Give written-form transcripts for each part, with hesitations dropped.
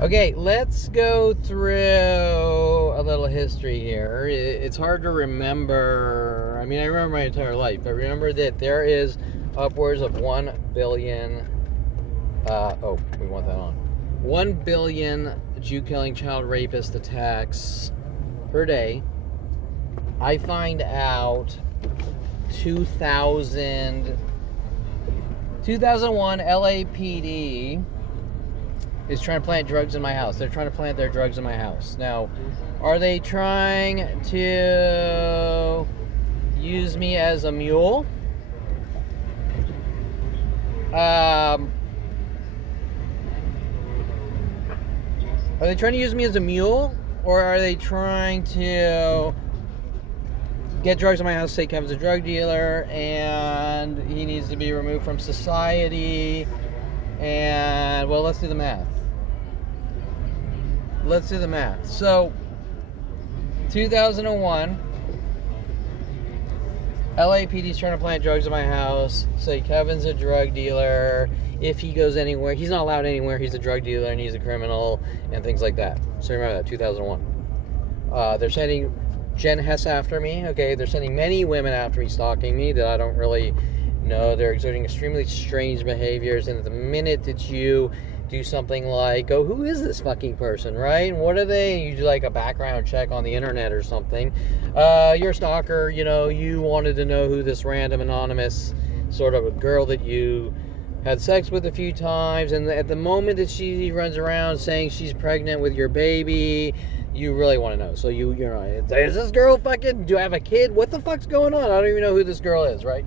Okay, let's go through a little history here. It's hard to remember. I mean, I remember my entire life, but remember that there is upwards of 1 billion. We want that on. 1 billion Jew-killing, child rapist attacks per day. I find out 2001 LAPD is trying to plant drugs in my house. They're trying to plant their drugs in my house. Now, are they trying to use me as a mule? Are they trying to use me as a mule? Or are they trying to get drugs in my house, say Kevin's a drug dealer and he needs to be removed from society? And, well, let's do the math. So, 2001, LAPD's trying to plant drugs in my house, say Kevin's a drug dealer. If he goes anywhere, he's not allowed anywhere, he's a drug dealer and he's a criminal and things like that. So remember that, 2001. They're sending Jen Hess after me, okay? They're sending many women after me, stalking me that I don't really know. They're exerting extremely strange behaviors, and at the minute that you do something like, oh, who is this fucking person, right? And what are they? You do like a background check on the internet or something. You're a stalker, you wanted to know who this random anonymous sort of a girl that you had sex with a few times, and at the moment that she runs around saying she's pregnant with your baby, you really want to know. So you're like, is this girl fucking, do I have a kid? What the fuck's going on? I don't even know who this girl is, right?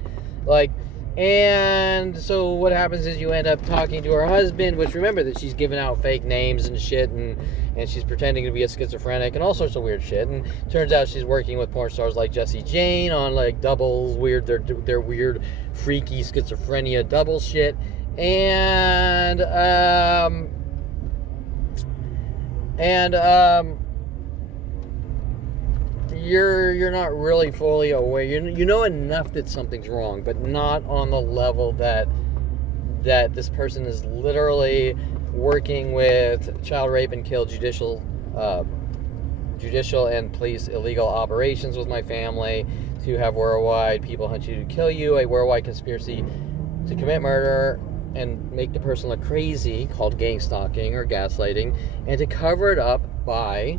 And so what happens is you end up talking to her husband, which remember that she's giving out fake names and shit, and she's pretending to be a schizophrenic and all sorts of weird shit. And turns out she's working with porn stars like Jessie Jane on like doubles, weird, their weird, freaky schizophrenia double shit. And you're not really fully aware. You know enough that something's wrong, but not on the level that this person is literally working with child rape and kill judicial and police illegal operations with my family to have worldwide people hunt you to kill you, a worldwide conspiracy to commit murder and make the person look crazy, called gang stalking or gaslighting, and to cover it up by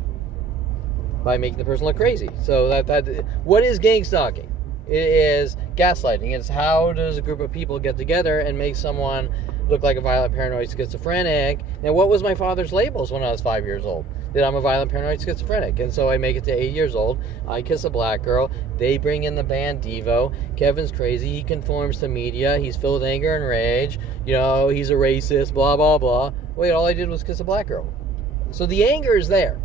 making the person look crazy. So that what is gang stalking? It is gaslighting. It's how does a group of people get together and make someone look like a violent, paranoid schizophrenic. Now, what was my father's labels when I was 5 years old? That I'm a violent, paranoid schizophrenic. And so I make it to 8 years old. I kiss a black girl. They bring in the band Devo. Kevin's crazy. He conforms to media. He's filled with anger and rage. He's a racist, blah, blah, blah. Wait, all I did was kiss a black girl. So the anger is there.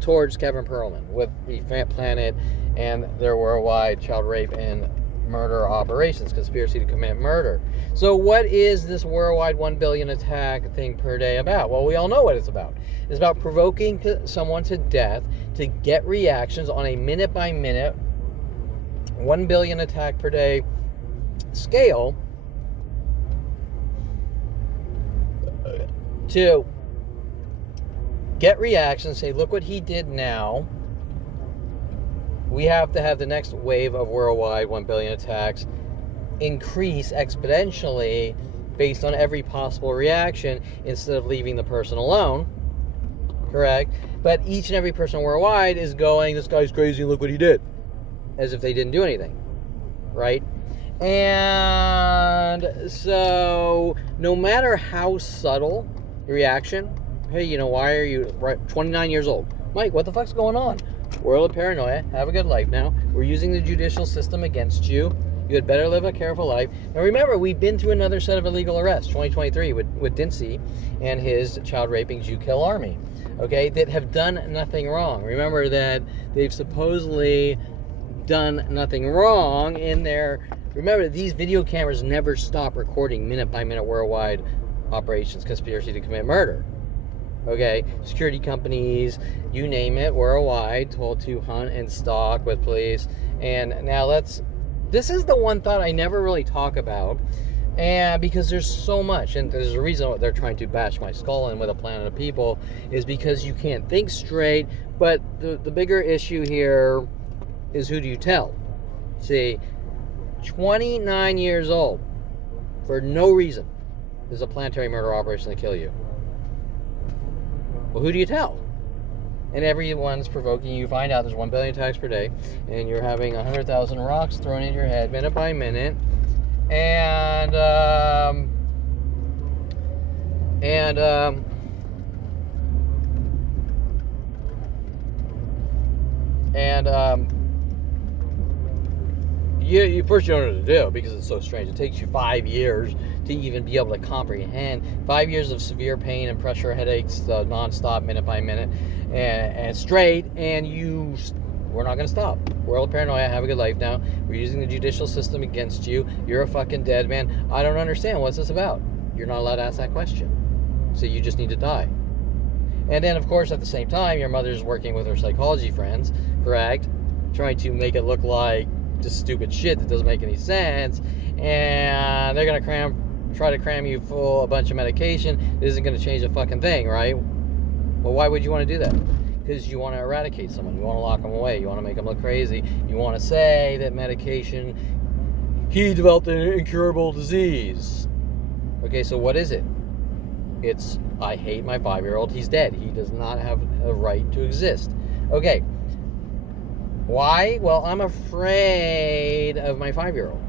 Towards Kevin Perlman with the Planet and their worldwide child rape and murder operations, conspiracy to commit murder. So what is this worldwide 1 billion attack thing per day about? Well, we all know what it's about. It's about provoking someone to death to get reactions on a minute by minute 1 billion attack per day scale to get reactions, say, look what he did now. We have to have the next wave of worldwide 1 billion attacks increase exponentially based on every possible reaction instead of leaving the person alone. Correct? But each and every person worldwide is going, this guy's crazy, look what he did. As if they didn't do anything. Right? And so, no matter how subtle the reaction, hey, why are you 29 years old? Mike, what the fuck's going on? World of paranoia. Have a good life now. We're using the judicial system against you. You had better live a careful life. And remember, we've been through another set of illegal arrests, 2023, with Dincy and his child-raping Jew-kill army, okay, that have done nothing wrong. Remember that they've supposedly done nothing wrong in their... Remember, these video cameras never stop recording minute-by-minute worldwide operations, conspiracy to commit murder. Okay, security companies, you name it, worldwide, told to hunt and stalk with police. And now this is the one thought I never really talk about. And because there's so much, and there's a reason why they're trying to bash my skull in with a planet of people, is because you can't think straight. But the bigger issue here is, who do you tell? See, 29 years old, for no reason, is a planetary murder operation to kill you. Well, who do you tell? And everyone's provoking you. Find out there's 1 billion attacks per day, and you're having 100,000 rocks thrown in your head minute by minute. And you first, you don't know what to do, because it's so strange. It takes you 5 years to even be able to comprehend. 5 years of severe pain and pressure headaches, nonstop, minute by minute, and straight, and we're not going to stop. World paranoia, have a good life now. We're using the judicial system against you. You're a fucking dead man. I don't understand. What's this about? You're not allowed to ask that question. So you just need to die. And then, of course, at the same time, your mother's working with her psychology friends, correct? Trying to make it look like just stupid shit that doesn't make any sense. And they're going to try to cram you full a bunch of medication. It isn't going to change a fucking thing, right? Well, why would you want to do that? Because you want to eradicate someone. You want to lock them away. You want to make them look crazy. You want to say that medication, he developed an incurable disease. Okay, so what is it? It's, I hate my 5-year-old. He's dead. He does not have a right to exist. Okay. Why? Well, I'm afraid of my 5-year-old.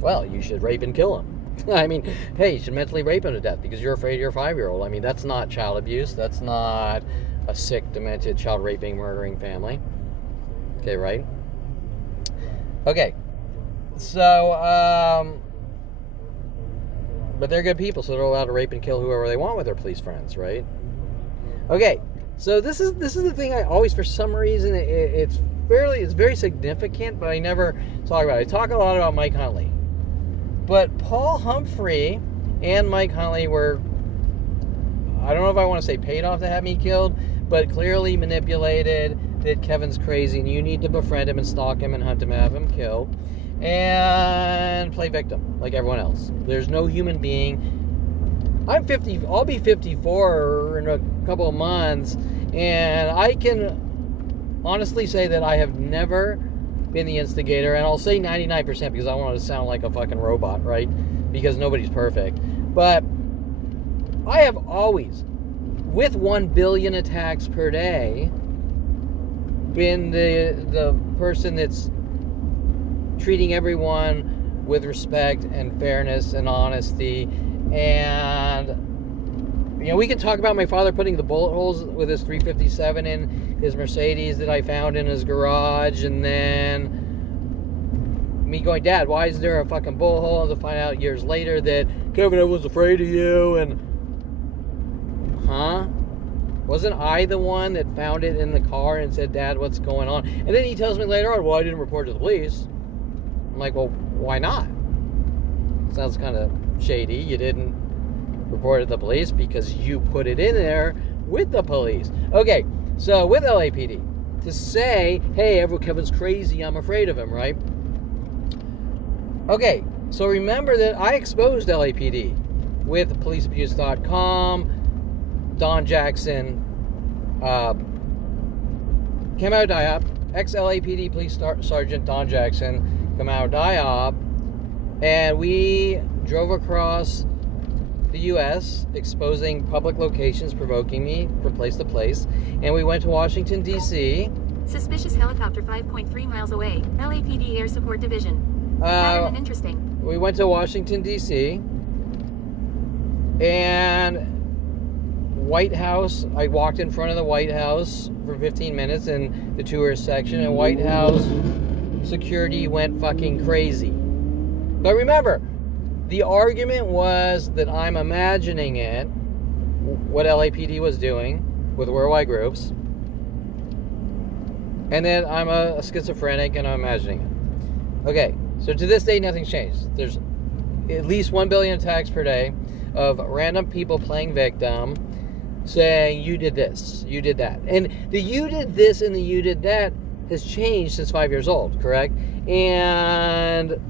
Well, you should rape and kill him. I mean, hey, you should mentally rape him to death because you're afraid of your 5-year-old. I mean, that's not child abuse. That's not a sick, demented, child raping, murdering family. Okay, right? Okay. So, but they're good people, so they're allowed to rape and kill whoever they want with their police friends, right? Okay. So this is the thing I always, for some reason, it's very significant, but I never talk about it. I talk a lot about Mike Huntley. But Paul Humphry and Mike Huntley were, I don't know if I want to say paid off to have me killed, but clearly manipulated that Kevin's crazy and you need to befriend him and stalk him and hunt him and have him killed and play victim like everyone else. There's no human being. I'm 50, I'll be 54 in a couple of months, and I can honestly say that I have never been the instigator, and I'll say 99% because I want to sound like a fucking robot, right? Because nobody's perfect. But I have always, with 1 billion attacks per day, been the person that's treating everyone with respect and fairness and honesty. And you know, we can talk about my father putting the bullet holes with his 357 in his Mercedes that I found in his garage, and then me going, Dad, why is there a fucking bullet hole? And to find out years later that Kevin, I was afraid of you. And wasn't I the one that found it in the car and said, Dad, what's going on? And then he tells me later on, well, I didn't report it to the police. I'm like, well, why not? Sounds kind of shady. You didn't report it to the police because you put it in there with the police. Okay, so with LAPD, to say, hey, Kevin's crazy, I'm afraid of him, right? Okay, so remember that I exposed LAPD with policeabuse.com. Don Jackson came out of DIOP. Ex-LAPD Police Sergeant Don Jackson came out of DIOP, and we drove across the U.S. exposing public locations, provoking me from place to place, and we went to Washington, D.C. Suspicious helicopter 5.3 miles away. LAPD Air Support Division. Pattern and interesting. We went to Washington, D.C. and White House, I walked in front of the White House for 15 minutes in the tourist section, and White House security went fucking crazy. But remember, the argument was that I'm imagining it, what LAPD was doing with worldwide groups, and that I'm a schizophrenic and I'm imagining it. Okay, so to this day, nothing's changed. There's at least 1 billion attacks per day of random people playing victim, saying, you did this, you did that. And the you did this and the you did that has changed since 5 years old, correct? And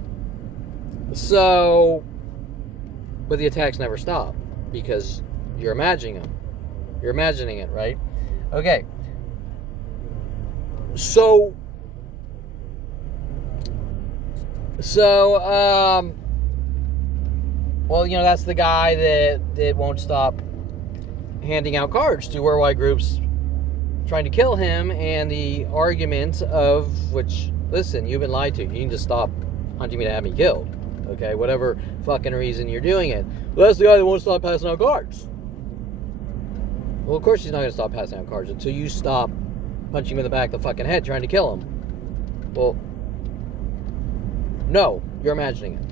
so But the attacks never stop because you're imagining them. You're imagining it, right? Okay. So, well, you know, that's the guy that won't stop handing out cards to worldwide groups trying to kill him, and the argument of which, listen, you've been lied to. You need to stop hunting me to have me killed. Okay, whatever fucking reason you're doing it. Well, that's the guy that won't stop passing out cards. Well, of course he's not going to stop passing out cards until you stop punching him in the back of the fucking head trying to kill him. Well, no, you're imagining it.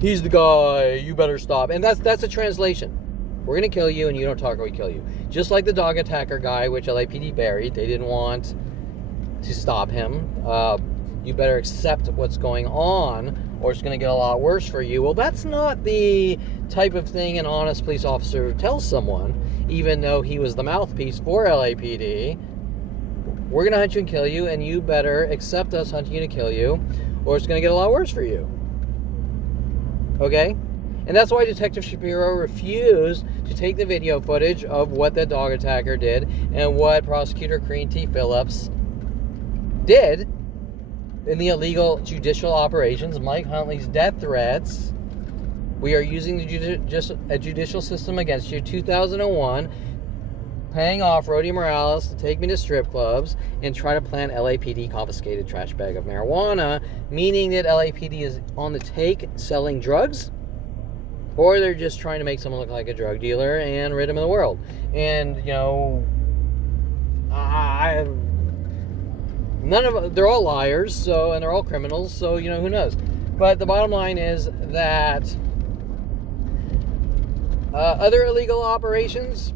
He's the guy, you better stop. And that's a translation. We're going to kill you and you don't talk or we kill you. Just like the dog attacker guy, which LAPD buried. They didn't want to stop him. You better accept what's going on or it's going to get a lot worse for you. Well, that's not the type of thing an honest police officer tells someone, even though he was the mouthpiece for LAPD. We're going to hunt you and kill you, and you better accept us hunting you to kill you, or it's going to get a lot worse for you. Okay? And that's why Detective Shapiro refused to take the video footage of what the dog attacker did and what Prosecutor Crean T. Phillips did in the illegal judicial operations, Mike Huntley's death threats. We are using the judicial system against you. 2001, paying off Rody Morales to take me to strip clubs and try to plant LAPD confiscated trash bag of marijuana, meaning that LAPD is on the take selling drugs, or they're just trying to make someone look like a drug dealer and rid him of the world. And, you know, they're all liars, so, and they're all criminals, so, you know, who knows. But the bottom line is that other illegal operations,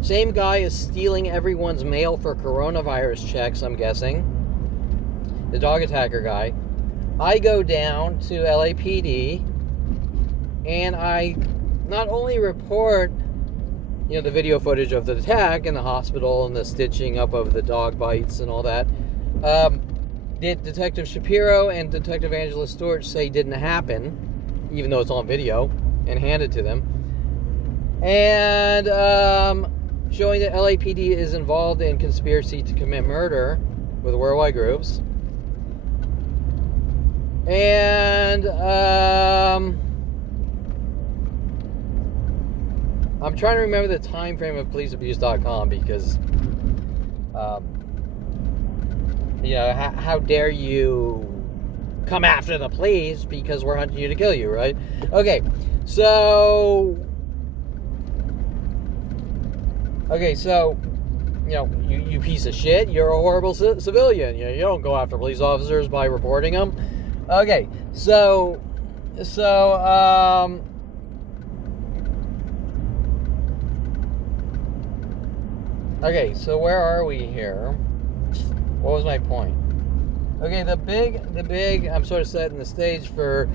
same guy is stealing everyone's mail for coronavirus checks, I'm guessing. The dog attacker guy. I go down to LAPD and I not only report, you know, the video footage of the attack in the hospital and the stitching up of the dog bites and all that. Detective Shapiro and Detective Angela Stewart say didn't happen, even though it's on video, and hand it to them. And showing that LAPD is involved in conspiracy to commit murder with worldwide groups. And I'm trying to remember the time frame of policeabuse.com because, you know, how dare you come after the police because we're hunting you to kill you, right? Okay, so, you know, you piece of shit, you're a horrible civilian. You don't go after police officers by reporting them. Okay, so where are we here? What was my point? Okay, the big, I'm sort of setting the stage for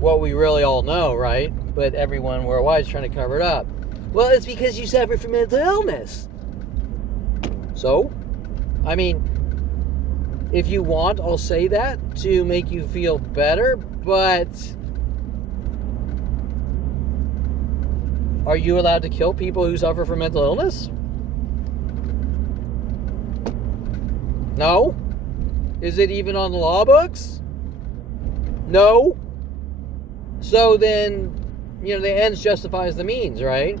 what we really all know, right? But everyone worldwide is trying to cover it up. Well, it's because you suffer from mental illness. So, I mean, if you want, I'll say that to make you feel better, but are you allowed to kill people who suffer from mental illness? No? Is it even on the law books? No? So then, you know, the ends justifies the means, right?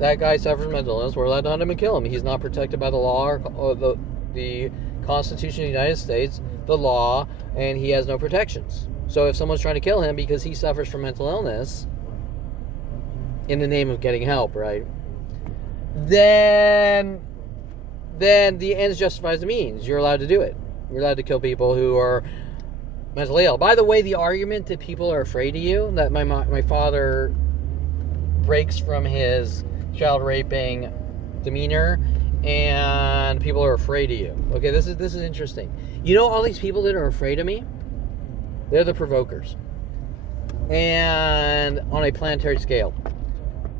That guy suffers from mental illness. We're allowed to hunt him and kill him. He's not protected by the law or the Constitution of the United States, the law, and he has no protections. So if someone's trying to kill him because he suffers from mental illness in the name of getting help, right? Then the ends justifies the means. You're allowed to do it. You're allowed to kill people who are mentally ill. By the way, the argument that people are afraid of you, that my father breaks from his child raping demeanor and people are afraid of you. Okay, this is interesting. You know all these people that are afraid of me? They're the provokers. And on a planetary scale.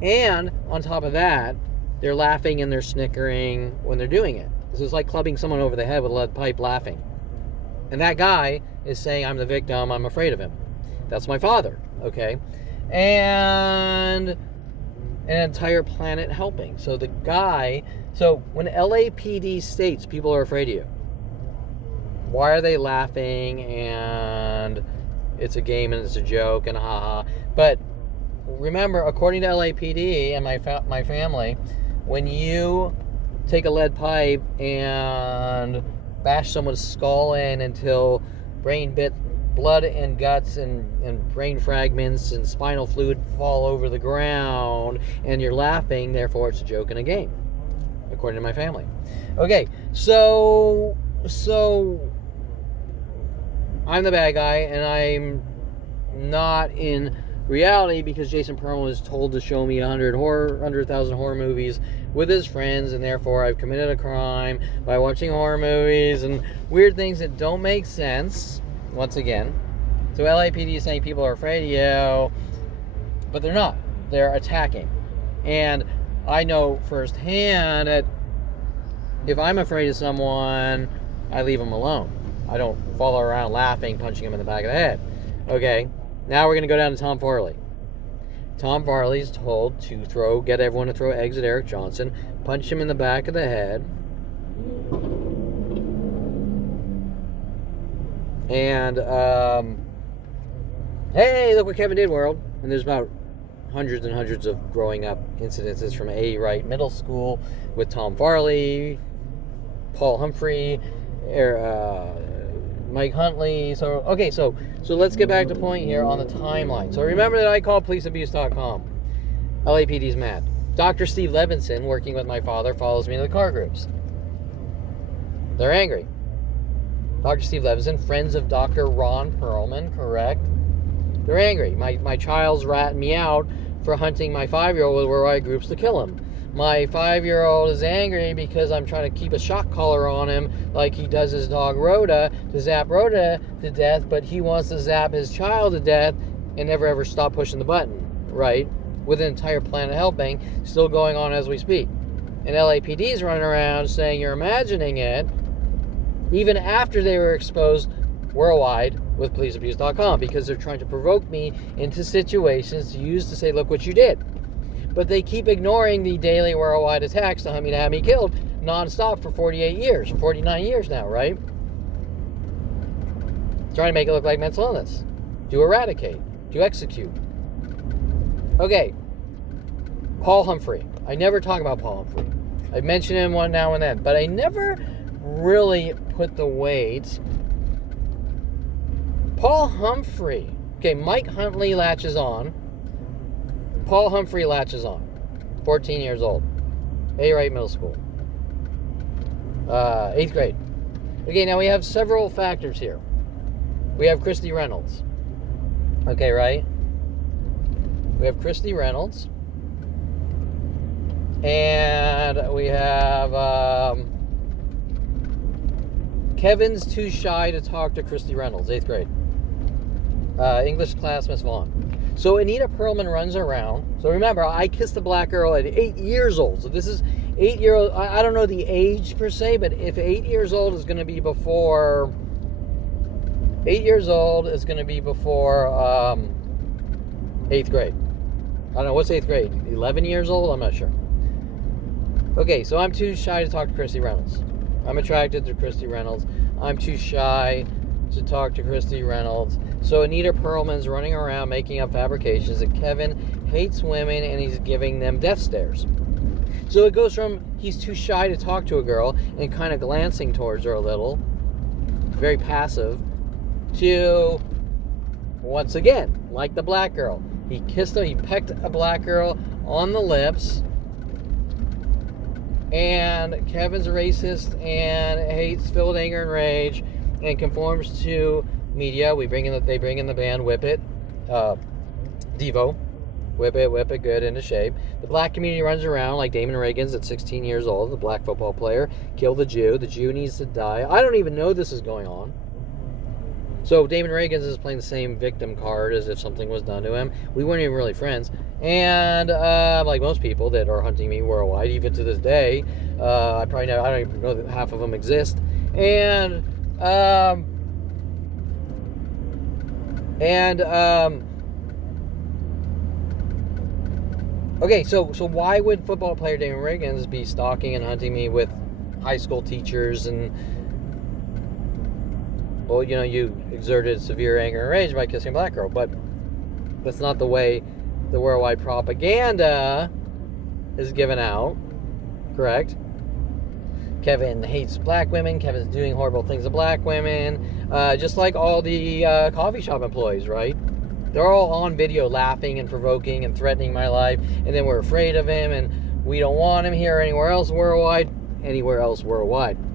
And on top of that, they're laughing and they're snickering when they're doing it. This is like clubbing someone over the head with a lead pipe laughing. And that guy is saying, I'm the victim, I'm afraid of him. That's my father, okay? And an entire planet helping. So the guy, so when LAPD states people are afraid of you, why are they laughing and it's a game and it's a joke and haha? But remember, according to LAPD and my family, when you take a lead pipe and bash someone's skull in until blood and guts and brain fragments and spinal fluid fall over the ground and you're laughing, therefore it's a joke and a game, according to my family. Okay, so I'm the bad guy, and I'm not in reality because Jason Perlman was told to show me 100,000 horror movies with his friends, and therefore I've committed a crime by watching horror movies and weird things that don't make sense, once again. So LAPD is saying people are afraid of you, but they're not. They're attacking. And I know firsthand that if I'm afraid of someone, I leave them alone. I don't follow around laughing, punching him in the back of the head. Okay, now we're going to go down to Tom Farley. Tom Farley's told to get everyone to throw eggs at Eric Johnson, punch him in the back of the head, and, hey, look what Kevin did, world. And there's about hundreds and hundreds of growing up incidences from A. Wright Middle School with Tom Farley, Paul Humphry, Mike Huntley. So let's get back to point here on the timeline. So remember that I called policeabuse.com. LAPD's mad. Dr. Steve Levinson, working with my father, follows me to the car groups. They're angry. Dr. Steve Levinson, friends of Dr. Ron Perlman, correct? They're angry. My child's ratting me out for hunting my 5-year-old with worldwide groups to kill him. My 5-year-old is angry because I'm trying to keep a shock collar on him like he does his dog Rhoda to zap Rhoda to death, but he wants to zap his child to death and never ever stop pushing the button, right? With an entire planet helping, still going on as we speak. And LAPD's running around saying you're imagining it, even after they were exposed worldwide with policeabuse.com, because they're trying to provoke me into situations to use to say, look what you did. But they keep ignoring the daily worldwide attacks to hunt me to have me killed nonstop for 48 years, 49 years now, right? Trying to make it look like mental illness. To eradicate. To execute. Okay. Paul Humphry. I never talk about Paul Humphry. I mention him one now and then, but I never really put the weight. Paul Humphry. Okay, Mike Huntley latches on. Paul Humphry latches on. 14 years old. A. Wright Middle School. 8th grade. Okay, now we have several factors here. We have Christy Reynolds. Okay, right? We have Christy Reynolds. And we have Kevin's too shy to talk to Christy Reynolds, 8th grade. English class, Miss Vaughn. So Anita Perlman runs around. So remember, I kissed a black girl at 8 years old. So this is 8-year-old. I don't know the age per se, but if 8 years old is going to be before 8 years old is going to be before 8th grade. I don't know, what's 8th grade? 11 years old? I'm not sure. Okay, so I'm too shy to talk to Christy Reynolds. I'm attracted to Christy Reynolds. I'm too shy to talk to Christy Reynolds. So Anita Perlman's running around making up fabrications that Kevin hates women and he's giving them death stares. So it goes from he's too shy to talk to a girl and kind of glancing towards her a little, very passive, to, once again, like the black girl. He kissed her, he pecked a black girl on the lips, and Kevin's a racist and hates, filled with anger and rage, and conforms to media. They bring in the band Whip It, Devo, Whip It, good, into shape. The black community runs around like Damon Reagan's at 16 years old, the black football player. Kill the Jew needs to die. I don't even know this is going on. So Damon Reagan's is playing the same victim card as if something was done to him. We weren't even really friends. And like most people that are hunting me worldwide, even to this day, I don't even know that half of them exist. And And okay, so why would football player Damon Riggins be stalking and hunting me with high school teachers? And well, you know, you exerted severe anger and rage by kissing a black girl, but that's not the way the worldwide propaganda is given out, correct? Kevin hates black women. Kevin's doing horrible things to black women, just like all the coffee shop employees, right? They're all on video laughing and provoking and threatening my life, and then we're afraid of him, and we don't want him here or anywhere else worldwide.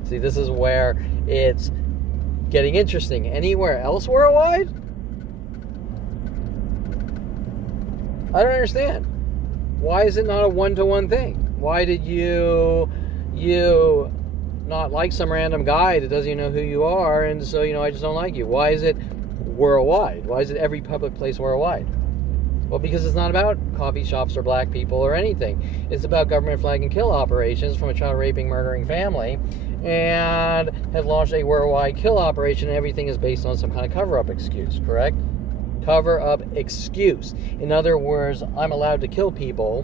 See, this is where it's getting interesting. Anywhere else worldwide? I don't understand. Why is it not a one-to-one thing? Why did you not like some random guy that doesn't even know who you are, and so, you know, I just don't like you? Why is it worldwide? Why is it every public place worldwide? Well, because it's not about coffee shops or black people or anything. It's about government flag and kill operations from a child raping, murdering family, and have launched a worldwide kill operation, and everything is based on some kind of cover-up excuse, correct? Cover-up excuse. In other words, I'm allowed to kill people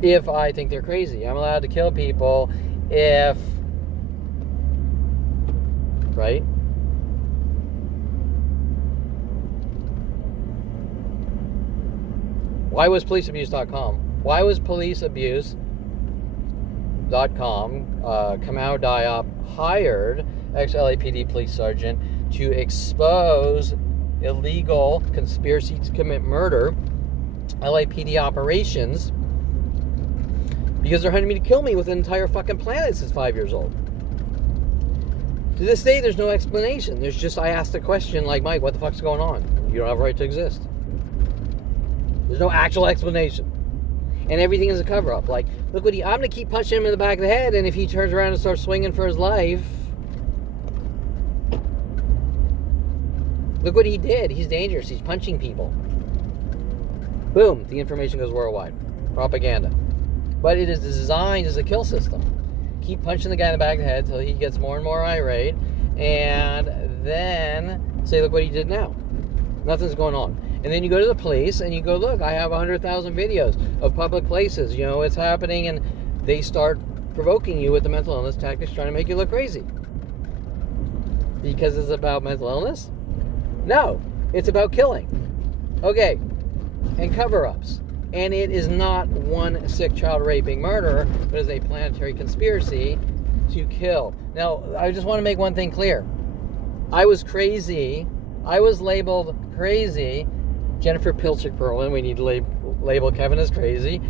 if I think they're crazy. I'm allowed to kill people if... right? Why was policeabuse.com? Why was policeabuse.com, Kamau Diop hired ex-LAPD police sergeant to expose illegal conspiracy to commit murder LAPD operations because they're hunting me to kill me with an entire fucking planet since 5 years old. To this day, there's no explanation. There's just, I asked a question like, Mike, what the fuck's going on? You don't have a right to exist. There's no actual explanation. And everything is a cover-up. Like, look what I'm going to keep punching him in the back of the head, and if he turns around and starts swinging for his life, look what he did. He's dangerous. He's punching people. Boom. The information goes worldwide. Propaganda. But it is designed as a kill system. Keep punching the guy in the back of the head until he gets more and more irate, and then say, look what he did now. Nothing's going on. And then you go to the police and you go, look, I have 100,000 videos of public places. You know, it's happening, and they start provoking you with the mental illness tactics, trying to make you look crazy. Because it's about mental illness? No, it's about killing. Okay, and cover-ups. And it is not one sick child raping murderer, but is a planetary conspiracy to kill. Now, I just want to make one thing clear. I was crazy. I was labeled crazy. Jennifer Pilchick-Perlin, we need to label Kevin as crazy.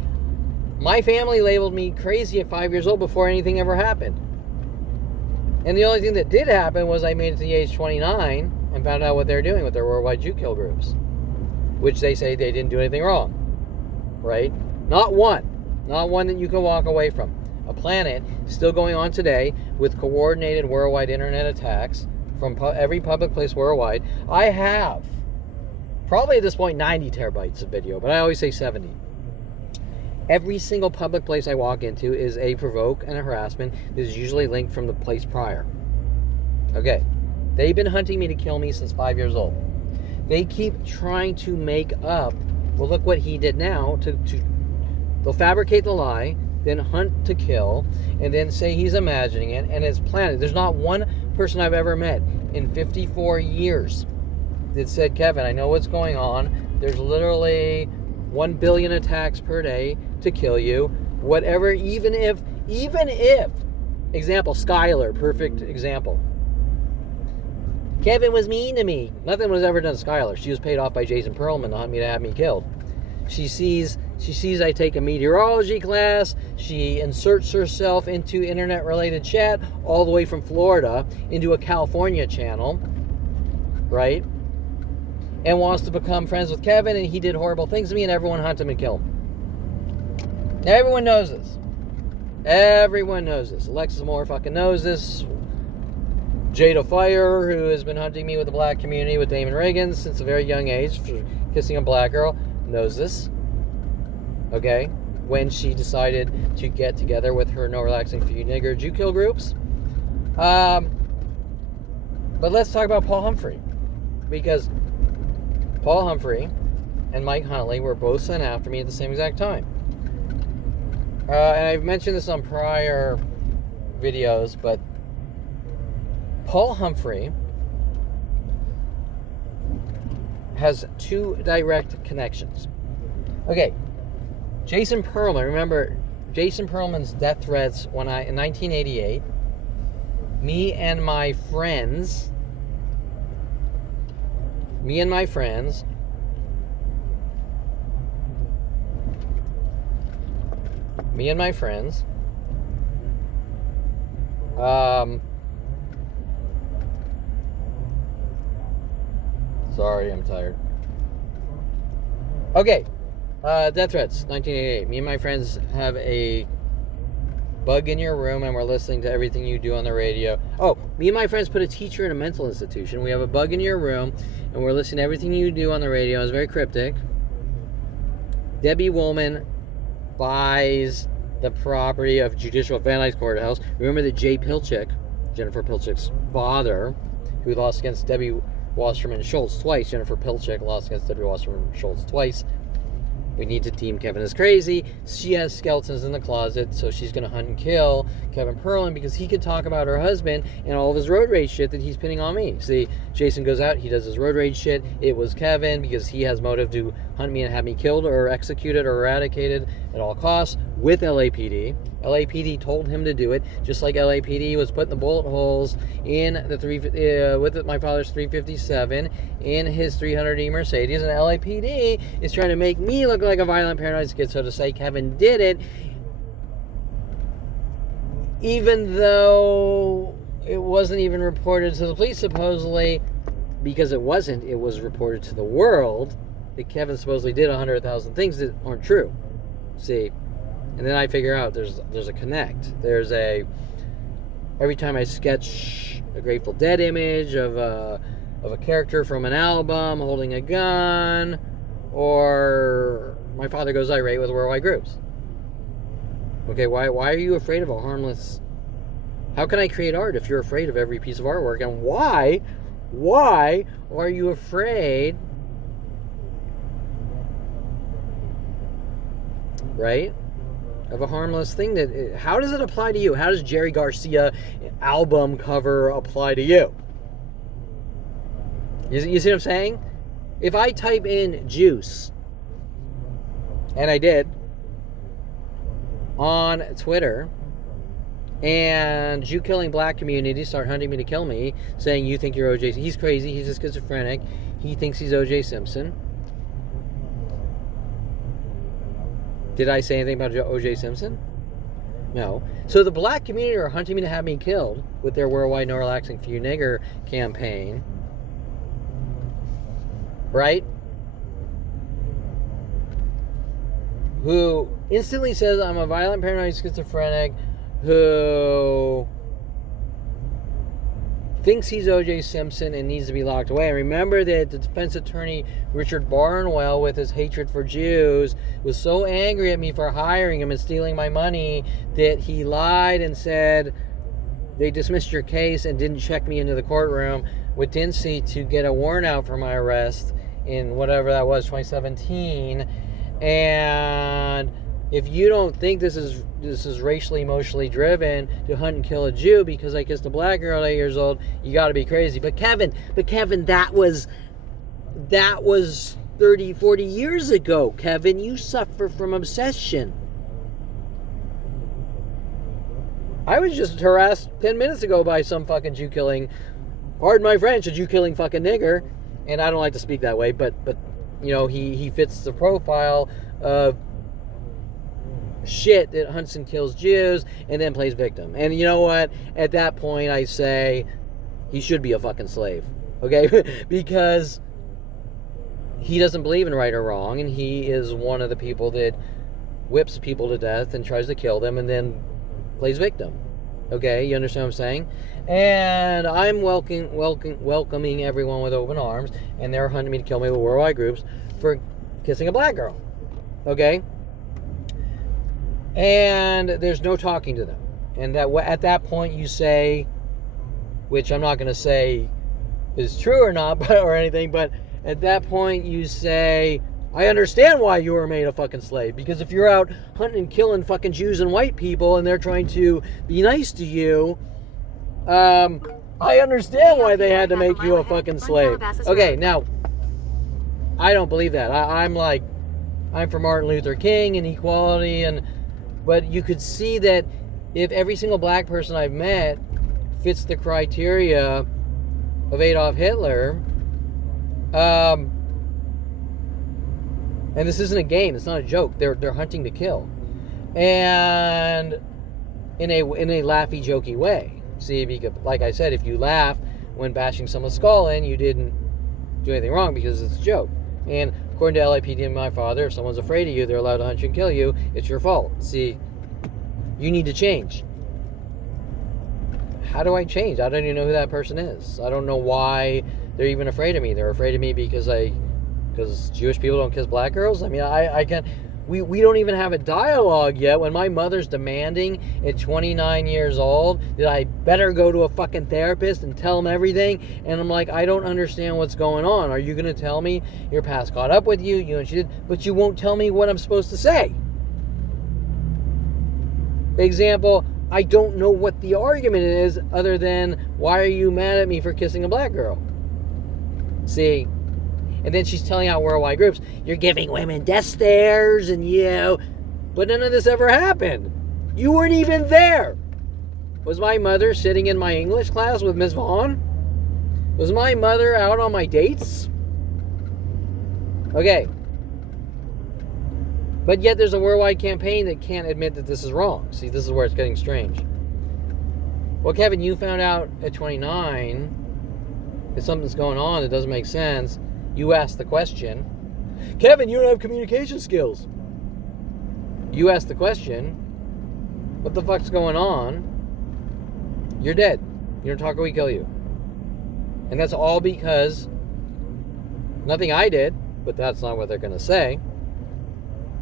My family labeled me crazy at 5 years old before anything ever happened. And the only thing that did happen was I made it to the age 29 and found out what they're doing with their worldwide Jew kill groups, which they say they didn't do anything wrong, right? Not one that you can walk away from. A planet still going on today with coordinated worldwide internet attacks from every public place worldwide. I have probably at this point 90 terabytes of video, but I always say 70. Every single public place I walk into is a provoke and a harassment that is usually linked from the place prior. Okay. They've been hunting me to kill me since 5 years old. They keep trying to make up, well, look what he did now. They'll fabricate the lie, then hunt to kill, and then say he's imagining it, and it's planned. There's not one person I've ever met in 54 years that said, Kevin, I know what's going on. There's literally 1 billion attacks per day to kill you. Whatever, even if, example, Skylar, perfect example. Kevin was mean to me. Nothing was ever done to Skylar. She was paid off by Jason Perlman to hunt me to have me killed. She sees I take a meteorology class. She inserts herself into internet-related chat all the way from Florida into a California channel, right? And wants to become friends with Kevin, and he did horrible things to me, and everyone hunted him and killed him. Now, everyone knows this. Everyone knows this. Alexis Moore fucking knows this. Jada Fire, who has been hunting me with the black community with Damon Riggins since a very young age for kissing a black girl, knows this. Okay? When she decided to get together with her No Relaxing for You Nigger Jew kill groups. But let's talk about Paul Humphry. Because Paul Humphry and Mike Huntley were both sent after me at the same exact time. And I've mentioned this on prior videos, but Paul Humphry has two direct connections. Okay, Jason Perlman, remember Jason Perlman's death threats in 1988, me and my friends sorry, I'm tired. Okay, death threats, 1988. Me and my friends have a bug in your room and we're listening to everything you do on the radio. Oh, me and my friends put a teacher in a mental institution. We have a bug in your room and we're listening to everything you do on the radio. It's very cryptic. Debbie Woolman buys the property of Judicial Van Nuys Courthouse. Remember that Jay Pilchick, Jennifer Pilchick's father, who lost against Debbie Wasserman Schultz twice. Jennifer Pilchick lost against Debbie Wasserman Schultz twice. We need to deem Kevin as crazy. She has skeletons in the closet, so she's going to hunt and kill Kevin Perlman because he could talk about her husband and all of his road rage shit that he's pinning on me. See, Jason goes out, he does his road rage shit. It was Kevin because he has motive to hunt me and have me killed or executed or eradicated at all costs with LAPD. LAPD told him to do it, just like LAPD was putting the bullet holes in the with my father's 357 in his 300E Mercedes, and LAPD is trying to make me look like a violent paranoid schizo to say Kevin did it, even though it wasn't even reported to the police supposedly, because it wasn't. It was reported to the world that Kevin supposedly did 100,000 things that aren't true. See. And then I figure out there's a connect. Every time I sketch a Grateful Dead image of a character from an album holding a gun, or my father goes irate with worldwide groups. Okay, why are you afraid of a harmless? How can I create art if you're afraid of every piece of artwork? And why are you afraid? Right? Of a harmless thing how does it apply to you? How does Jerry Garcia album cover apply to you? You see what I'm saying? If I type in juice, and I did, on Twitter, and Jew-killing black communities start hunting me to kill me, saying you think you're OJ, he's crazy, he's a schizophrenic, he thinks he's OJ Simpson. Did I say anything about O.J. Simpson? No. So the black community are hunting me to have me killed with their worldwide no relaxing for you nigger campaign. Right? Who instantly says I'm a violent paranoid schizophrenic who thinks he's O.J. Simpson and needs to be locked away. And remember that the defense attorney Richard Barnwell, with his hatred for Jews, was so angry at me for hiring him and stealing my money that he lied and said they dismissed your case and didn't check me into the courtroom with Dincy to get a warrant out for my arrest in whatever that was, 2017. And if you don't think this is racially, emotionally driven to hunt and kill a Jew because I kissed a black girl at 8 years old, you got to be crazy. But Kevin, that was 30, 40 years ago. Kevin, you suffer from obsession. I was just harassed 10 minutes ago by some fucking Jew-killing, pardon my French, a Jew-killing fucking nigger. And I don't like to speak that way, but you know, he fits the profile of shit that hunts and kills Jews and then plays victim. And you know what? At that point, I say he should be a fucking slave. Okay? Because he doesn't believe in right or wrong, and he is one of the people that whips people to death and tries to kill them and then plays victim. Okay? You understand what I'm saying? And I'm welcoming everyone with open arms, and they're hunting me to kill me with worldwide groups for kissing a black girl. Okay? And there's no talking to them. And that at that point you say, which I'm not going to say is true or not, or anything, but at that point you say, I understand why you were made a fucking slave. Because if you're out hunting and killing fucking Jews and white people and they're trying to be nice to you, I understand why they had to make you a fucking slave. Okay, now, I don't believe that. I'm for Martin Luther King and equality, but you could see that if every single black person I've met fits the criteria of Adolf Hitler, and this isn't a game, it's not a joke. They're hunting to kill, and in a laughy, jokey way. See, because like I said, if you laugh when bashing someone's skull in, you didn't do anything wrong because it's a joke. And according to LAPD and my father, if someone's afraid of you, they're allowed to hunt you and kill you. It's your fault. See, you need to change. How do I change? I don't even know who that person is. I don't know why they're even afraid of me. They're afraid of me because Jewish people don't kiss black girls? I mean, I can't... We don't even have a dialogue yet when my mother's demanding at 29 years old that I better go to a fucking therapist and tell them everything. And I'm like, I don't understand what's going on. Are you going to tell me your past caught up with you? You know, she did, but you won't tell me what I'm supposed to say. Example, I don't know what the argument is other than, why are you mad at me for kissing a black girl? See? And then she's telling out worldwide groups, you're giving women death stares and but none of this ever happened. You weren't even there. Was my mother sitting in my English class with Miss Vaughn? Was my mother out on my dates? Okay. But yet there's a worldwide campaign that can't admit that this is wrong. See, this is where it's getting strange. Well, Kevin, you found out at 29 that something's going on that doesn't make sense. You asked the question, Kevin, you don't have communication skills. You asked the question, what the fuck's going on? You're dead. You don't talk or we kill you. And that's all because nothing I did, but that's not what they're going to say.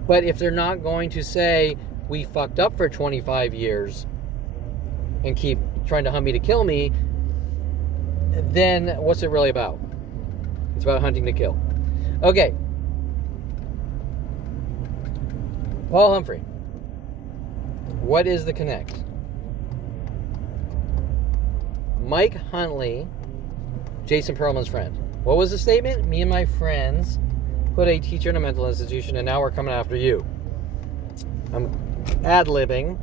But if they're not going to say, we fucked up for 25 years and keep trying to hunt me to kill me, then what's it really about? It's about hunting to kill. Okay. Paul Humphry. What is the connect? Mike Huntley, Jason Perlman's friend. What was the statement? Me and my friends put a teacher in a mental institution and now we're coming after you. I'm ad-libbing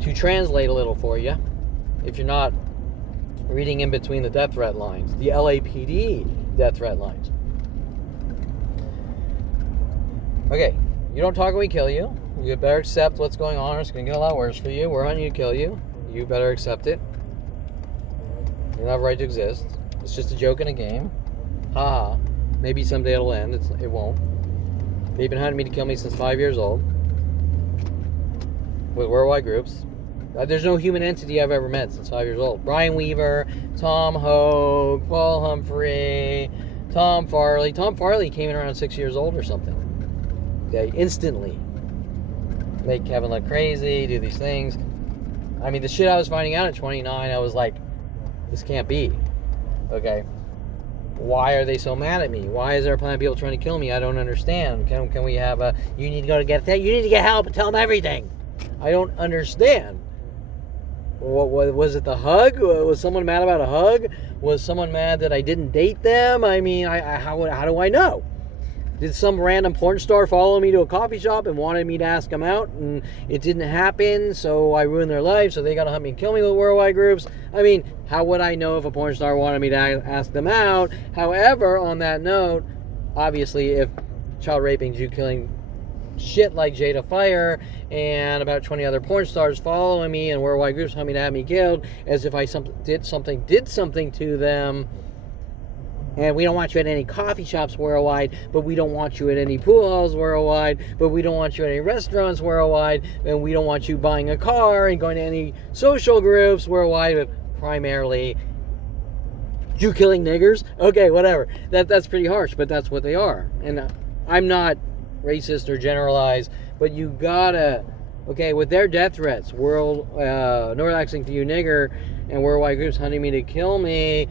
to translate a little for you. If you're not reading in between the death threat lines, the LAPD death threat lines. Okay, you don't talk and we kill you. You better accept what's going on or it's going to get a lot worse for you. We're hunting to kill you. You better accept it. You don't have a right to exist. It's just a joke in a game. Ha ha. Maybe someday it'll end. It won't. They've been hunting me to kill me since 5 years old. With worldwide groups. There's no human entity I've ever met since 5 years old. Brian Weaver, Tom Hogue, Paul Humphry, Tom Farley. Tom Farley came in around 6 years old or something. Okay, instantly. Make Kevin look crazy, do these things. I mean, the shit I was finding out at 29, I was like, this can't be. Okay? Why are they so mad at me? Why is there a plan of people trying to kill me? I don't understand. Can we have a, you need to go to get that? You need to get help and tell them everything. I don't understand. What was it, the hug? Was someone mad about a hug? Was someone mad that I didn't date them? I mean, how do I know? Did some random porn star follow me to a coffee shop and wanted me to ask them out and it didn't happen, so I ruined their life, so they got to hunt me and kill me with worldwide groups? I mean, how would I know if a porn star wanted me to ask them out? However, on that note, obviously, if child raping, Jew killing shit like Jada Fire and about 20 other porn stars following me and worldwide groups hunt me to have me killed, as if I did something to them. And we don't want you at any coffee shops worldwide, but we don't want you at any pool halls worldwide, but we don't want you at any restaurants worldwide, and we don't want you buying a car and going to any social groups worldwide, but primarily Jew-killing niggers. Okay, whatever. That's pretty harsh, but that's what they are. And I'm not racist or generalized, but you gotta, okay, with their death threats, no relaxing to you nigger, and worldwide groups hunting me to kill me,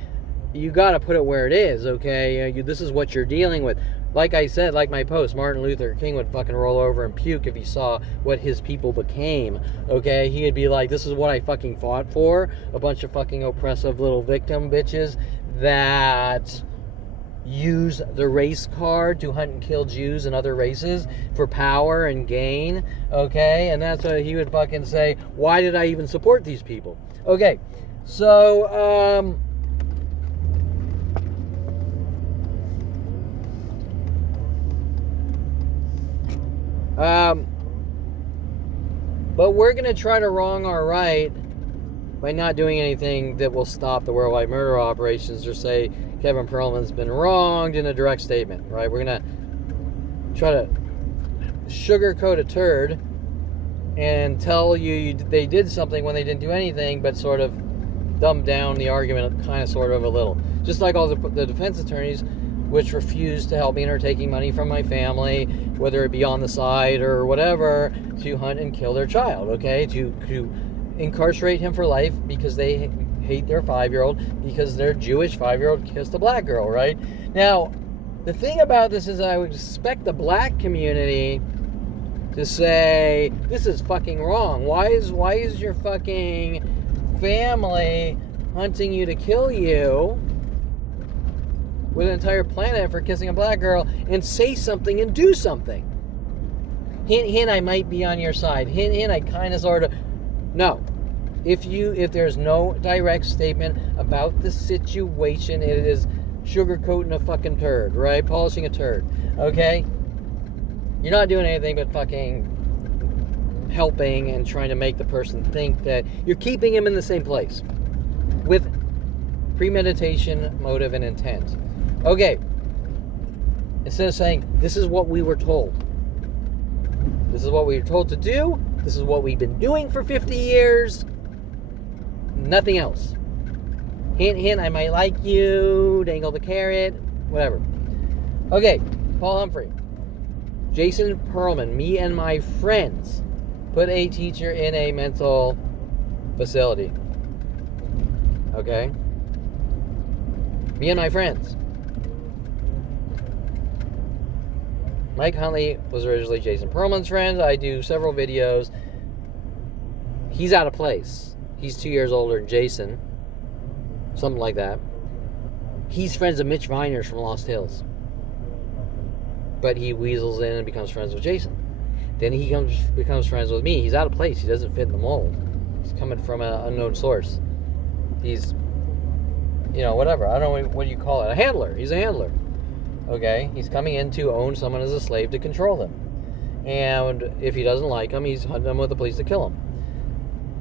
you got to put it where it is, okay? This is what you're dealing with. Like I said, like my post, Martin Luther King would fucking roll over and puke if he saw what his people became, okay? He'd be like, this is what I fucking fought for. A bunch of fucking oppressive little victim bitches that use the race card to hunt and kill Jews and other races for power and gain, okay? And that's what he would fucking say, why did I even support these people? Okay, so, but we're going to try to wrong our right by not doing anything that will stop the worldwide murder operations or say Kevin Perlman's been wronged in a direct statement, right? We're going to try to sugarcoat a turd and tell you they did something when they didn't do anything, but sort of dumb down the argument kind of sort of a little. Just like all the defense attorneys which refused to help me and are taking money from my family, whether it be on the side or whatever, to hunt and kill their child, okay? To incarcerate him for life because they hate their 5-year-old because their Jewish 5-year-old kissed a black girl, right? Now, the thing about this is I would expect the black community to say, this is fucking wrong. Why is your fucking family hunting you to kill you with an entire planet for kissing a black girl, and say something and do something? Hint, hint, I might be on your side. Hint, hint, I kind of sort of... No. If there's no direct statement about the situation, it is sugarcoating a fucking turd, right? Polishing a turd, okay? You're not doing anything but fucking helping and trying to make the person think that you're keeping him in the same place with premeditation, motive, and intent. Okay. Instead of saying, this is what we were told. This is what we were told to do. This is what we've been doing for 50 years. Nothing else. Hint, hint, I might like you. Dangle the carrot. Whatever. Okay. Paul Humphry. Jason Perlman, me and my friends put a teacher in a mental facility. Okay? Me and my friends. Mike Huntley was originally Jason Perlman's friend. I do several videos. He's out of place. He's 2 years older than Jason. Something like that. He's friends with Mitch Viners from Lost Hills. But he weasels in and becomes friends with Jason. Then he becomes friends with me. He's out of place. He doesn't fit in the mold. He's coming from an unknown source. He's, whatever. I don't know, what do you call it? A handler. He's a handler. Okay? He's coming in to own someone as a slave to control them. And if he doesn't like him, he's hunting them with the police to kill him.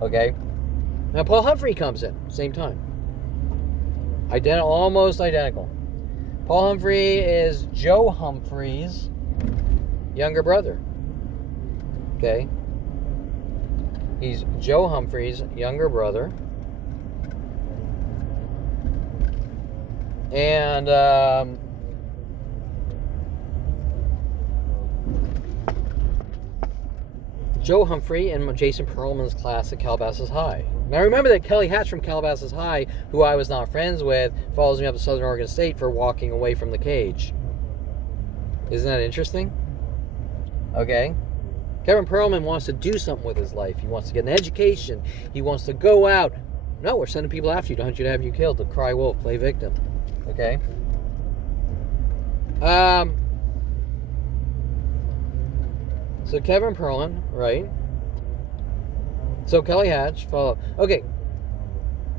Okay? Now, Paul Humphry comes in. Same time. Almost identical. Paul Humphry is Joe Humphrey's younger brother. Okay? He's Joe Humphrey's younger brother. And, Joe Humphry in Jason Perlman's class at Calabasas High. Now remember that Kelly Hatch from Calabasas High, who I was not friends with, follows me up to Southern Oregon State for walking away from the cage. Isn't that interesting? Okay. Kevin Perlman wants to do something with his life. He wants to get an education. He wants to go out. No, we're sending people after you to hunt you, to have you killed, to cry wolf, play victim. Okay? So Kevin Perlman, right? So Kelly Hatch, follow. Okay.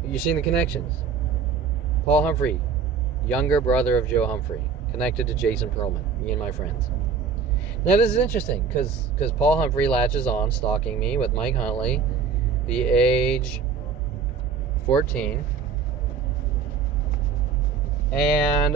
You're seeing the connections. Paul Humphry, younger brother of Joe Humphrey, connected to Jason Perlman, me and my friends. Now this is interesting, because Paul Humphry latches on, stalking me with Mike Huntley, the age 14. And,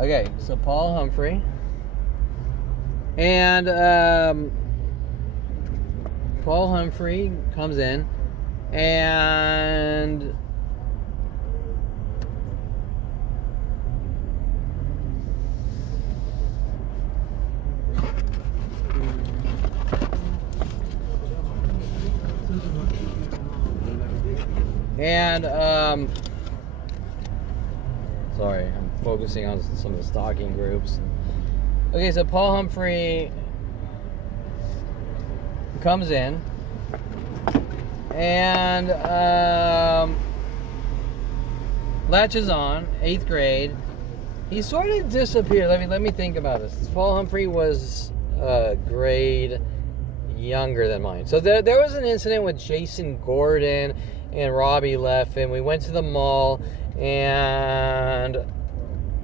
okay, so Paul Humphry. And Paul Humphry comes in And sorry, I'm focusing on some of the stalking groups. Okay, so Paul Humphry comes in and latches on, 8th grade. He sort of disappeared. Let me think about this. Paul Humphry was a grade younger than mine. So there was an incident with Jason Gordon and Robbie Leff, and we went to the mall, and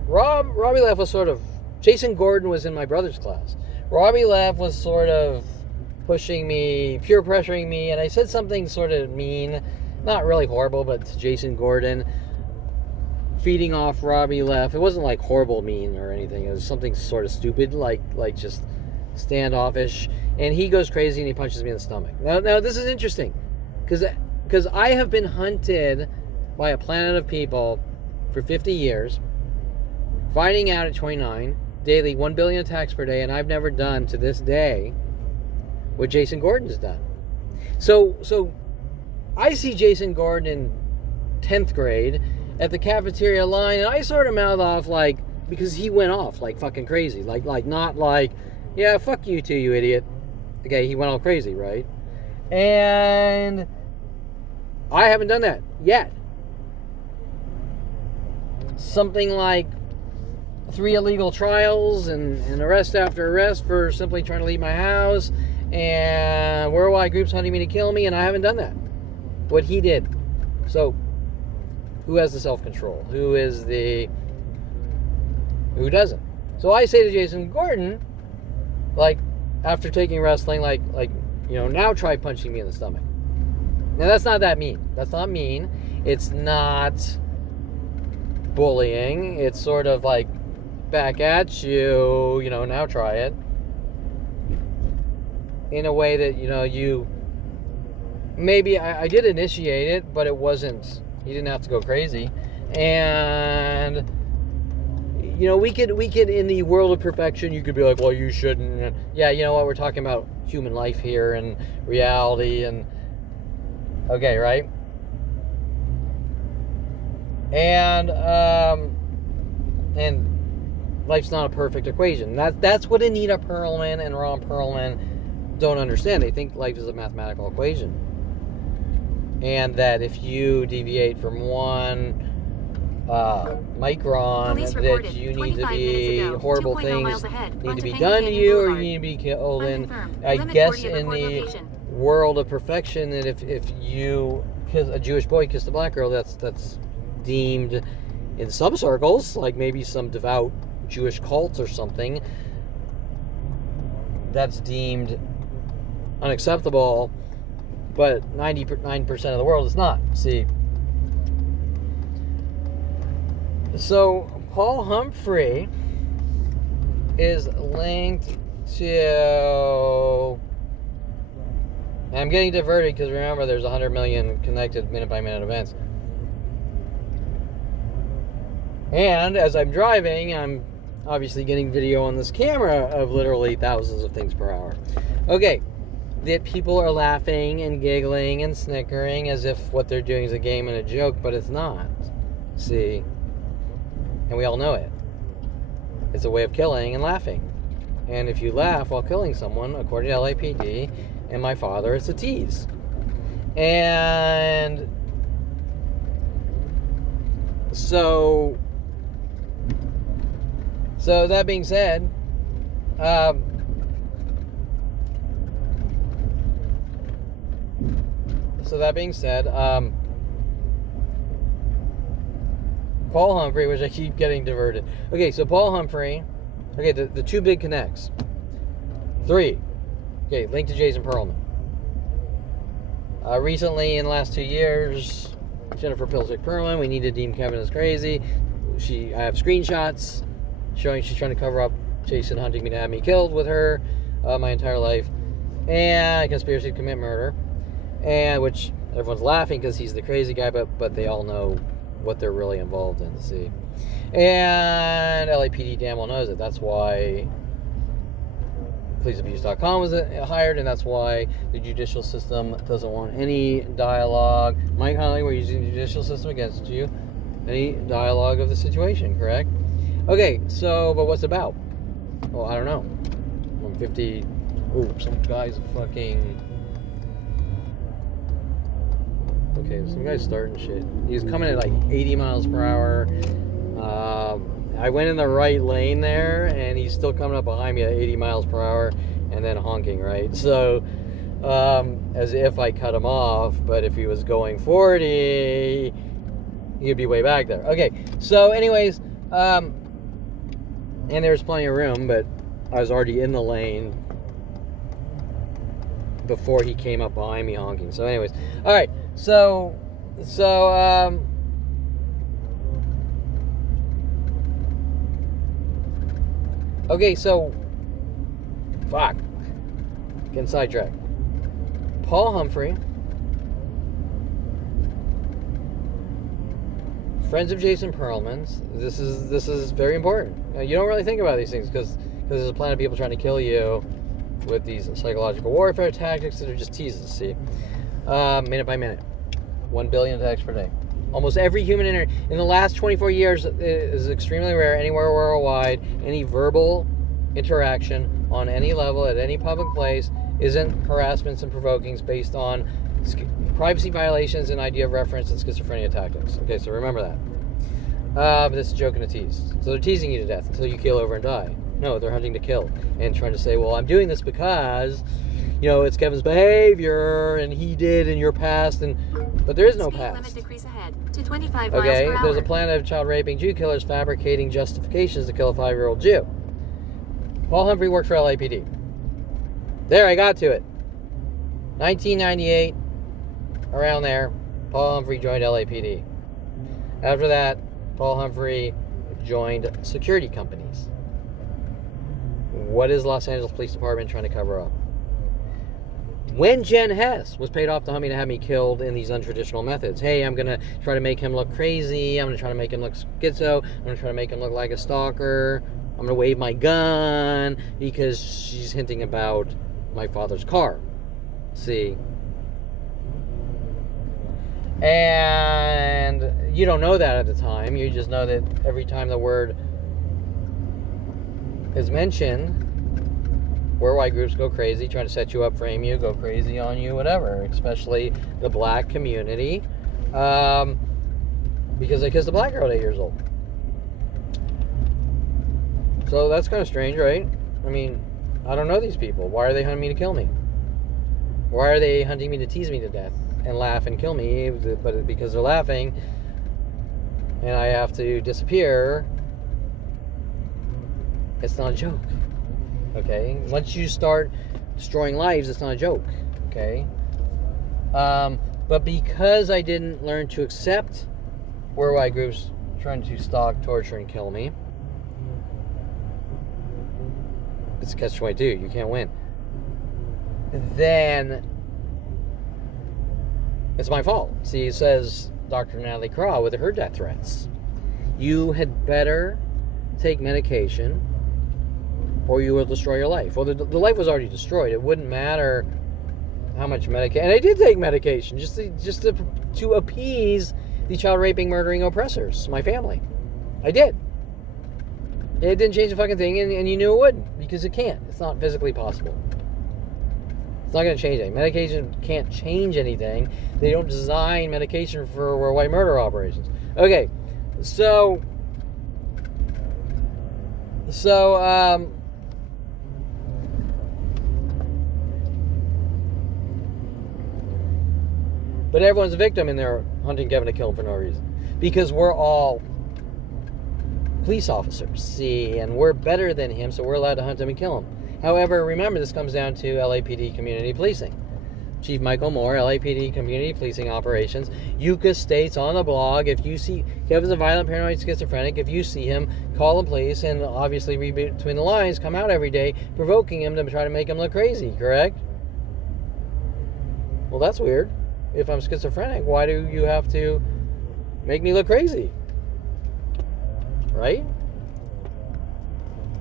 Robbie Leff was sort of, Jason Gordon was in my brother's class. Robbie Leff was sort of pushing me, peer pressuring me, and I said something sort of mean, not really horrible, but to Jason Gordon, feeding off Robbie Leff. It wasn't like horrible mean or anything. It was something sort of stupid, like just standoffish. And he goes crazy and he punches me in the stomach. Now this is interesting, because I have been hunted by a planet of people for 50 years, finding out at 29, daily 1 billion attacks per day, and I've never done to this day what Jason Gordon's done. So I see Jason Gordon in 10th grade at the cafeteria line, and I sort of mouth off, like, because he went off like fucking crazy, like not like, yeah, fuck you too, you idiot. Okay, he went all crazy, right? And I haven't done that yet. Something like 3 illegal trials and arrest after arrest for simply trying to leave my house, and worldwide groups hunting me to kill me, and I haven't done that. What he did. So, who has the self-control? Who doesn't? So I say to Jason Gordon, like, after taking wrestling, like, now try punching me in the stomach. Now that's not that mean. That's not mean. It's not bullying. It's sort of like, back at you, now try it. In a way that, you, maybe I did initiate it, but it wasn't, you didn't have to go crazy. And, we could, in the world of perfection, you could be like, well, you shouldn't. Yeah, you know what, we're talking about human life here and reality and, okay, right? And life's not a perfect equation. That's what Anita Perlman and Ron Perlman don't understand. They think life is a mathematical equation. And that if you deviate from one micron, that you need to be, horrible things need to be done to you, or you need to be killed. And I guess in the world of perfection, that if you kiss a Jewish boy kissed a black girl, that's deemed, in some circles, like maybe some devout Jewish cults or something, that's deemed unacceptable, but 99% of the world is not. See, so Paul Humphry is linked to, and I'm getting diverted because remember there's 100 million connected minute by minute events. And as I'm driving, I'm obviously getting video on this camera of literally thousands of things per hour. Okay, that people are laughing and giggling and snickering as if what they're doing is a game and a joke, but it's not. See? And we all know it. It's a way of killing and laughing. And if you laugh while killing someone, according to LAPD and my father, it's a tease. And so that being said, Paul Humphry, which I keep getting diverted. Okay, so Paul Humphry, okay, the two big connects. 3, okay, linked to Jason Perlman. Recently, in the last 2 years, Jennifer Pilsick Perlman, we need to deem Kevin as crazy. I have screenshots showing she's trying to cover up Jason hunting me to have me killed with her my entire life, and conspiracy to commit murder, and which Everyone's laughing because he's the crazy guy, but they all know what they're really involved in. See, and LAPD damn well knows it. That's why policeabuse.com was hired, and that's why the judicial system doesn't want any dialogue. Mike Huntley, we're using the judicial system against you. Any dialogue of the situation, correct? Okay, so, but what's it about? Well, I don't know. 150. Oh, some guy's fucking. Okay, some guy's starting shit. He's coming at like 80 miles per hour. I went in the right lane there, and he's still coming up behind me at 80 miles per hour and then honking, right? So, as if I cut him off, but if he was going 40, he'd be way back there. Okay, so anyways, and there's plenty of room, but I was already in the lane before he came up behind me honking. So anyways, all right, so okay, so fuck, getting sidetracked. Paul Humphry, friends of Jason Perlman's. This is very important. You don't really think about these things because there's a plan of people trying to kill you with these psychological warfare tactics that are just teases. See, minute by minute, 1 billion attacks per day. Almost every human in the last 24 years is extremely rare anywhere worldwide. Any verbal interaction on any level at any public place isn't harassments and provokings based on privacy violations and idea of reference and schizophrenia tactics. Okay, so remember that. But this is a joke and a tease. So they're teasing you to death until you keel over and die. No, they're hunting to kill and trying to say, well, I'm doing this because, it's Kevin's behavior and he did in your past, but there is no past. Limit decrease ahead to 25 okay, miles per there's hour. a plan of child raping Jew killers fabricating justifications to kill a 5-year-old Jew. Paul Humphry worked for LAPD. There, I got to it. 1998, around there, Paul Humphry joined LAPD. After that, Paul Humphry joined security companies. What is Los Angeles Police Department trying to cover up? When Jen Hess was paid off to me to have me killed in these untraditional methods. Hey, I'm going to try to make him look crazy. I'm going to try to make him look schizo. I'm going to try to make him look like a stalker. I'm going to wave my gun because she's hinting about my father's car. See? And you don't know that at the time. You just know that every time the word is mentioned, worldwide groups go crazy, trying to set you up, frame you, go crazy on you, whatever. Especially the black community, because they kissed a black girl at 8 years old. So that's kind of strange, right? I mean, I don't know these people. Why are they hunting me to kill me? Why are they hunting me to tease me to death and laugh and kill me? But because they're laughing and I have to disappear, it's not a joke. Okay? Once you start destroying lives, it's not a joke. Okay? But because I didn't learn to accept worldwide groups trying to stalk, torture, and kill me, it's a catch-22. You can't win. Then it's my fault. See, says Dr. Natalie Craw with her death threats. You had better take medication or you will destroy your life. Well, the life was already destroyed. It wouldn't matter how much medication. And I did take medication just to appease the child raping, murdering oppressors, my family. I did. It didn't change the fucking thing, and you knew it wouldn't, because it can't. It's not physically possible. It's not going to change anything. Medication can't change anything. They don't design medication for worldwide murder operations. Okay, so but everyone's a victim and they're hunting Kevin to kill him for no reason. Because we're all police officers, see, and we're better than him, so we're allowed to hunt him and kill him. However, remember, this comes down to LAPD community policing. Chief Michael Moore, LAPD community policing operations. Yucca states on the blog, if you see Kevin's a violent, paranoid, schizophrenic, if you see him, call the police, and obviously read between the lines, come out every day, provoking him to try to make him look crazy, correct? Well, that's weird. if I'm schizophrenic, why do you have to make me look crazy? Right?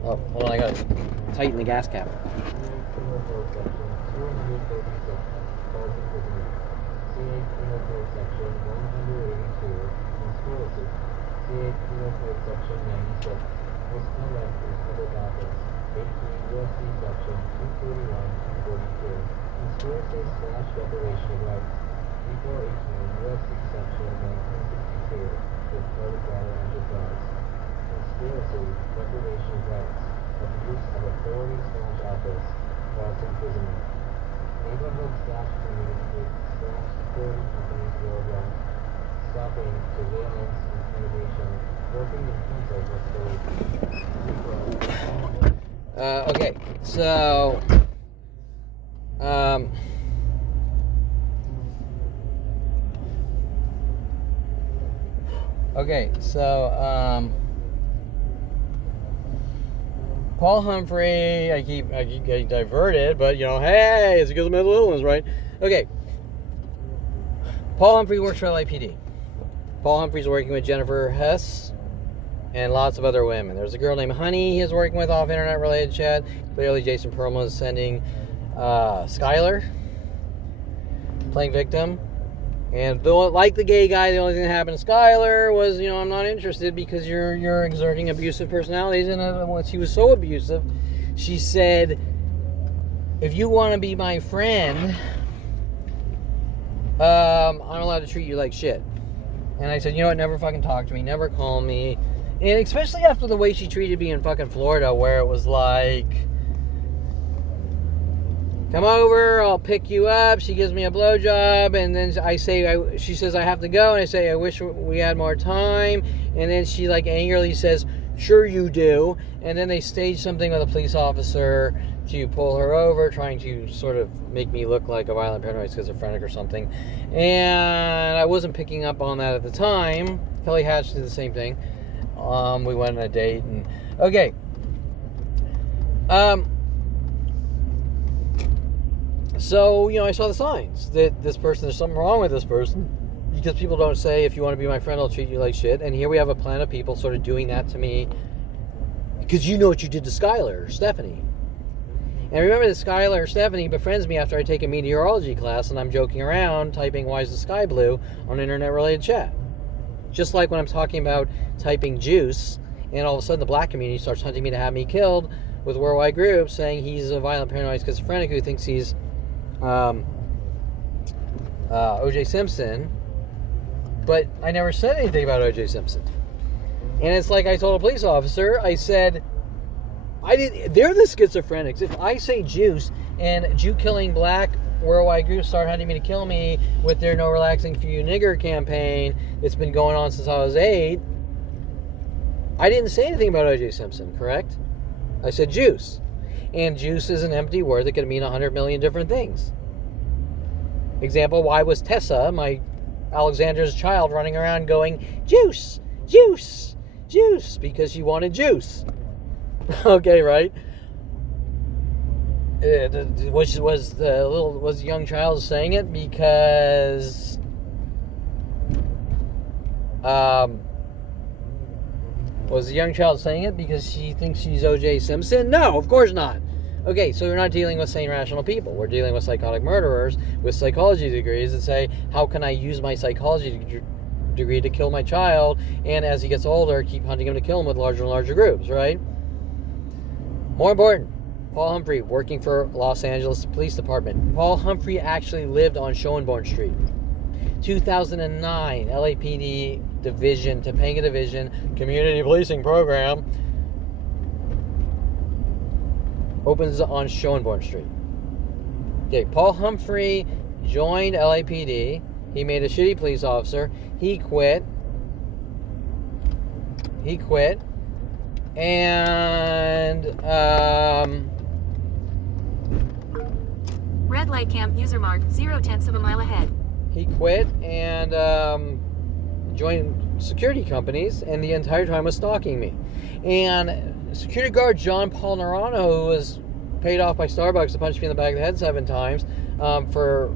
Oh, hold on, I gotta tighten the gas cap. Okay, so Paul Humphry, I keep getting diverted, but hey, it's because of mental illness, right? Okay. Paul Humphry works for LAPD. Paul Humphrey's working with Jennifer Hess and lots of other women. There's a girl named Honey he's working with off internet-related chat. Clearly, Jason Perlman is sending Skylar, playing victim. And though, like the gay guy, the only thing that happened to Skylar was, I'm not interested because you're exerting abusive personalities. And when she was so abusive, she said, if you want to be my friend, I'm allowed to treat you like shit. And I said, never fucking talk to me, never call me. And especially after the way she treated me in fucking Florida, where it was like, come over, I'll pick you up. She gives me a blowjob, and then she says I have to go, and I say I wish we had more time. And then she angrily says, sure you do. And then they stage something with a police officer to pull her over, trying to sort of make me look like a violent paranoid schizophrenic or something. And I wasn't picking up on that at the time. Kelly Hatch did the same thing. We went on a date, and okay. So, I saw the signs that this person, there's something wrong with this person, because people don't say, if you want to be my friend, I'll treat you like shit. And here we have a plan of people sort of doing that to me, because you know what you did to Skylar or Stephanie. And remember that Skylar or Stephanie befriends me after I take a meteorology class, and I'm joking around, typing, why is the sky blue, on internet-related chat. Just like when I'm talking about typing juice, and all of a sudden the black community starts hunting me to have me killed with worldwide groups, saying he's a violent paranoid schizophrenic who thinks he's O.J. Simpson, but I never said anything about O.J. Simpson. And it's like I told a police officer, I said, they're the schizophrenics. If I say juice and Jew-killing black worldwide groups start hunting me to kill me with their No Relaxing for You Nigger campaign that's been going on since I was 8, I didn't say anything about O.J. Simpson, correct? I said juice. And juice is an empty word that could mean 100 million different things. Example, why was Tessa, my Alexandra's child, running around going, juice, juice, juice, because she wanted juice. Okay, right? Was the young child saying it because was the young child saying it because she thinks she's O.J. Simpson? No, of course not. Okay, so we're not dealing with sane, rational people. We're dealing with psychotic murderers with psychology degrees that say, how can I use my psychology degree to kill my child, and as he gets older, keep hunting him to kill him with larger and larger groups, right? More important, Paul Humphry, working for Los Angeles Police Department. Paul Humphry actually lived on Schoenborn Street. 2009, LAPD Division, Topanga Division, Community Policing Program opens on Schoenborn Street. Okay, Paul Humphry joined LAPD. He made a shitty police officer. He quit. And red light camp user mark 0.1 of a mile ahead. He quit and joined security companies, and the entire time was stalking me. And security guard John Paul Narano, who was paid off by Starbucks to punch me in the back of the head 7 times for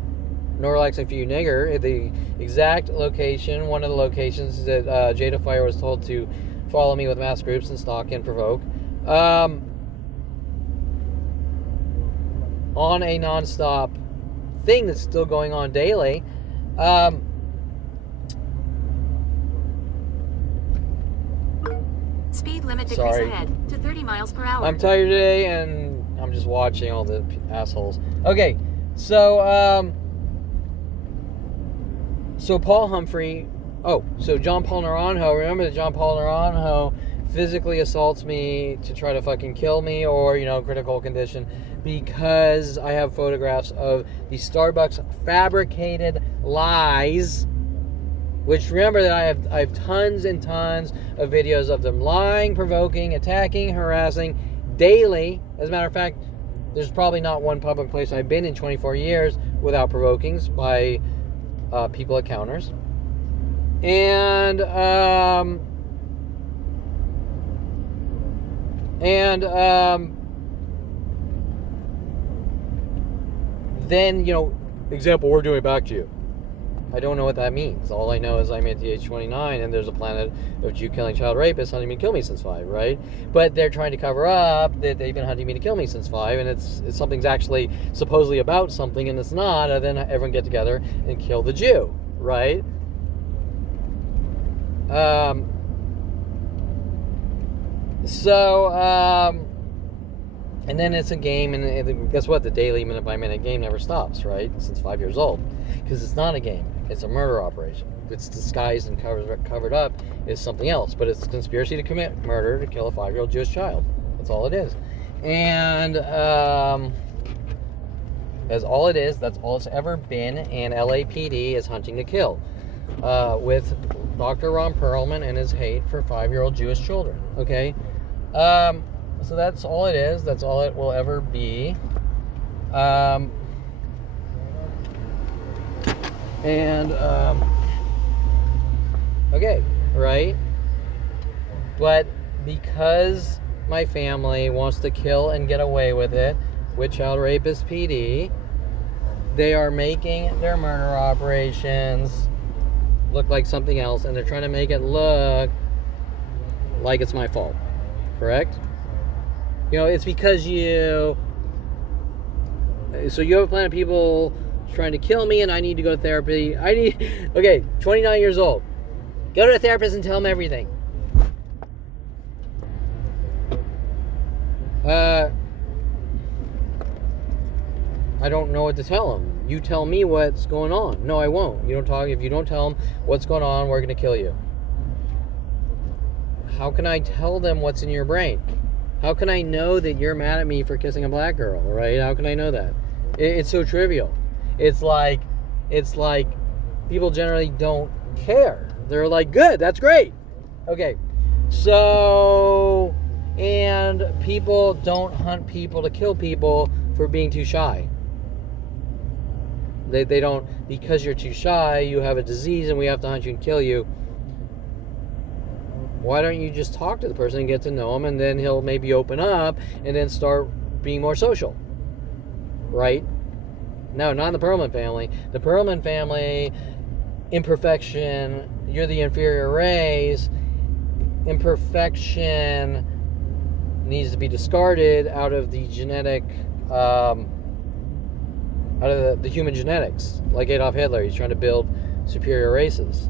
No Relaxing for You Nigger, the exact location, one of the locations that Jada Fire was told to follow me with mass groups and stalk and provoke. On a non-stop thing that's still going on daily. Speed limit decrease ahead to 30 miles per hour. I'm tired today and I'm just watching all the assholes. Okay, so Paul Humphry, so John Paul Naranjo, remember that John Paul Naranjo physically assaults me to try to fucking kill me or, critical condition because I have photographs of the Starbucks fabricated lies, which remember that I have tons and tons of videos of them lying, provoking, attacking, harassing daily. As a matter of fact, there's probably not one public place I've been in 24 years without provokings by people at counters. And then, example, we're doing it back to you. I don't know what that means. All I know is I'm at the age 29 and there's a planet of Jew-killing child rapists hunting me to kill me since 5, right? But they're trying to cover up that they've been hunting me to kill me since 5, and it's something's actually supposedly about something, and it's not, and then everyone get together and kill the Jew, right? And then it's a game, and guess what? The daily minute-by-minute game never stops, right? Since 5 years old. Because it's not a game. It's a murder operation. It's disguised and covered up is something else. But it's a conspiracy to commit murder to kill a 5-year-old Jewish child. That's all it is. And that's all it is. That's all it's ever been. And LAPD is hunting to kill. With Dr. Ron Perlman and his hate for 5-year-old Jewish children. Okay? So that's all it is. That's all it will ever be. Okay, right? But because my family wants to kill and get away with it with Child Rapist PD, they are making their murder operations look like something else, and they're trying to make it look like it's my fault. Correct? It's because you have a plan of people trying to kill me and I need to go to therapy. 29 years old. Go to a therapist and tell them everything. I don't know what to tell them. You tell me what's going on. No, I won't. If you don't tell them what's going on, we're going to kill you. How can I tell them what's in your brain? How can I know that you're mad at me for kissing a black girl, right? How can I know that? It's so trivial. It's like people generally don't care. They're like, good, that's great. Okay, so, and people don't hunt people to kill people for being too shy. They don't, because you're too shy, you have a disease and we have to hunt you and kill you. Why don't you just talk to the person and get to know him, and then he'll maybe open up and then start being more social, right? No, not in the Perlman family. The Perlman family, imperfection, you're the inferior race, imperfection needs to be discarded out of the genetic, out of the human genetics. Like Adolf Hitler, he's trying to build superior races.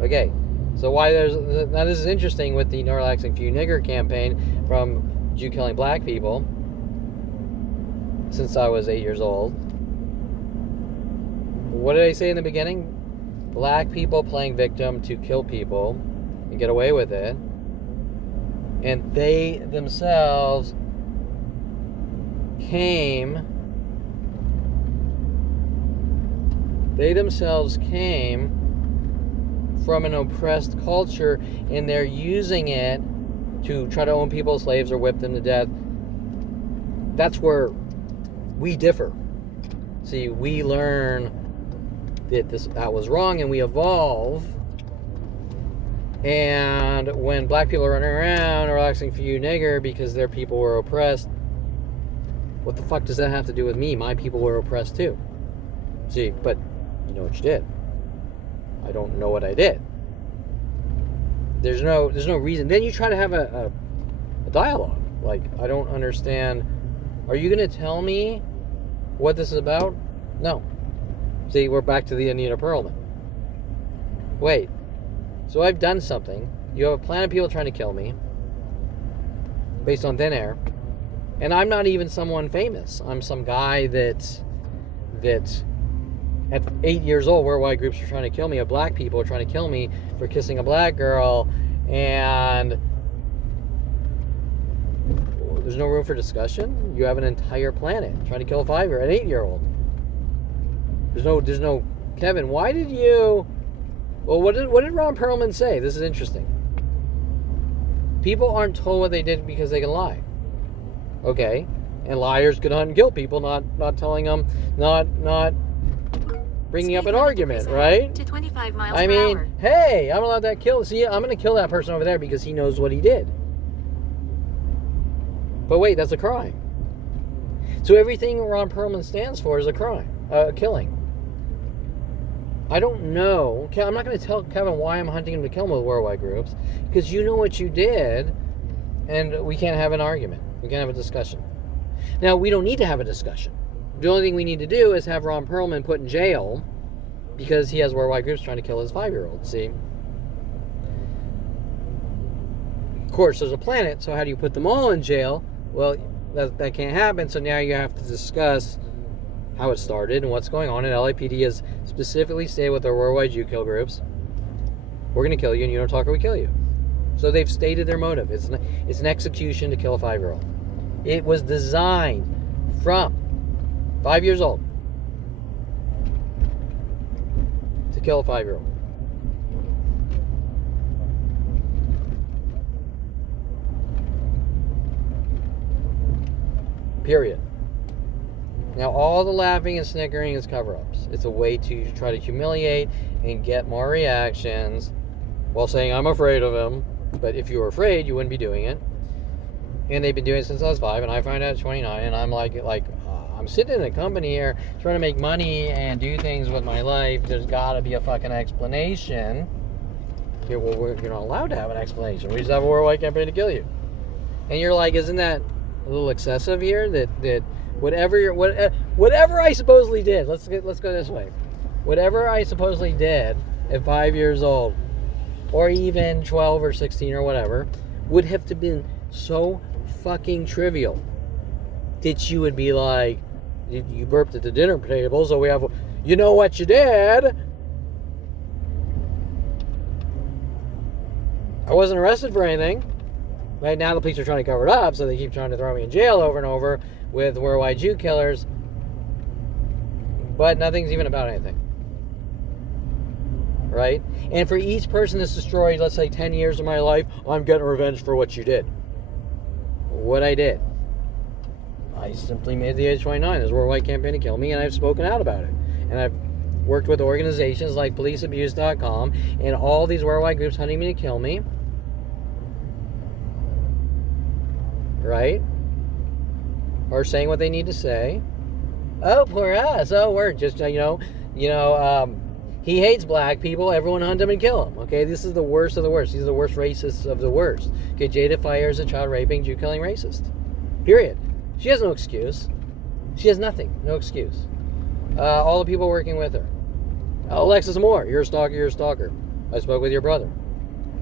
Okay. So now this is interesting with the No Relaxing for You Nigger campaign from Jew-killing black people since I was 8 years old. What did I say in the beginning? Black people playing victim to kill people and get away with it. And they themselves came from an oppressed culture, and they're using it to try to own people as slaves or whip them to death. That's where we differ. See, we learn that was wrong, and we evolve. And when black people are running around relaxing for you nigger because their people were oppressed, what the fuck does that have to do with me? My people were oppressed too. See, but you know what you did. I don't know what I did. There's no reason. Then you try to have a dialogue. Like, I don't understand. Are you going to tell me what this is about? No. See, we're back to the Anita Perlman. Wait. So I've done something. You have a plan of people trying to kill me based on thin air. And I'm not even someone famous. I'm some guy that at 8 years old, worldwide groups are trying to kill me. Black people are trying to kill me for kissing a black girl. And there's no room for discussion. You have an entire planet trying to kill an 8-year-old. There's no Kevin, why did you... Well, what did Ron Perlman say? This is interesting. People aren't told what they did because they can lie. Okay. And liars can hunt and kill people, not telling them, not bringing up an argument, right? To 25 miles per hour. Hey, I'm allowed that kill. See, I'm going to kill that person over there because he knows what he did. But wait, that's a crime. So everything Ron Perlman stands for is a crime, killing. I don't know. I'm not going to tell Kevin why I'm hunting him to kill him with worldwide groups, because you know what you did, and we can't have an argument. We can't have a discussion. Now, we don't need to have a discussion. The only thing we need to do is have Ron Perlman put in jail because he has worldwide groups trying to kill his 5-year-old, see? Of course, there's a planet, so how do you put them all in jail? Well, that can't happen, so now you have to discuss how it started and what's going on. And LAPD has specifically stated with their worldwide Jew kill groups, we're going to kill you, and you don't talk or we kill you. So they've stated their motive. It's an execution to kill a 5-year-old. It was designed from 5 years old to kill a 5-year-old. Period. Now, all the laughing and snickering is cover-ups. It's a way to try to humiliate and get more reactions while saying, I'm afraid of him. But if you were afraid, you wouldn't be doing it. And they've been doing it since I was 5, and I found out at 29, and I'm like I'm sitting in a company here trying to make money and do things with my life. There's got to be a fucking explanation. Okay, well, you're not allowed to have an explanation. We just have a worldwide campaign to kill you. And you're like, isn't that a little excessive here? That whatever I supposedly did, let's go this way. Whatever I supposedly did at 5 years old, or even 12 or 16 or whatever, would have to been so fucking trivial that you would be like, you burped at the dinner table, so we have, you know what you did. I wasn't arrested for anything. Right now the police are trying to cover it up, so they keep trying to throw me in jail over and over with worldwide Jew killers. But nothing's even about anything. Right? And for each person that's destroyed, let's say 10 years of my life, I'm getting revenge for what you did. What I did. I simply made the age 29. There's a worldwide campaign to kill me, and I've spoken out about it. And I've worked with organizations like policeabuse.com and all these worldwide groups hunting me to kill me. Right? Or saying what they need to say. Oh, poor us. Oh, we're just, he hates black people. Everyone hunt him and kill him. Okay, this is the worst of the worst. These are the worst racists of the worst. Okay, Jada Fire is a child raping, Jew killing racist. Period. She has no excuse. She has nothing. No excuse. All the people working with her. Alexis Moore, you're a stalker, you're a stalker. I spoke with your brother.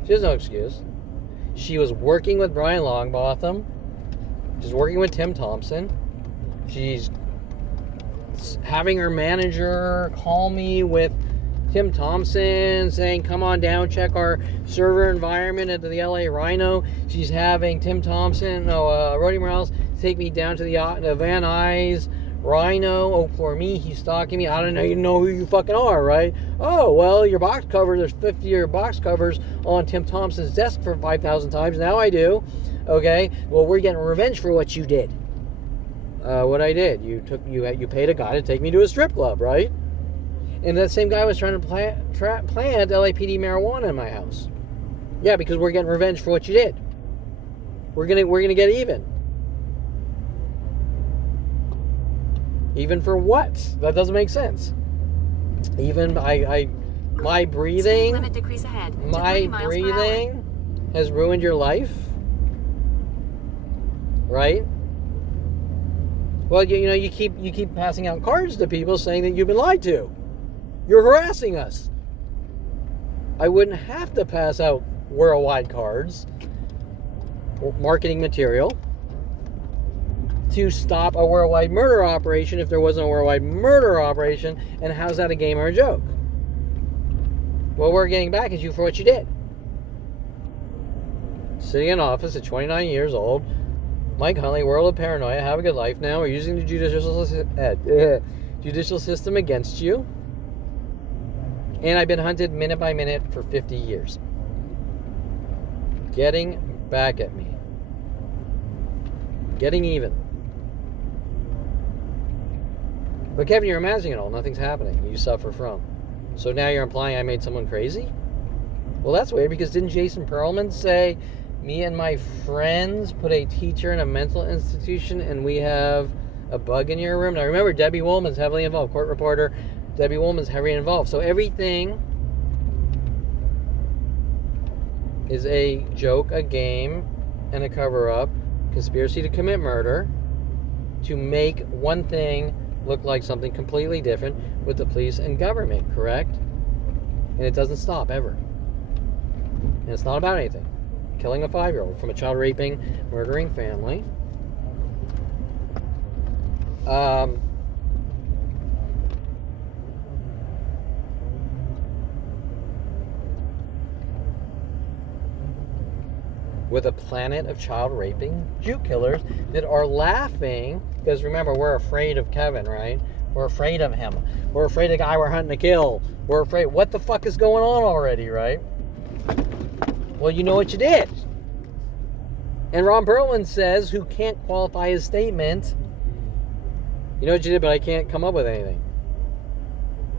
She has no excuse. She was working with Brian Longbotham. She's working with Tim Thompson. She's having her manager call me with Tim Thompson saying, come on down, check our server environment at the LA Rhino. She's having Tim Thompson, Roddy Morales, take me down to the Van Nuys Rhino. Oh, for me, he's stalking me. I don't even know who you fucking are, right? Oh, well, your box cover, there's 50 of your box covers on Tim Thompson's desk for 5,000 times. Now I do. Okay, well, we're getting revenge for what you did. What I did, you paid a guy to take me to a strip club, right? And that same guy was trying to plant LAPD marijuana in my house. Yeah, because we're getting revenge for what you did. We're gonna get even. Even for what? That doesn't make sense. Even my Speed breathing, limit decrease ahead to my 30 miles per hour. breathing has ruined your life, right? Well, you keep passing out cards to people saying that you've been lied to. You're harassing us. I wouldn't have to pass out worldwide cards, marketing material, to stop a worldwide murder operation if there wasn't a worldwide murder operation. And how's that a game or a joke? What we're getting back at you for what you did. Sitting in office at 29 years old, Mike Huntley, world of paranoia, have a good life now. We're using the judicial system against you. And I've been hunted minute by minute for 50 years. Getting back at me. Getting even. But Kevin, you're imagining it all. Nothing's happening. You suffer from. So now you're implying I made someone crazy? Well, that's weird, because didn't Jason Perlman say, me and my friends put a teacher in a mental institution and we have a bug in your room? Now remember, Debbie Woolman's heavily involved. Court reporter Debbie Woolman's heavily involved. So everything is a joke, a game, and a cover-up. Conspiracy to commit murder to make one thing look like something completely different with the police and government, correct? And it doesn't stop ever. And it's not about anything. Killing a 5-year-old from a child raping, murdering family. With a planet of child raping Jew killers that are laughing, because remember, we're afraid of Kevin, right? We're afraid of him. We're afraid of the guy we're hunting to kill. We're afraid. What the fuck is going on already, right? Well, you know what you did. And Ron Perlman says, who can't qualify his statement, you know what you did, but I can't come up with anything.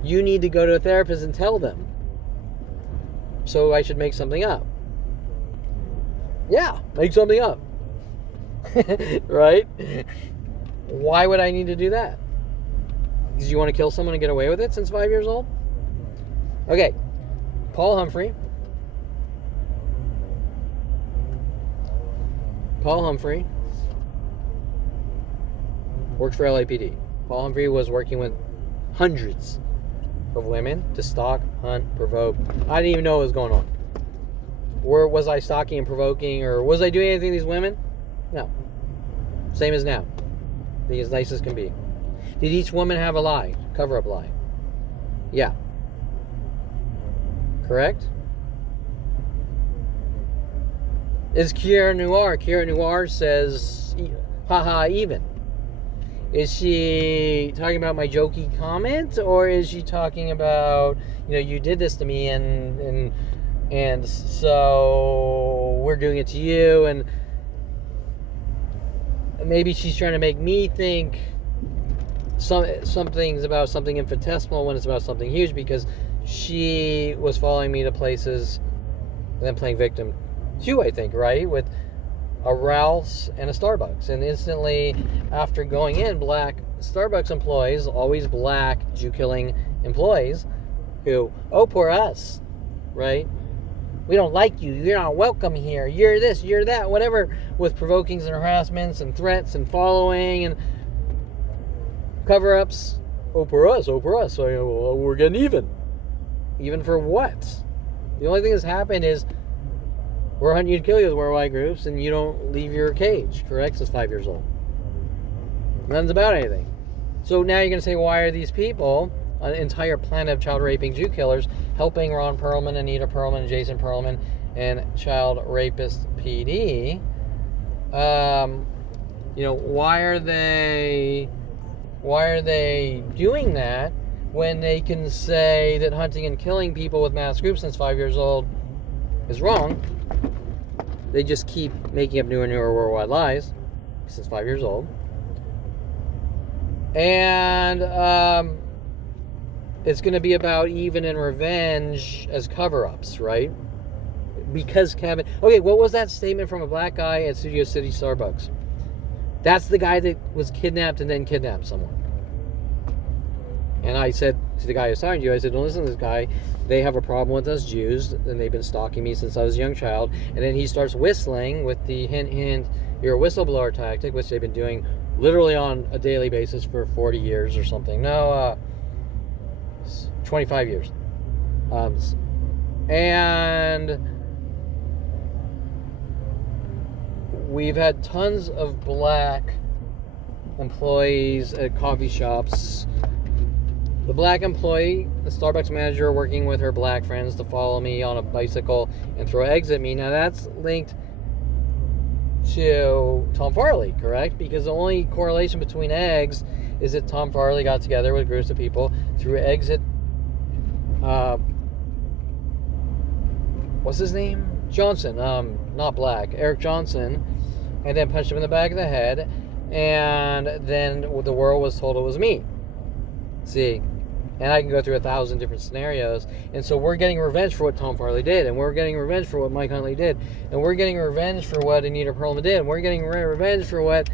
You need to go to a therapist and tell them. So I should make something up. Yeah, make something up. Right? Why would I need to do that? Because you want to kill someone and get away with it since 5 years old? Okay. Paul Humphry. Paul Humphry works for LAPD. Paul Humphry was working with hundreds of women to stalk, hunt, provoke. I didn't even know what was going on. Or was I stalking and provoking, or was I doing anything to these women? No. Same as now. Be as nice as can be. Did each woman have a lie? Cover-up lie? Yeah. Correct? Is Kiara Noir? Kiara Noir says, haha, even. Is she talking about my jokey comment, or is she talking about, you did this to me and so we're doing it to you, and maybe she's trying to make me think something's about something infinitesimal when it's about something huge, because she was following me to places and then playing victim too, I think, right? With a Ralph's and a Starbucks. And instantly after going in, black Starbucks employees, always black Jew-killing employees, who, oh, poor us, right? We don't like you. You're not welcome here. You're this, you're that, whatever, with provokings and harassments and threats and following and cover-ups. Oh, for us. So we're getting even. Even for what? The only thing that's happened is we're hunting you to kill you with worldwide groups, and you don't leave your cage, correct? Since 5 years old. Nothing's about anything. So now you're going to say, why are these people, an entire planet of child raping Jew killers, helping Ron Perlman, Anita Perlman, and Jason Perlman, and Child Rapist PD? Why are they doing that when they can say that hunting and killing people with mass groups since 5 years old is wrong? They just keep making up newer and newer worldwide lies since 5 years old. And it's going to be about even and revenge as cover-ups, right? Because Kevin... Okay, what was that statement from a black guy at Studio City Starbucks? That's the guy that was kidnapped and then kidnapped someone. And I said to the guy who signed you, I said, don't listen to this guy. They have a problem with us Jews, and they've been stalking me since I was a young child. And then he starts whistling with the hint, hint, you're a whistleblower tactic, which they've been doing literally on a daily basis for 40 years or something. No, 25 years. And we've had tons of black employees at coffee shops. The black employee, the Starbucks manager, working with her black friends to follow me on a bicycle and throw eggs at me. Now that's linked to Tom Farley, correct? Because the only correlation between eggs is that Tom Farley got together with groups of people, threw eggs at what's his name? Johnson, not Black, Eric Johnson, and then punched him in the back of the head, and then the world was told it was me. See, and I can go through 1,000 different scenarios, and so we're getting revenge for what Tom Farley did, and we're getting revenge for what Mike Huntley did, and we're getting revenge for what Anita Perlman did, and we're getting revenge for what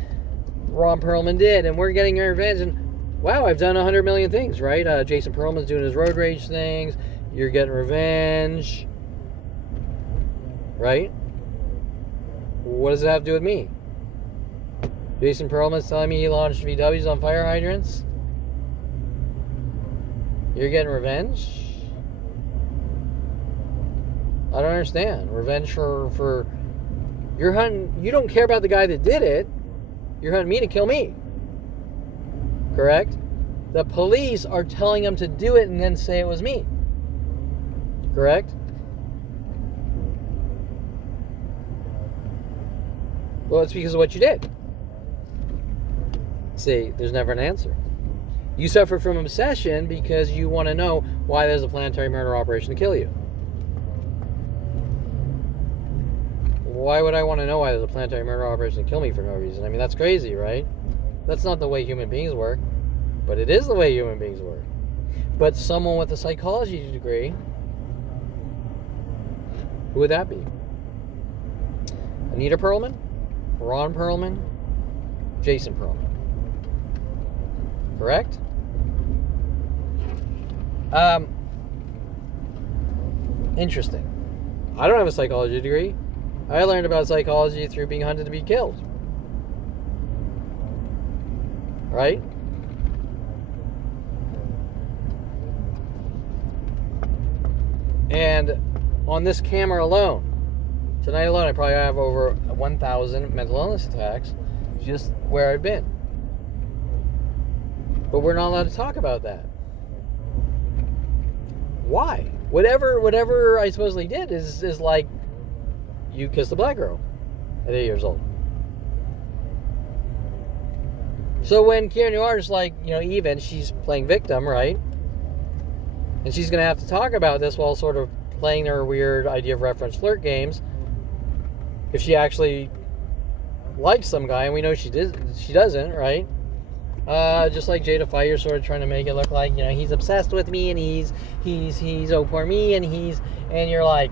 Ron Perlman did, and we're getting revenge, and wow, I've done 100 million things, right? Jason Perlman's doing his road rage things, you're getting revenge, right? What does it have to do with me? Jason Perlman's telling me he launched VWs on fire hydrants. You're getting revenge? I don't understand. Revenge for you're hunting. You don't care about the guy that did it. You're hunting me to kill me. Correct? The police are telling him to do it and then say it was me. Correct? Well, it's because of what you did. See, there's never an answer. You suffer from obsession because you want to know why there's a planetary murder operation to kill you. Why would I want to know why there's a planetary murder operation to kill me for no reason? I mean, that's crazy, right? That's not the way human beings work. But it is the way human beings work. But someone with a psychology degree, who would that be? Anita Perlman? Ron Perlman? Jason Perlman. Correct? Interesting. I don't have a psychology degree. I learned about psychology through being hunted to be killed. Right? And on this camera alone, tonight alone, I probably have over 1,000 mental illness attacks just where I've been. But we're not allowed to talk about that. Why? Whatever I supposedly did is like you kissed a black girl at 8 years old. So when Kieran Noir is like, even, she's playing victim, right? And she's going to have to talk about this while sort of playing her weird idea of reference flirt games. If she actually likes some guy, and we know she doesn't, right? Just like Jada Fire sort of trying to make it look like, he's obsessed with me, and he's oh poor me, and you're like,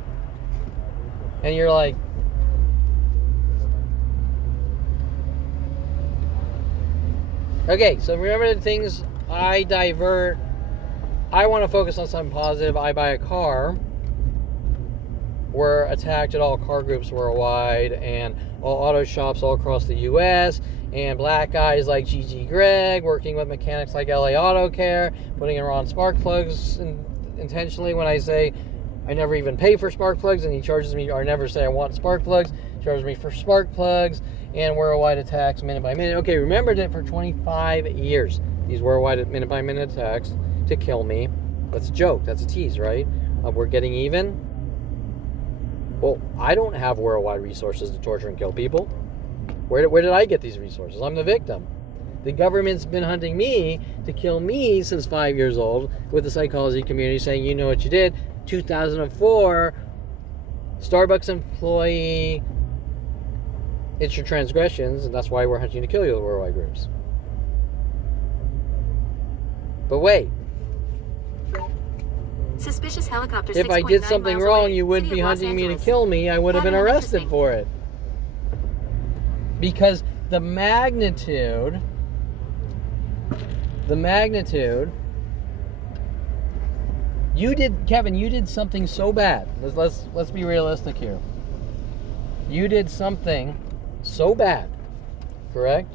okay, so remember the things I divert. I want to focus on something positive. I buy a car. We're attacked at all car groups worldwide and all auto shops all across the U.S. And black guys like Gigi Gregg working with mechanics like LA Auto Care, putting in wrong spark plugs intentionally when I say I never even pay for spark plugs, and he charges me, or I never say I want spark plugs, charges me for spark plugs, and worldwide attacks minute by minute. Okay, remember that for 25 years, these worldwide minute by minute attacks to kill me. That's a joke. That's a tease, right? We're getting even. Well, I don't have worldwide resources to torture and kill people. Where did I get these resources? I'm the victim. The government's been hunting me to kill me since 5 years old, with the psychology community saying, you know what you did. 2004, Starbucks employee, it's your transgressions, and that's why we're hunting to kill you, the worldwide groups. But wait. Suspicious helicopter. If I did something wrong, you wouldn't be hunting me to kill me. I would have been arrested for it. Because the magnitude Kevin, you did something so bad. Let's be realistic here. You did something so bad, correct?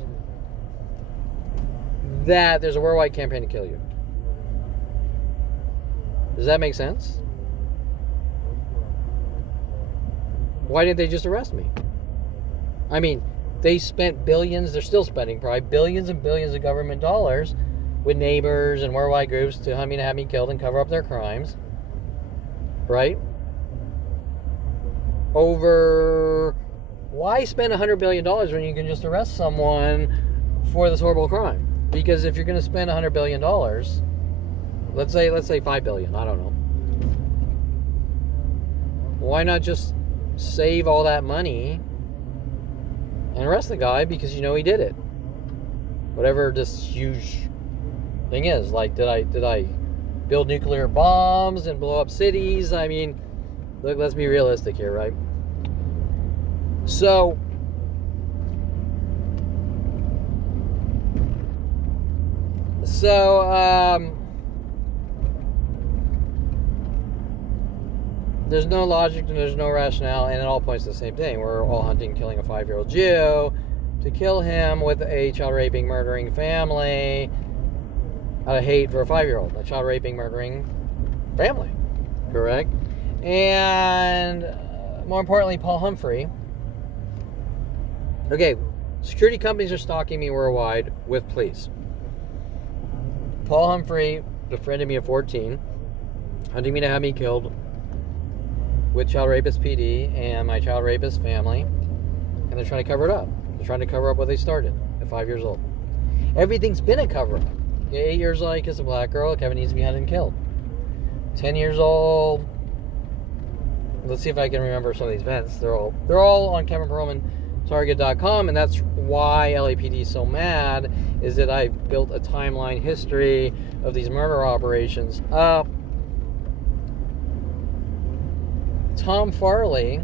That there's a worldwide campaign to kill you. Does that make sense? Why didn't they just arrest me? I mean, they spent billions, they're still spending probably billions and billions of government dollars with neighbors and worldwide groups to hunt me to have me killed and cover up their crimes. Right? Over, why spend $100 billion when you can just arrest someone for this horrible crime? Because if you're going to spend $100 billion, let's say $5 billion, I don't know. Why not just save all that money and arrest the guy because you know he did it? Whatever this huge thing is. Like, did I build nuclear bombs and blow up cities? I mean, look, let's be realistic here, right? So there's no logic and there's no rationale, and it all points to the same thing. We're all hunting, killing a 5-year-old Jew to kill him with a child raping, murdering family out of hate for a 5-year-old, a child raping, murdering family, correct? And more importantly, Paul Humphry. Okay, security companies are stalking me worldwide with police. Paul Humphry befriended me at 14, hunting me to have me killed with Child Rapist PD and my child rapist family, and they're trying to cover it up. They're trying to cover up what they started at 5 years old. Everything's been a cover-up. 8 years old, I kissed a black girl. Kevin needs to be hunted and killed. 10 years old. Let's see if I can remember some of these events. They're all on KevinPerlmanTarget.com, and that's why LAPD is so mad, is that I've built a timeline history of these murder operations. Tom Farley.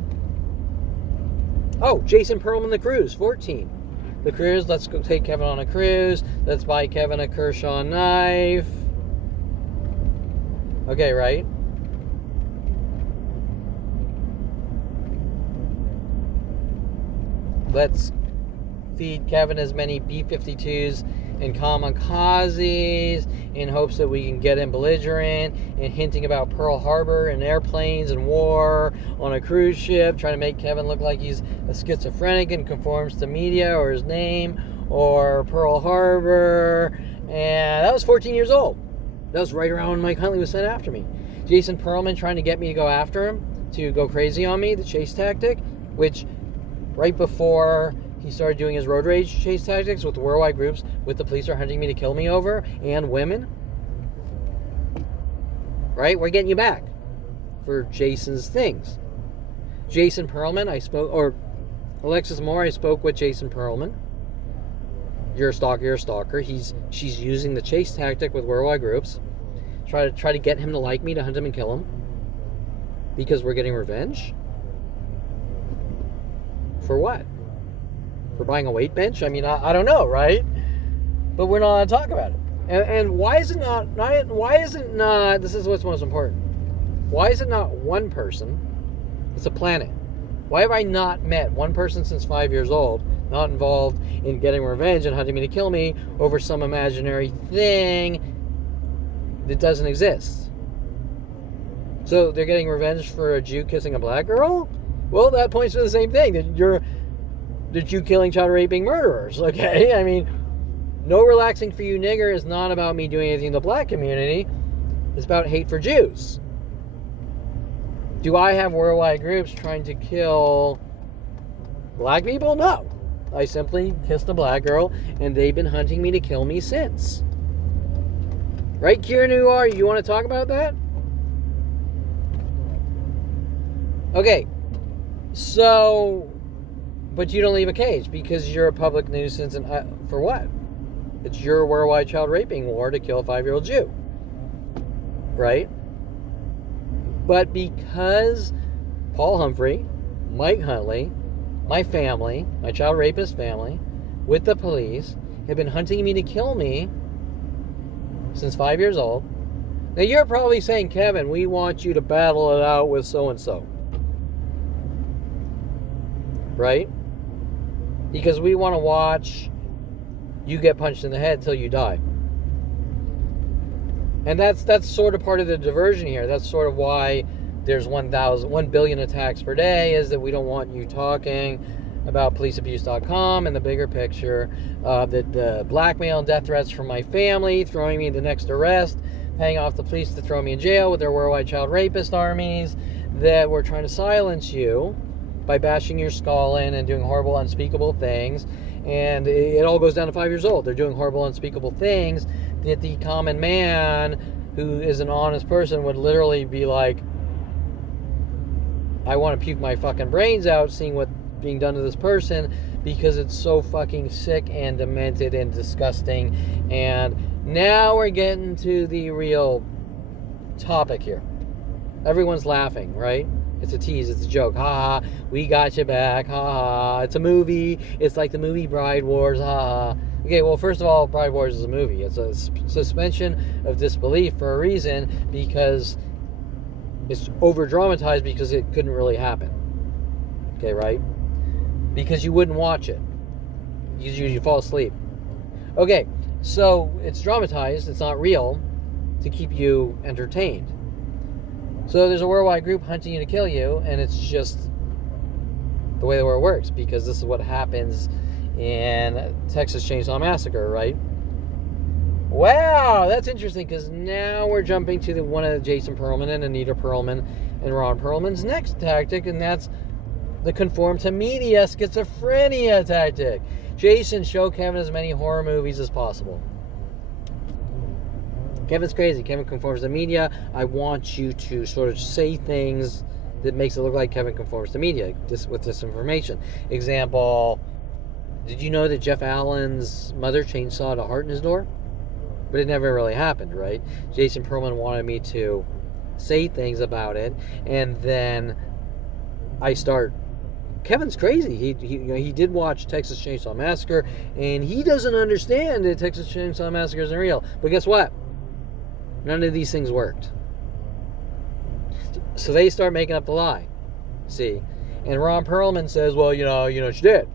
Oh, Jason Perlman, the cruise, 14. The cruise, let's go take Kevin on a cruise. Let's buy Kevin a Kershaw knife. Okay, right? Let's feed Kevin as many B-52s and kamikazes in hopes that we can get him belligerent and hinting about Pearl Harbor and airplanes and war on a cruise ship, trying to make Kevin look like he's a schizophrenic and conforms to media or his name or Pearl Harbor. And that was 14 years old. That was right around when Mike Huntley was sent after me. Jason Perlman trying to get me to go after him, to go crazy on me, the chase tactic, which right before he started doing his road rage chase tactics with the worldwide groups, with the police are hunting me to kill me over, and women. Right? We're getting you back for Jason's things. Jason Perlman, or Alexis Moore, I spoke with Jason Perlman. You're a stalker. She's using the chase tactic with worldwide groups. Try to get him to like me, to hunt him and kill him. Because we're getting revenge? For what? For buying a weight bench? I mean, I don't know, right? But we're not allowed to talk about it. And why is it not, this is what's most important. Why is it not one person? It's a planet. Why have I not met one person since 5 years old, not involved in getting revenge and hunting me to kill me over some imaginary thing that doesn't exist? So they're getting revenge for a Jew kissing a black girl? Well, that points to the same thing, that you're the Jew killing, child raping murderers, okay? I mean, no relaxing for you nigger is not about me doing anything in the black community. It's about hate for Jews. Do I have worldwide groups trying to kill black people? No. I simply kissed a black girl, and they've been hunting me to kill me since. Right, Kieran, who are you? You want to talk about that? Okay. So, but you don't leave a cage because you're a public nuisance, and for what? It's your worldwide child raping war to kill a 5-year-old Jew. Right? But because Paul Humphry, Mike Huntley, my family, my child rapist family, with the police, have been hunting me to kill me since 5 years old, Now you're probably saying, Kevin, we want you to battle it out with so-and-so. Right? Because we want to watch you get punched in the head till you die. And that's sort of part of the diversion here. That's sort of why there's 1 billion attacks per day, is that we don't want you talking about policeabuse.com and the bigger picture, the blackmail and death threats from my family, throwing me the next arrest, paying off the police to throw me in jail with their worldwide child rapist armies, that we're trying to silence you by bashing your skull in and doing horrible, unspeakable things. And it all goes down to 5 years old. They're doing horrible, unspeakable things that the common man who is an honest person would literally be like, I want to puke my fucking brains out seeing what's being done to this person, because it's so fucking sick and demented and disgusting. And now we're getting to the real topic here. Everyone's laughing, right? It's a tease, it's a joke. Ha ha, we got you back. Ha ha, it's a movie. It's like the movie Bride Wars. Ha ha. Okay, well, first of all, Bride Wars is a movie. It's a suspension of disbelief for a reason, because it's over-dramatized because it couldn't really happen. Okay, right? Because you wouldn't watch it. You fall asleep. Okay, so it's dramatized, it's not real, to keep you entertained. So there's a worldwide group hunting you to kill you, and it's just the way the world works, because this is what happens in Texas Chainsaw Massacre, right? Wow, that's interesting, because now we're jumping to one of Jason Perlman and Anita Perlman and Ron Perlman's next tactic, and that's the conform to media schizophrenia tactic. Jason, show Kevin as many horror movies as possible. Kevin's crazy. Kevin conforms to media. I want you to sort of say things that makes it look like Kevin conforms to media with disinformation. Example, did you know that Jeff Allen's mother chainsawed a heart in his door? But it never really happened, right? Jason Perlman wanted me to say things about it, and then I start, Kevin's crazy. He did watch Texas Chainsaw Massacre, and he doesn't understand that Texas Chainsaw Massacre isn't real. But guess what? None of these things worked. So they start making up the lie. See? And Ron Perlman says, well, you know what you did.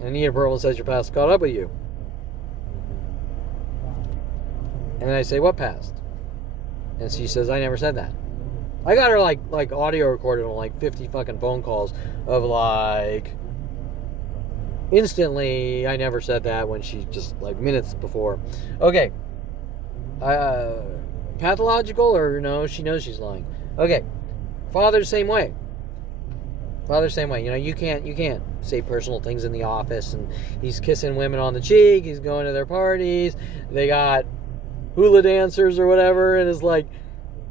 And Anita Perlman says your past caught up with you. And then I say, what past? And she says, I never said that. I got her like audio recorded on like 50 fucking phone calls of like, instantly, I never said that, when she just like minutes before. Okay. Pathological, or no, she knows she's lying. Okay. Father's same way. You can't say personal things in the office, and he's kissing women on the cheek, he's going to their parties, they got hula dancers or whatever, and it's like,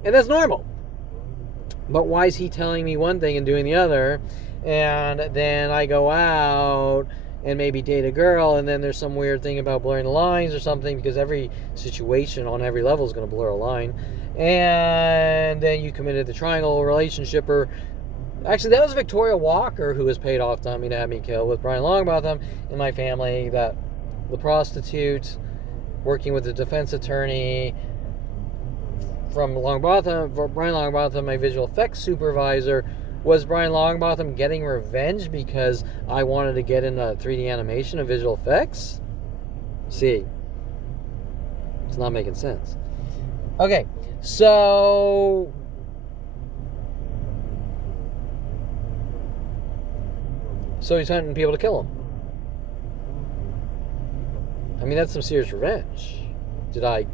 and that's normal. But why is he telling me one thing and doing the other? And then I go out and maybe date a girl, and then there's some weird thing about blurring the lines or something, because every situation on every level is going to blur a line. And then you committed the triangle relationship, or actually that was Victoria Walker who was paid off to me to have me killed, with Brian Longbotham in my family, that the prostitute working with the defense attorney from Brian Longbotham, my visual effects supervisor. Was Brian Longbotham getting revenge because I wanted to get into 3D animation and visual effects? See, it's not making sense. Okay, so he's hunting people to kill him. I mean, that's some serious revenge. Did I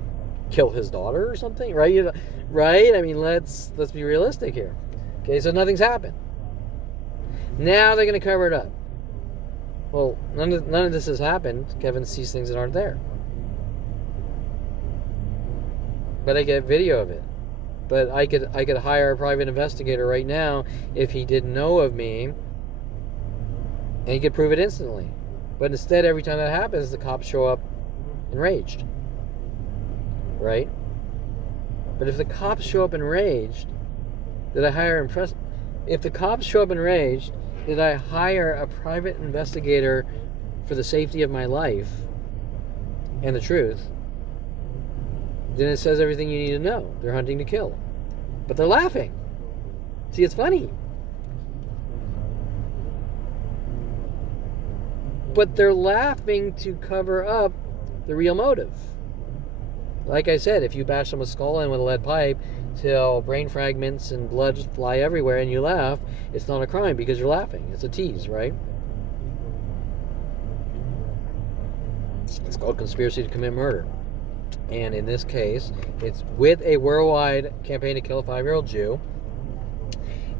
kill his daughter or something? Right? Right? I mean, let's be realistic here. Okay, so nothing's happened. Now they're going to cover it up. Well, none of this has happened. Kevin sees things that aren't there. But I get video of it. But I could hire a private investigator right now if he didn't know of me, and he could prove it instantly. But instead, every time that happens, the cops show up enraged. Right? But if the cops show up enraged, if the cops show up enraged, did I hire a private investigator for the safety of my life and the truth? then it says everything you need to know. They're hunting to kill. But they're laughing. See, it's funny. But they're laughing to cover up the real motive. Like I said, if you bash someone's skull in with a lead pipe till brain fragments and blood fly everywhere and you laugh, it's not a crime because you're laughing. It's a tease, right? It's called conspiracy to commit murder. And in this case, it's with a worldwide campaign to kill a 5-year-old Jew.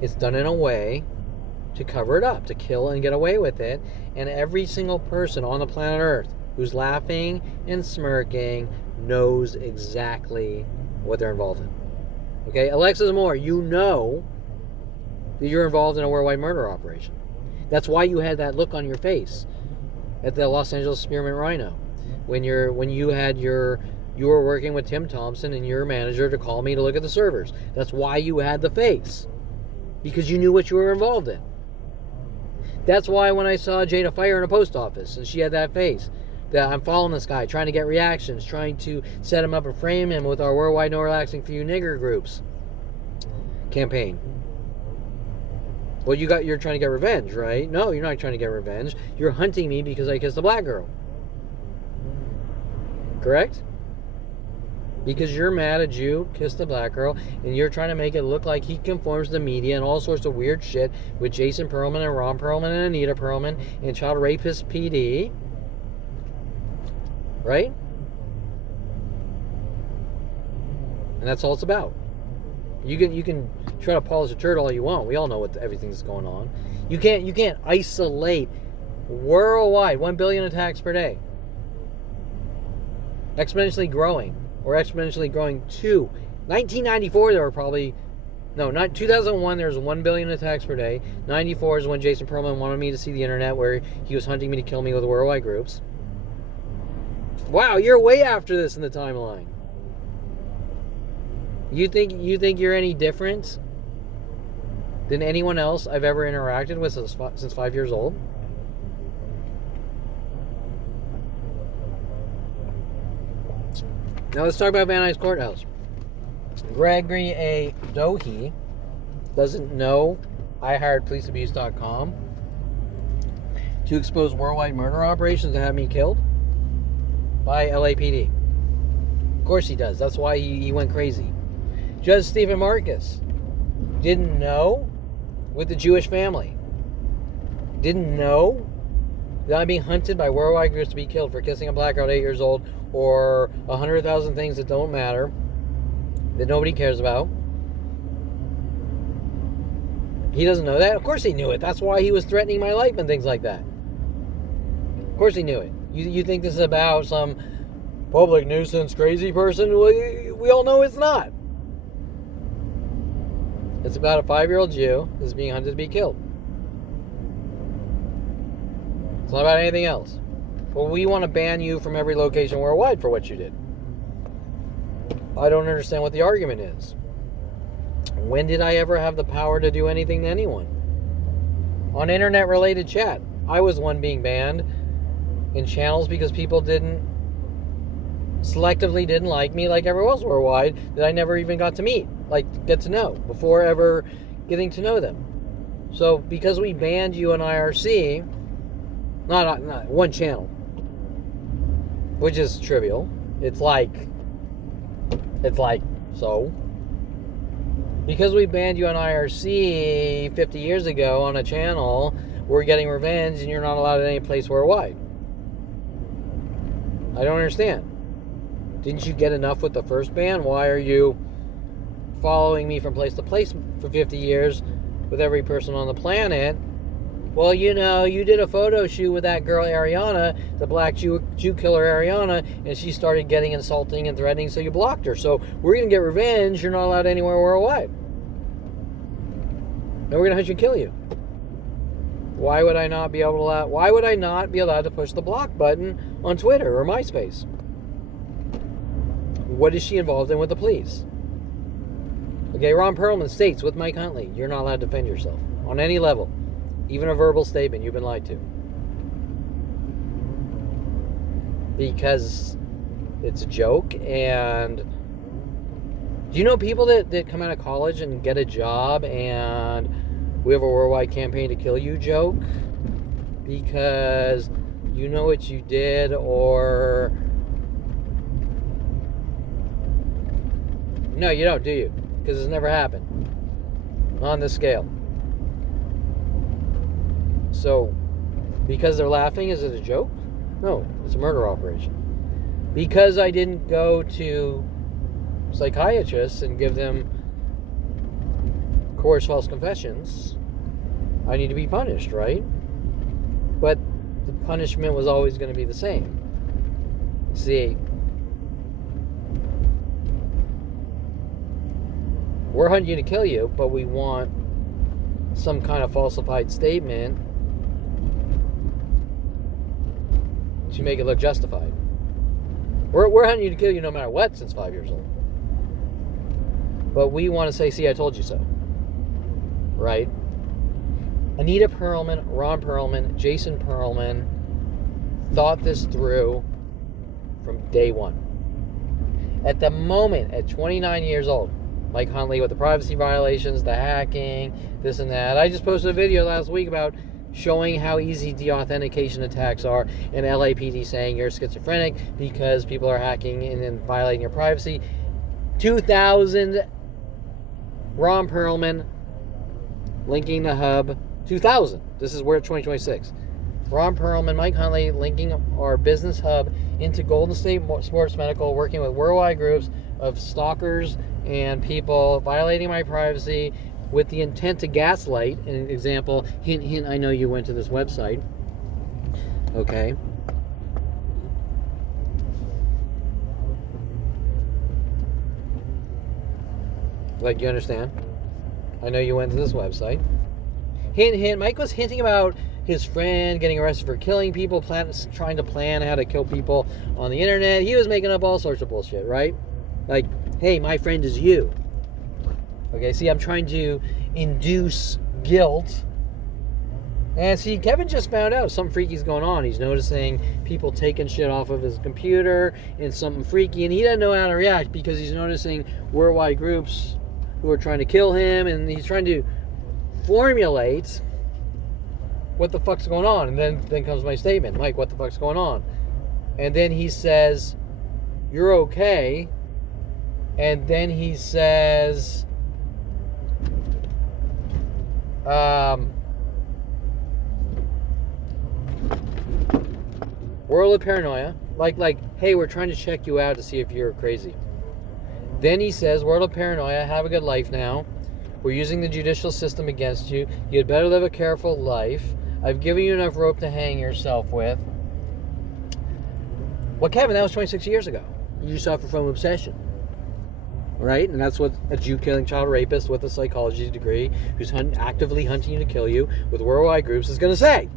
It's done in a way to cover it up, to kill and get away with it. And every single person on the planet Earth who's laughing and smirking knows exactly what they're involved in. Okay, Alexis Moore, you know that you're involved in a worldwide murder operation. That's why you had that look on your face at the Los Angeles Spearmint Rhino when you were working with Tim Thompson and your manager to call me to look at the servers. That's why you had the face, because you knew what you were involved in. That's why when I saw Jada Fire in a post office and she had that face, that I'm following this guy, trying to get reactions, trying to set him up and frame him with our worldwide no relaxing for you nigger groups campaign. Well, you're trying to get revenge, right? No, you're not trying to get revenge. You're hunting me because I kissed a black girl. Correct? Because you're mad at you kissed a black girl, and you're trying to make it look like he conforms to the media and all sorts of weird shit with Jason Perlman and Ron Perlman and Anita Perlman and Child Rapist PD. Right? And that's all it's about. You can try to polish a turd all you want. We all know what everything's going on. You can't isolate worldwide 1 billion attacks per day. Exponentially growing, or exponentially growing to 1994. There were probably not 2001. There was 1 billion attacks per day. 94 is when Jason Perlman wanted me to see the internet, where he was hunting me to kill me with worldwide groups. Wow, you're way after this in the timeline. You think you're any different than anyone else I've ever interacted with since 5 years old? Now let's talk about Van Nuys Courthouse. Gregory A. Dohe doesn't know I hired policeabuse.com to expose worldwide murder operations to have me killed by LAPD. Of course he does. That's why he went crazy. Judge Stephen Marcus didn't know with the Jewish family. Didn't know that I'm being hunted by worldwide groups to be killed for kissing a black girl at 8 years old, or 100,000 things that don't matter, that nobody cares about. He doesn't know that? Of course he knew it. That's why he was threatening my life and things like that. Of course he knew it. You think this is about some public nuisance crazy person? We all know it's not. It's about a 5-year-old Jew that's being hunted to be killed. It's not about anything else. Well, we want to ban you from every location worldwide for what you did. I don't understand what the argument is. When did I ever have the power to do anything to anyone? On internet-related chat, I was one being banned in channels because people selectively didn't like me like everyone else worldwide that I never even got to meet, get to know, before ever getting to know them. So because we banned you on IRC, not one channel, which is trivial. It's like, so. Because we banned you on IRC 50 years ago on a channel, we're getting revenge and you're not allowed at any place worldwide. I don't understand. Didn't you get enough with the first ban? Why are you following me from place to place for 50 years with every person on the planet? Well, you did a photo shoot with that girl Ariana, the black Jew killer Ariana, and she started getting insulting and threatening, so you blocked her. So we're going to get revenge. You're not allowed anywhere worldwide. And we're going to hunt you and kill you. Why would I not be allowed to push the block button on Twitter or MySpace? What is she involved in with the police? Okay, Ron Perlman states with Mike Huntley, you're not allowed to defend yourself on any level. Even a verbal statement, you've been lied to. Because it's a joke and Do you know people that come out of college and get a job and we have a worldwide campaign to kill you joke because you know what you did, or no, you don't, do you? Because it's never happened on this scale. So because they're laughing, is it a joke? No, it's a murder operation. Because I didn't go to psychiatrists and give them coerced false confessions, I need to be punished, right? But the punishment was always going to be the same. See, we're hunting you to kill you, but we want some kind of falsified statement to make it look justified. We're hunting you to kill you no matter what since 5 years old. But we want to say, see, I told you so. Right? Anita Perlman, Ron Perlman, Jason Perlman thought this through from day one. At the moment, at 29 years old, Mike Huntley with the privacy violations, the hacking, this and that. I just posted a video last week about showing how easy deauthentication attacks are, and LAPD saying you're schizophrenic because people are hacking and violating your privacy. 2000, Ron Perlman linking the hub. 2000. This is where 2026. Ron Perlman, Mike Huntley linking our business hub into Golden State Sports Medical, working with worldwide groups of stalkers and people violating my privacy with the intent to gaslight. An example, hint, hint, I know you went to this website. Okay. Like, you understand? I know you went to this website. Hint, hint, Mike was hinting about his friend getting arrested for killing people, trying to plan how to kill people on the internet. He was making up all sorts of bullshit, right? Like, hey, my friend is you. Okay, see, I'm trying to induce guilt. And see, Kevin just found out something freaky's going on. He's noticing people taking shit off of his computer and something freaky, and he doesn't know how to react because he's noticing worldwide groups who are trying to kill him, and he's trying to formulate what the fuck's going on. And then comes my statement, Mike, what the fuck's going on? And then he says, you're okay. And then he says, world of paranoia, like, hey, we're trying to check you out to see if you're crazy. Then he says, world of paranoia, have a good life now. We're using the judicial system against you. You'd better live a careful life. I've given you enough rope to hang yourself with. Well, Kevin, that was 26 years ago. You suffer from obsession. Right? And that's what a Jew-killing child rapist with a psychology degree who's actively hunting you to kill you with worldwide groups is going to say.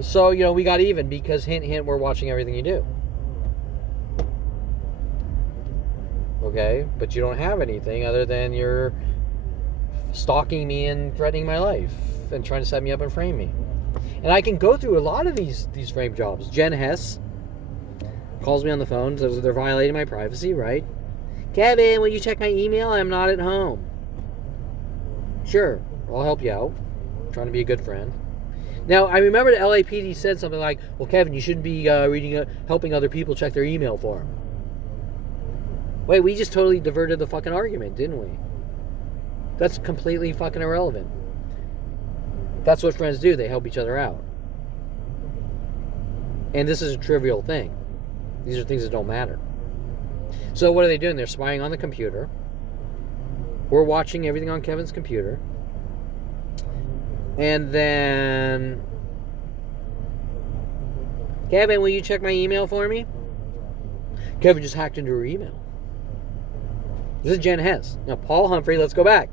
So, we got even because, hint, hint, we're watching everything you do. Okay? But you don't have anything other than you're stalking me and threatening my life and trying to set me up and frame me. And I can go through a lot of these frame jobs. Jen Hess calls me on the phone, says they're violating my privacy, right? Kevin, will you check my email? I'm not at home. Sure, I'll help you out. I'm trying to be a good friend. Now, I remember the LAPD said something like, well, Kevin, you shouldn't be helping other people check their email for them. Wait, we just totally diverted the fucking argument, didn't we? That's completely fucking irrelevant. That's what friends do. They help each other out. And this is a trivial thing. These are things that don't matter. So what are they doing? They're spying on the computer. We're watching everything on Kevin's computer. And then, Kevin, will you check my email for me? Kevin just hacked into her email. This is Jen Hess. Now, Paul Humphry, let's go back.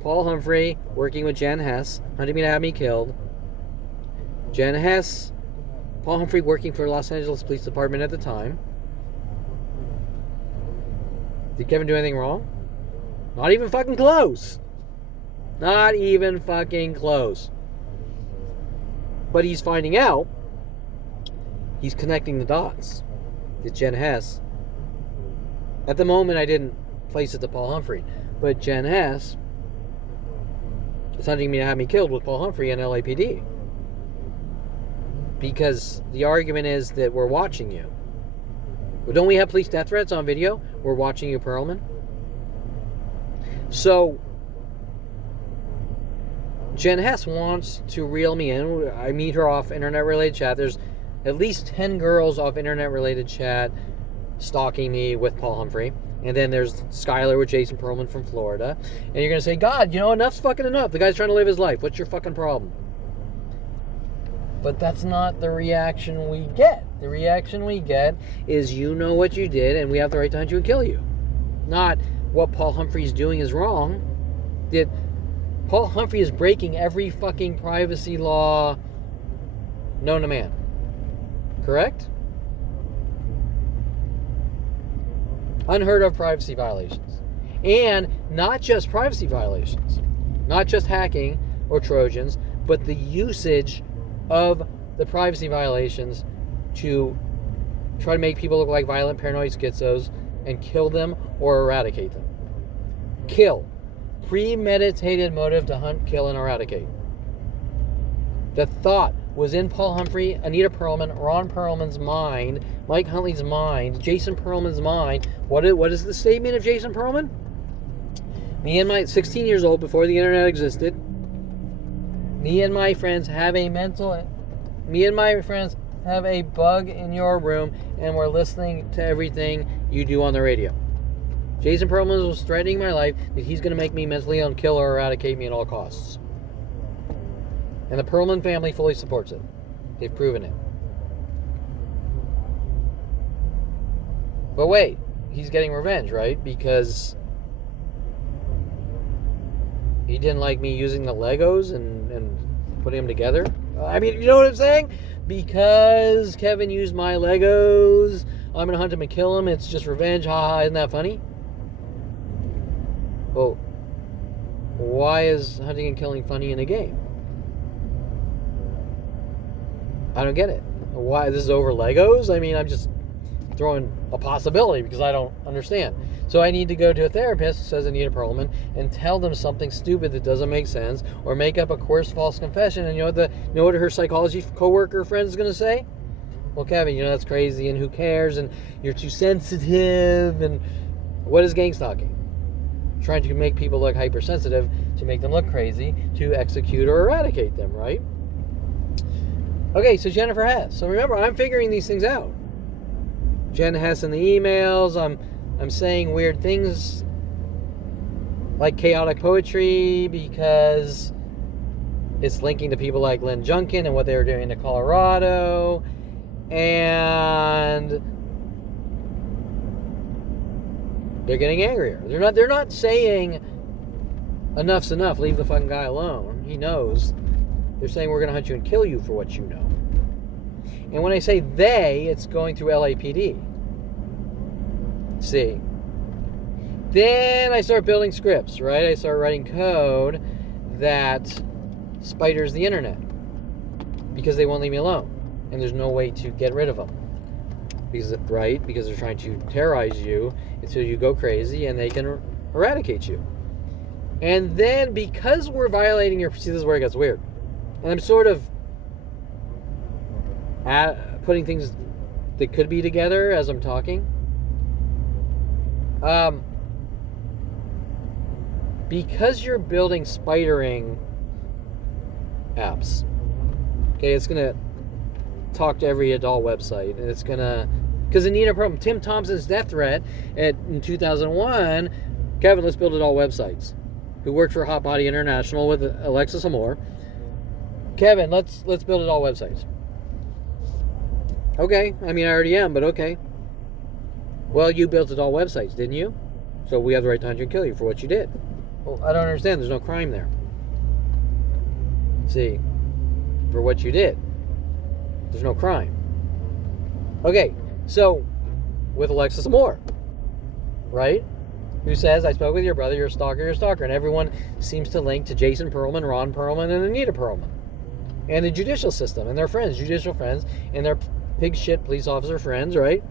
Paul Humphry working with Jen Hess, hunting me to have me killed. Jen Hess, Paul Humphry working for Los Angeles Police Department at the time. Did Kevin do anything wrong? Not even fucking close. Not even fucking close. But he's finding out. He's connecting the dots. that Jen Hess, at the moment I didn't place it to Paul Humphry, but Jen Hess is hunting me to have me killed with Paul Humphry and LAPD. Because the argument is that we're watching you. Well, don't we have police death threats on video? We're watching you, Perlman. So, Jen Hess wants to reel me in. I meet her off internet-related chat. There's at least 10 girls off internet-related chat stalking me with Paul Humphry. And then there's Skylar with Jason Perlman from Florida. And you're going to say, God, enough's fucking enough. The guy's trying to live his life. What's your fucking problem? But that's not the reaction we get. The reaction we get is you know what you did and we have the right to hunt you and kill you. Not what Paul Humphrey's doing is wrong. That Paul Humphrey is breaking every fucking privacy law known to man. Correct? Unheard of privacy violations. And not just privacy violations. Not just hacking or Trojans, but the usage of the privacy violations to try to make people look like violent paranoid schizos and kill them or eradicate them. Kill. Premeditated motive to hunt, kill, and eradicate. The thought was in Paul Humphry, Anita Perlman, Ron Perlman's mind, Mike Huntley's mind, Jason Perlman's mind. What is the statement of Jason Perlman? Me and my 16 years old before the internet existed. Me and my friends have a bug in your room and we're listening to everything you do on the radio. Jason Perlman was threatening my life that he's going to make me mentally ill and kill or eradicate me at all costs. And the Perlman family fully supports it. They've proven it. But wait, he's getting revenge, right? Because he didn't like me using the Legos and putting them together. I mean, you know what I'm saying? Because Kevin used my Legos, I'm going to hunt him and kill him. It's just revenge. Haha, isn't that funny? Well, why is hunting and killing funny in a game? I don't get it. Why? This is over Legos? I mean, I'm just throwing a possibility because I don't understand. So I need to go to a therapist, says Anita Perlman, and tell them something stupid that doesn't make sense, or make up a coerced false confession. And you know what her psychology coworker friend is going to say? Well, Kevin, that's crazy, and who cares? And you're too sensitive. And what is gang stalking? Trying to make people look hypersensitive to make them look crazy to execute or eradicate them, right? Okay, so Jennifer Hess. So remember, I'm figuring these things out. Jen Hess in the emails. I'm saying weird things like chaotic poetry because it's linking to people like Lynn Junkin and what they were doing in Colorado. And they're getting angrier. They're not saying enough's enough, leave the fucking guy alone. He knows. They're saying we're going to hunt you and kill you for what you know. And when I say they, it's going through LAPD. See. Then I start building scripts, right? I start writing code that spiders the internet because they won't leave me alone. And there's no way to get rid of them. Because they're trying to terrorize you until you go crazy and they can eradicate you. And then because we're violating your... See, this is where it gets weird. And I'm sort of putting things that could be together as I'm talking. Because you're building spidering apps, okay, it's going to talk to every adult website, and it's going to... Because Anita Perlman, Tim Thompson's death threat in 2001, Kevin, let's build adult websites, who worked for Hot Body International with Alexis Amore. Kevin, let's build adult websites. Okay, I mean, I already am, but okay. Well, you built adult websites, didn't you? So we have the right to hunt you and kill you for what you did. Well, I don't understand. There's no crime there. See, for what you did, there's no crime. Okay, so with Alexis Amore, right? Who says, I spoke with your brother, you're a stalker, and everyone seems to link to Jason Perlman, Ron Perlman, and Anita Perlman. And the judicial system, and their friends, judicial friends, and their pig shit police officer friends, right?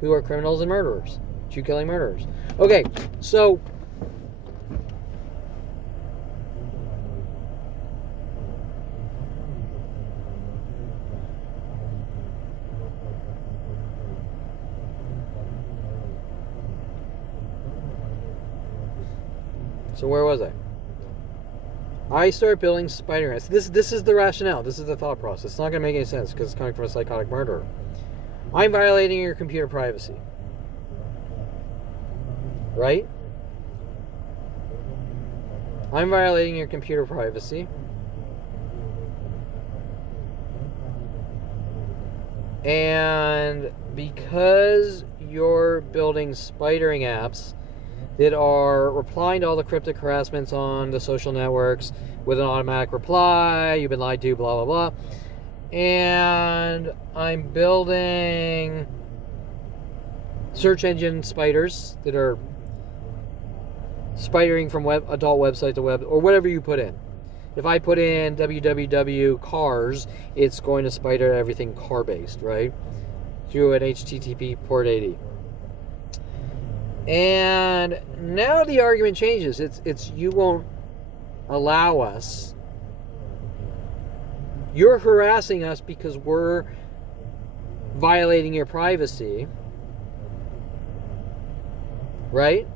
who are criminals and murderers, Jew-killing murderers. Okay, so where was I? I start building spider ants. This is the rationale. This is the thought process. It's not going to make any sense because it's coming from a psychotic murderer. I'm violating your computer privacy. Right? I'm violating your computer privacy. And because you're building spidering apps that are replying to all the cryptic harassments on the social networks with an automatic reply, you've been lied to, blah, blah, blah. And I'm building search engine spiders that are spidering from adult website to web, or whatever you put in. If I put in www cars, it's going to spider everything car-based, right? Through an HTTP port 80. And now the argument changes. It's you won't allow us. You're harassing us because we're violating your privacy. Right?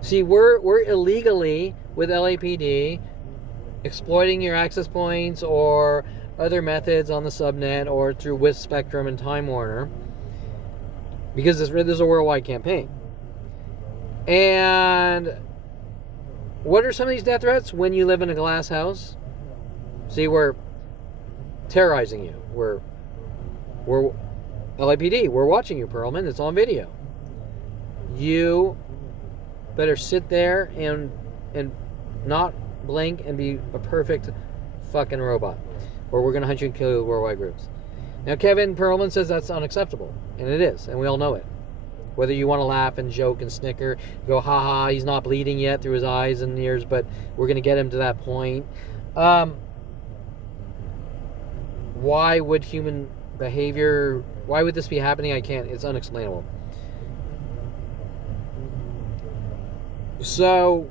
See, we're illegally with LAPD exploiting your access points or other methods on the subnet or through with Spectrum and Time Warner. Because this is a worldwide campaign. And what are some of these death threats when you live in a glass house? See, we're terrorizing you. We're LAPD. We're watching you, Perlman. It's on video. You better sit there and not blink and be a perfect fucking robot, or we're going to hunt you and kill you with worldwide groups. Now, Kevin Perlman says that's unacceptable, and it is, and we all know it. Whether you want to laugh and joke and snicker, go, ha, he's not bleeding yet through his eyes and ears, but we're going to get him to that point. Why would human behavior, why would this be happening? It's unexplainable. So,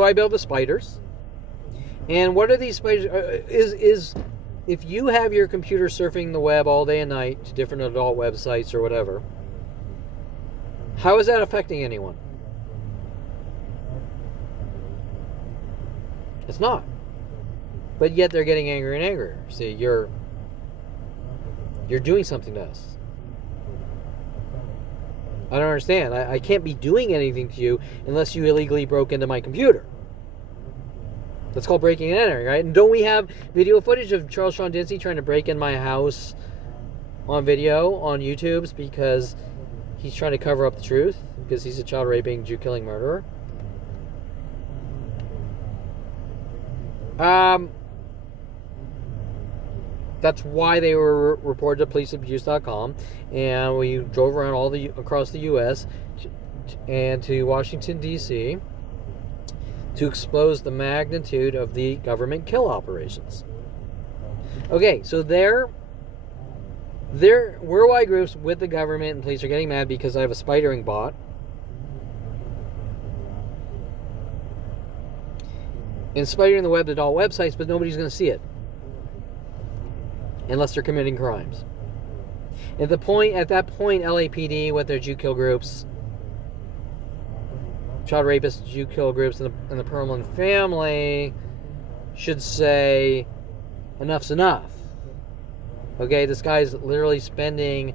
I build the spiders. And what are these spiders? Is if you have your computer surfing the web all day and night to different adult websites or whatever, how is that affecting anyone? It's not. But yet they're getting angrier and angrier. See, you're doing something to us. I don't understand. I can't be doing anything to you unless you illegally broke into my computer. That's called breaking and entering, right? And don't we have video footage of Charles Sean Dinsey trying to break in my house on video on YouTube's because he's trying to cover up the truth because he's a child raping, Jew killing murderer? That's why they were reported to policeabuse.com, and we drove around across the U.S. and to Washington, D.C. to expose the magnitude of the government kill operations. Okay, so they're worldwide groups with the government and police are getting mad because I have a spidering bot. And spidering the web to adult websites, but nobody's going to see it. Unless they're committing crimes. At that point, LAPD with their Jew kill groups, child rapists, Jew kill groups, and the Perlman family should say, enough's enough. Okay, this guy's literally spending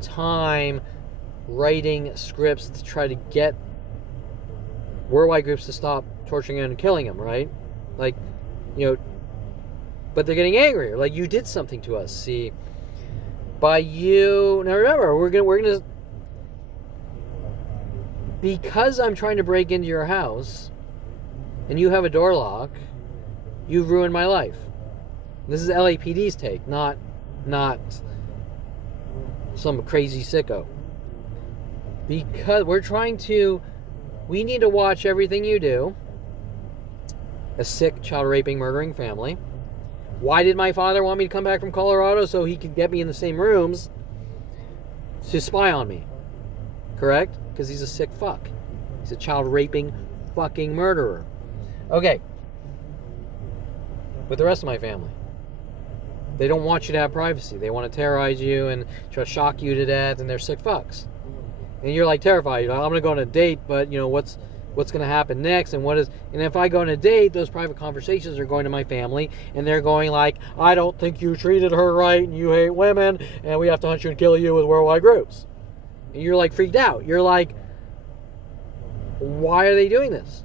time writing scripts to try to get worldwide groups to stop torturing him and killing him, right? Like, but they're getting angrier. Like, you did something to us. See, by you. Now remember, we're gonna. Because I'm trying to break into your house, and you have a door lock, you've ruined my life. This is LAPD's take, not some crazy sicko. Because we need to watch everything you do. a sick, child-raping, murdering family. Why did my father want me to come back from Colorado? So he could get me in the same rooms to spy on me. Correct? Because he's a sick fuck. He's a child-raping fucking murderer. Okay. With the rest of my family, they don't want you to have privacy. They want to terrorize you and try to shock you to death, and they're sick fucks. And you're like terrified. You're like, I'm going to go on a date, but what's going to happen next, and if I go on a date, those private conversations are going to my family, and they're going like, I don't think you treated her right, and you hate women, and we have to hunt you and kill you with worldwide groups. And you're like freaked out. You're like, why are they doing this?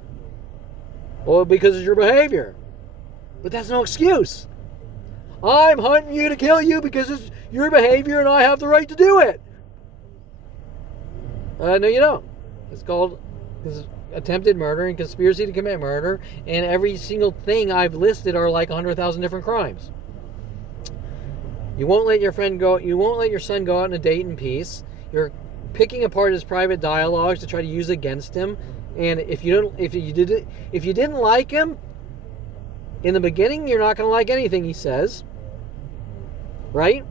Well, because of your behavior. But that's no excuse. I'm hunting you to kill you because it's your behavior and I have the right to do it. No, you don't. It's called attempted murder and conspiracy to commit murder, and every single thing I've listed are like 100,000 different crimes. You won't let your son go out on a date in peace. You're picking apart his private dialogues to try to use against him. And if you didn't like him in the beginning, you're not going to like anything he says. Right?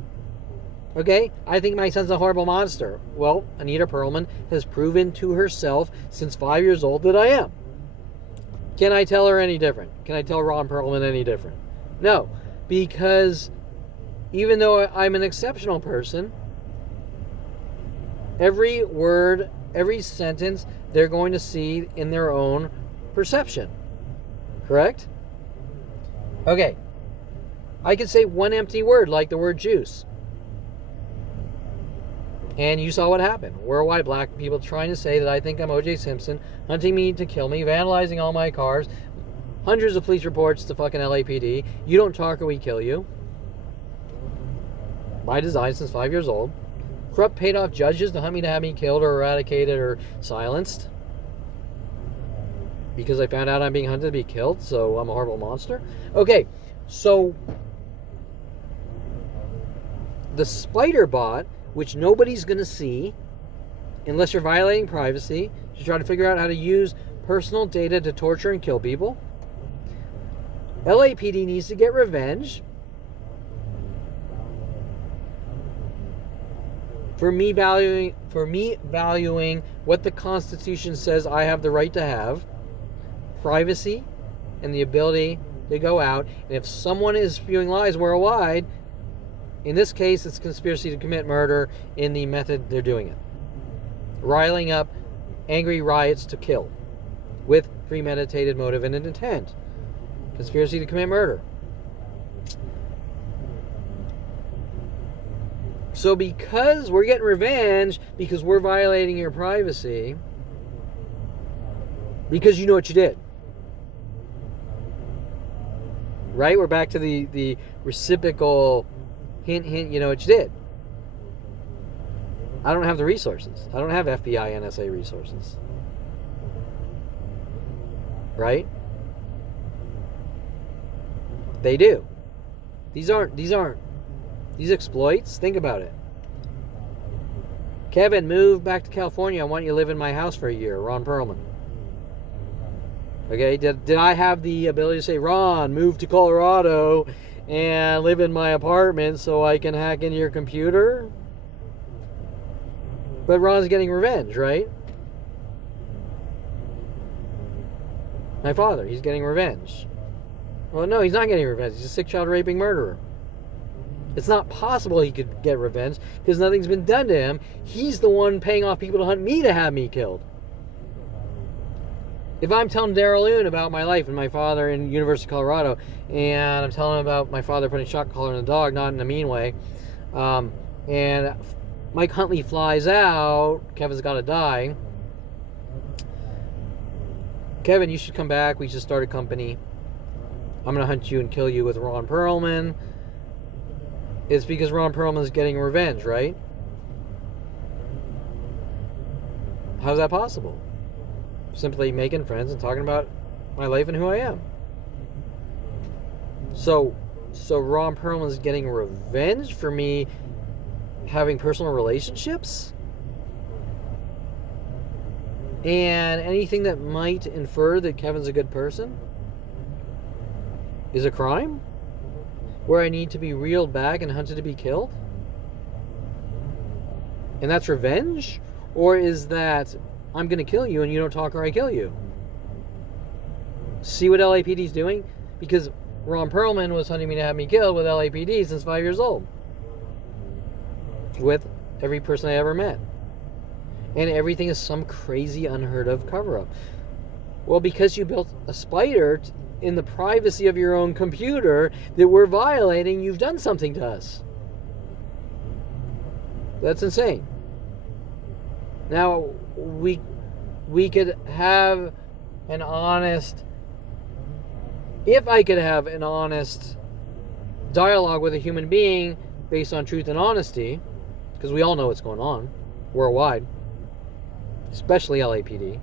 Okay, I think my son's a horrible monster. Well, Anita Perlman has proven to herself since 5 years old that I am. Can I tell her any different? Can I tell Ron Perlman any different? No, because even though I'm an exceptional person, every word, every sentence, they're going to see in their own perception. Correct? Okay, I could say one empty word, like the word juice. And you saw what happened. Worldwide black people trying to say that I think I'm O.J. Simpson, hunting me to kill me, vandalizing all my cars, hundreds of police reports to fucking LAPD. You don't talk or we kill you. By design since 5 years old. Corrupt paid off judges to hunt me to have me killed or eradicated or silenced. Because I found out I'm being hunted to be killed, so I'm a horrible monster. Okay, so the spider bot, which nobody's going to see unless you're violating privacy, to try to figure out how to use personal data to torture and kill people. LAPD needs to get revenge for me valuing what the Constitution says I have the right to have, privacy and the ability to go out. And if someone is spewing lies worldwide, in this case, it's conspiracy to commit murder in the method they're doing it. Riling up angry riots to kill with premeditated motive and intent. Conspiracy to commit murder. So because we're getting revenge, because we're violating your privacy, because you know what you did. Right? We're back to the reciprocal hint, you know what you did. I don't have the resources. I don't have FBI, NSA resources. Right? They do. These exploits, think about it. Kevin, move back to California. I want you to live in my house for a year. Ron Perlman. Okay, did I have the ability to say, Ron, move to Colorado and live in my apartment so I can hack into your computer? But Ron's getting revenge, right? My father, he's getting revenge. Well, no, he's not getting revenge. He's a sick child raping murderer. It's not possible he could get revenge because nothing's been done to him. He's the one paying off people to hunt me to have me killed. If I'm telling Daryl Loon about my life and my father in University of Colorado, and I'm telling him about my father putting shock collar on a dog, not in a mean way, and Mike Huntley flies out, Kevin's got to die. Kevin, you should come back. We should start a company. I'm going to hunt you and kill you with Ron Perlman. It's because Ron Perlman's getting revenge, right? How's that possible? Simply making friends and talking about my life and who I am. So Ron Perlman's getting revenge for me having personal relationships? And anything that might infer that Kevin's a good person? is a crime? Where I need to be reeled back and hunted to be killed? And that's revenge? Or is that I'm going to kill you and you don't talk or I kill you? See what LAPD's doing? Because Ron Perlman was hunting me to have me killed with LAPD since 5 years old. With every person I ever met. And everything is some crazy unheard of cover-up. Well, because you built a spider in the privacy of your own computer that we're violating, you've done something to us. That's insane. Now, we could have an honest... If I could have an honest dialogue with a human being based on truth and honesty, because we all know what's going on worldwide, especially LAPD,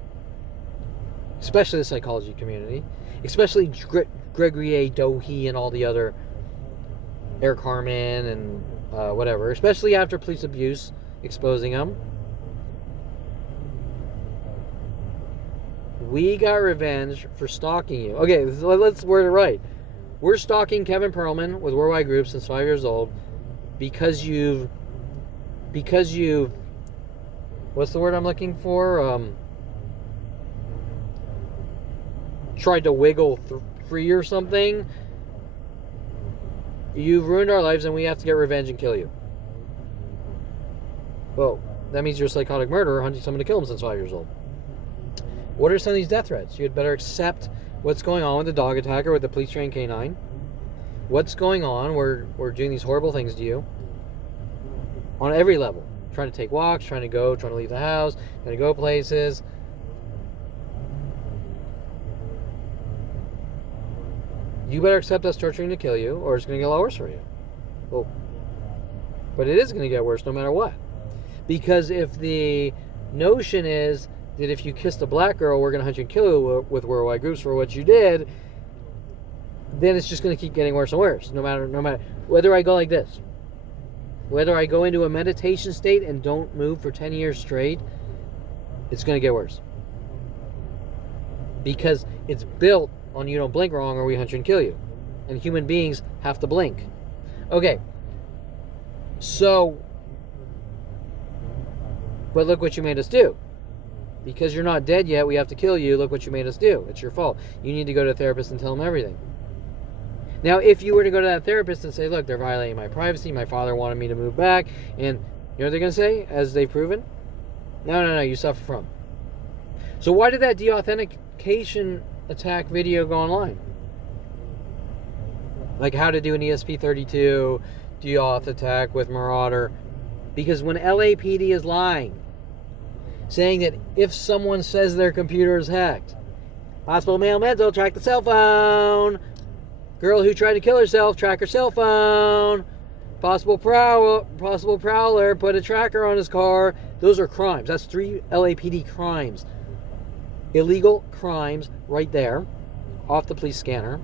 especially the psychology community, especially Gregory A. Dohe and all the other Eric Harmon and whatever, especially after police abuse, exposing them. We got revenge for stalking you. Okay, let's word it right. We're stalking Kevin Perlman with Worldwide Group since 5 years old because you've what's the word I'm looking for? Tried to wiggle free or something. You've ruined our lives and we have to get revenge and kill you. Well, that means you're a psychotic murderer hunting someone to kill him since 5 years old. What are some of these death threats? You had better accept what's going on with the dog attacker, with the police trained canine. What's going on? We're doing these horrible things to you. On every level. Trying to take walks, trying to leave the house, trying to go places. You better accept us torturing to kill you, or it's going to get a lot worse for you. Well, but it is going to get worse no matter what. Because if the notion is that if you kissed a black girl, we're going to hunt you and kill you with Worldwide Groups for what you did, then it's just going to keep getting worse and worse. No matter whether I go like this, whether I go into a meditation state and don't move for 10 years straight, it's going to get worse. Because it's built on you don't blink wrong or we hunt you and kill you. And human beings have to blink. Okay. So, but look what you made us do. Because you're not dead yet, we have to kill you. Look what you made us do. It's your fault. You need to go to a therapist and tell them everything. Now, if you were to go to that therapist and say, look, they're violating my privacy, my father wanted me to move back, and you know what they're going to say, as they've proven? No, you suffer from. So why did that de-authentication attack video go online? Like how to do an ESP32 de-auth attack with Marauder. Because when LAPD is lying, saying that if someone says their computer is hacked, possible male mental, track the cell phone. Girl who tried to kill herself, track her cell phone. Possible prowler, put a tracker on his car. Those are crimes. That's 3 LAPD crimes. Illegal crimes right there, off the police scanner.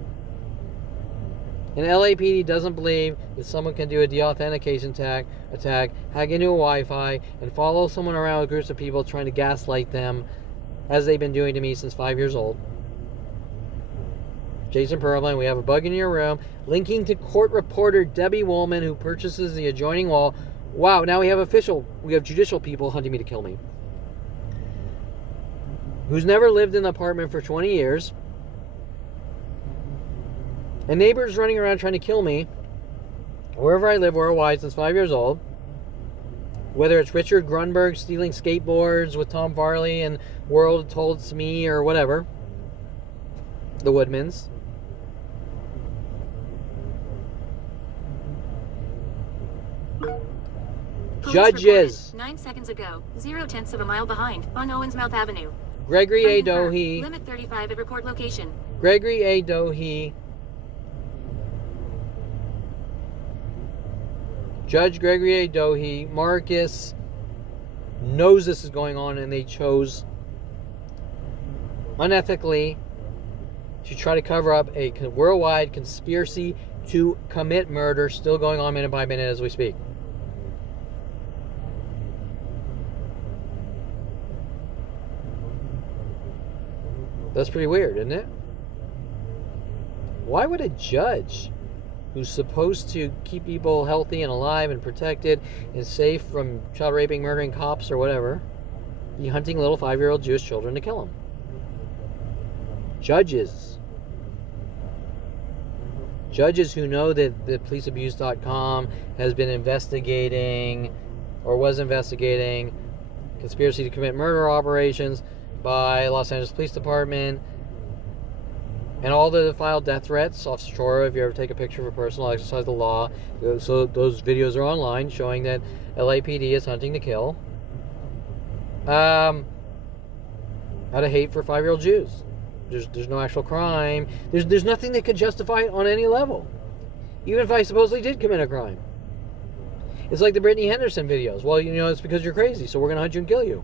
And LAPD doesn't believe that someone can do a de-authentication attack, hack into a Wi-Fi, and follow someone around with groups of people trying to gaslight them, as they've been doing to me since 5 years old. Jason Perlman, we have a bug in your room, linking to court reporter Debbie Woolman, who purchases the adjoining wall. Wow, now we have judicial people hunting me to kill me. Who's never lived in an apartment for 20 years. And neighbors running around trying to kill me wherever I live worldwide since 5 years old. Whether it's Richard Grunberg stealing skateboards with Tom Farley and World Told It's Me or whatever. The Woodmans. Police Judges. reported 9 seconds ago, 0.1 of a mile behind on Owensmouth Avenue. Gregory A. Unconfirmed. Dohe. Limit 35 at report location. Gregory A. Dohe. Judge Gregory A. Dohe, Marcus, knows this is going on, and they chose unethically to try to cover up a worldwide conspiracy to commit murder, still going on minute by minute as we speak. That's pretty weird, isn't it? Why would a judge who's supposed to keep people healthy and alive and protected and safe from child raping, murdering cops or whatever, be hunting little 5-year-old Jewish children to kill them? Judges who know that the policeabuse.com has been investigating or was investigating conspiracy to commit murder operations by Los Angeles Police Department, and all the filed death threats. Officer Chora, if you ever take a picture of a person, will exercise the law. So those videos are online showing that LAPD is hunting to kill out of hate for 5-year-old Jews. There's no actual crime. There's nothing that could justify it on any level. Even if I supposedly did commit a crime. It's like the Brittany Henderson videos. Well, it's because you're crazy, so we're going to hunt you and kill you.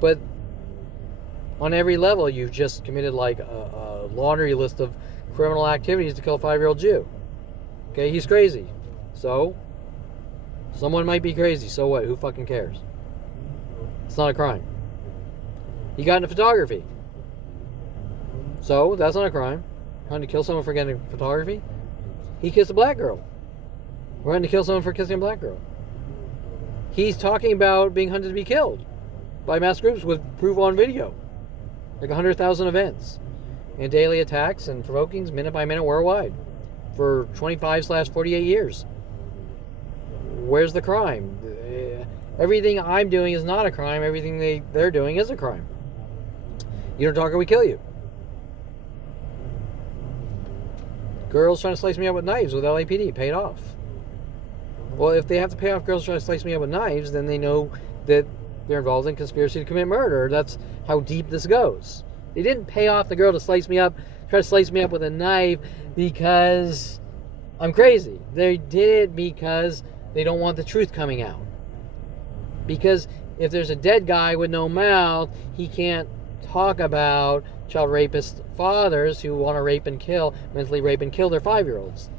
But on every level, you've just committed like a laundry list of criminal activities to kill a 5-year-old Jew. Okay, he's crazy. So, someone might be crazy. So what? Who fucking cares? It's not a crime. He got into photography. So, that's not a crime. Trying to kill someone for getting into photography? He kissed a black girl. We're going to kill someone for kissing a black girl. He's talking about being hunted to be killed by mass groups with proof on video. Like 100,000 events. And daily attacks and provokings minute by minute worldwide. For 25/48 years. Where's the crime? Everything I'm doing is not a crime. Everything they're doing is a crime. You don't talk or we kill you. Girls trying to slice me up with knives with LAPD. Paid off. Well, if they have to pay off girls trying to slice me up with knives, then they know that they're involved in conspiracy to commit murder. That's how deep this goes. They didn't pay off the girl to try to slice me up with a knife because I'm crazy. They did it because they don't want the truth coming out. Because if there's a dead guy with no mouth, he can't talk about child rapist fathers who want to mentally rape and kill their 5-year-olds.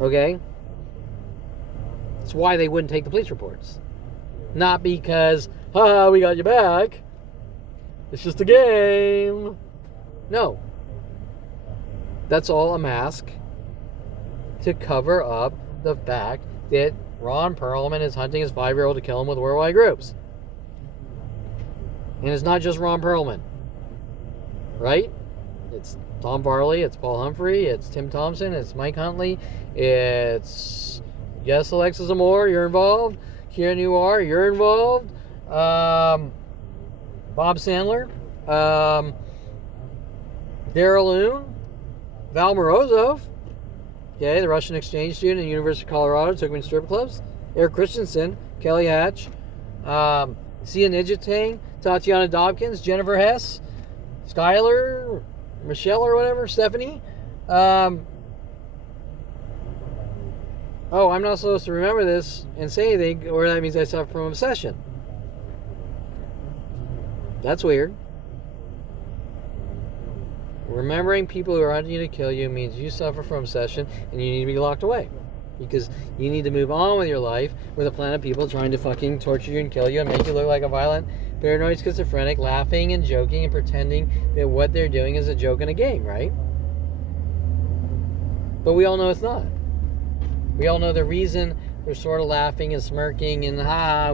Okay? That's why they wouldn't take the police reports. Not because, we got you back. It's just a game. No. That's all a mask to cover up the fact that Ron Perlman is hunting his 5-year-old to kill him with worldwide groups. And it's not just Ron Perlman. Right? It's Tom Farley, it's Paul Humphry, it's Tim Thompson, it's Mike Huntley, it's... Yes, Alexis Amore, you're involved. Kieran, you're involved. Bob Sandler. Daryl Loon. Val Morozov. Okay, the Russian exchange student at the University of Colorado, took me to strip clubs. Eric Christensen. Kelly Hatch. Sia Nijitang. Tatiana Dobkins. Jennifer Hess. Skylar. Michelle or whatever. Stephanie. I'm not supposed to remember this and say anything, or that means I suffer from obsession. That's weird. Remembering people who are hunting you to kill you means you suffer from obsession and you need to be locked away. Because you need to move on with your life with a plan of people trying to fucking torture you and kill you and make you look like a violent, paranoid schizophrenic, laughing and joking and pretending that what they're doing is a joke in a game, right? But we all know it's not. We all know the reason they're sort of laughing and smirking and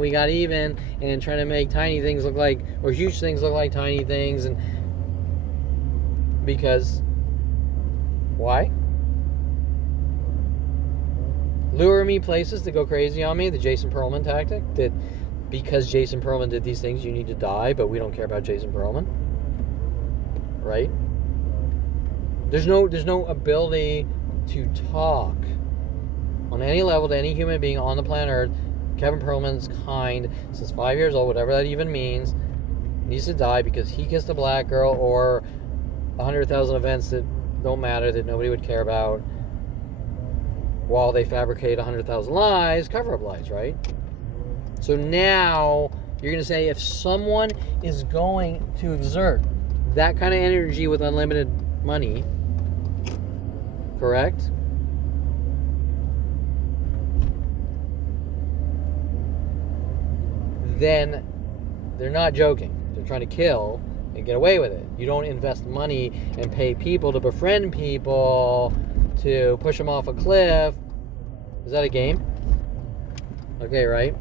we got even, and trying to make tiny things look like, or huge things look like tiny things, and because why? Lure me places to go crazy on me, the Jason Perlman tactic, that because Jason Perlman did these things you need to die, but we don't care about Jason Perlman. Right? There's no ability to talk on any level to any human being on the planet Earth. Kevin Perlman's kind, since 5 years old, whatever that even means, needs to die because he kissed a black girl, or 100,000 events that don't matter, that nobody would care about, while they fabricate 100,000 lies, cover-up lies, right? So now you're going to say if someone is going to exert that kind of energy with unlimited money, correct? Then they're not joking. They're trying to kill and get away with it. You don't invest money and pay people to befriend people to push them off a cliff. Is that a game? Okay, right?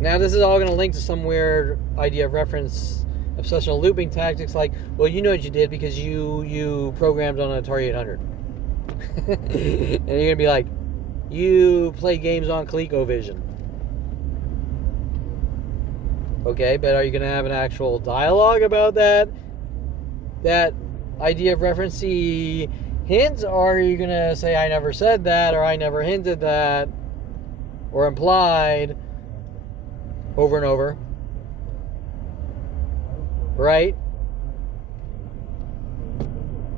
Now this is all going to link to some weird idea of reference obsessional looping tactics like, well, you know what you did because you programmed on an Atari 800. And you're going to be like, you play games on ColecoVision. Okay, but are you going to have an actual dialogue about that idea of referencey hint, or are you going to say, I never said that, or I never hinted that, or implied over and over? Right?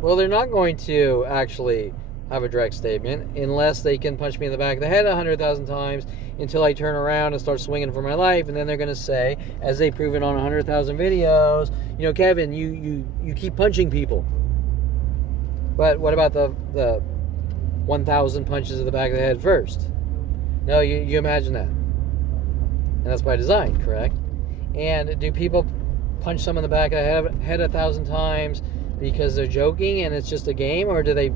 Well, they're not going to actually have a direct statement unless they can punch me in the back of the head 100,000 times until I turn around and start swinging for my life, and then they're going to say, as they've proven on 100,000 videos, you know, Kevin, you keep punching people. But what about the 1,000 punches in the back of the head first? No, you imagine that. And that's by design, correct? And do people punch someone in the back of the head 1,000 times because they're joking and it's just a game, or do they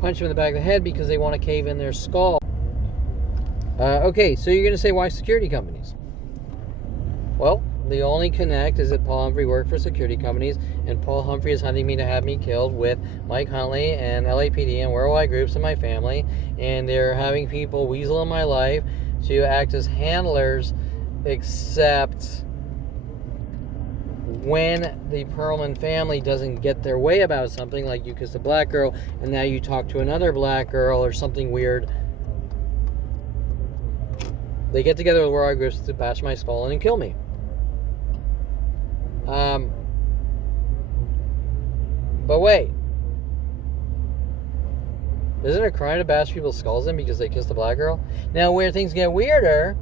punch them in the back of the head because they want to cave in their skull? Okay, so you're going to say, why security companies? Well, the only connect is that Paul Humphry worked for security companies, and Paul Humphry is hunting me to have me killed with Mike Huntley and LAPD and worldwide groups and my family, and they're having people weasel in my life to act as handlers, except when the Perlman family doesn't get their way about something, like you kissed a black girl and now you talk to another black girl or something weird, they get together with worldwide groups to bash my skull in and kill me. But wait, isn't it a crime to bash people's skulls in because they kissed a black girl? Now, where things get weirder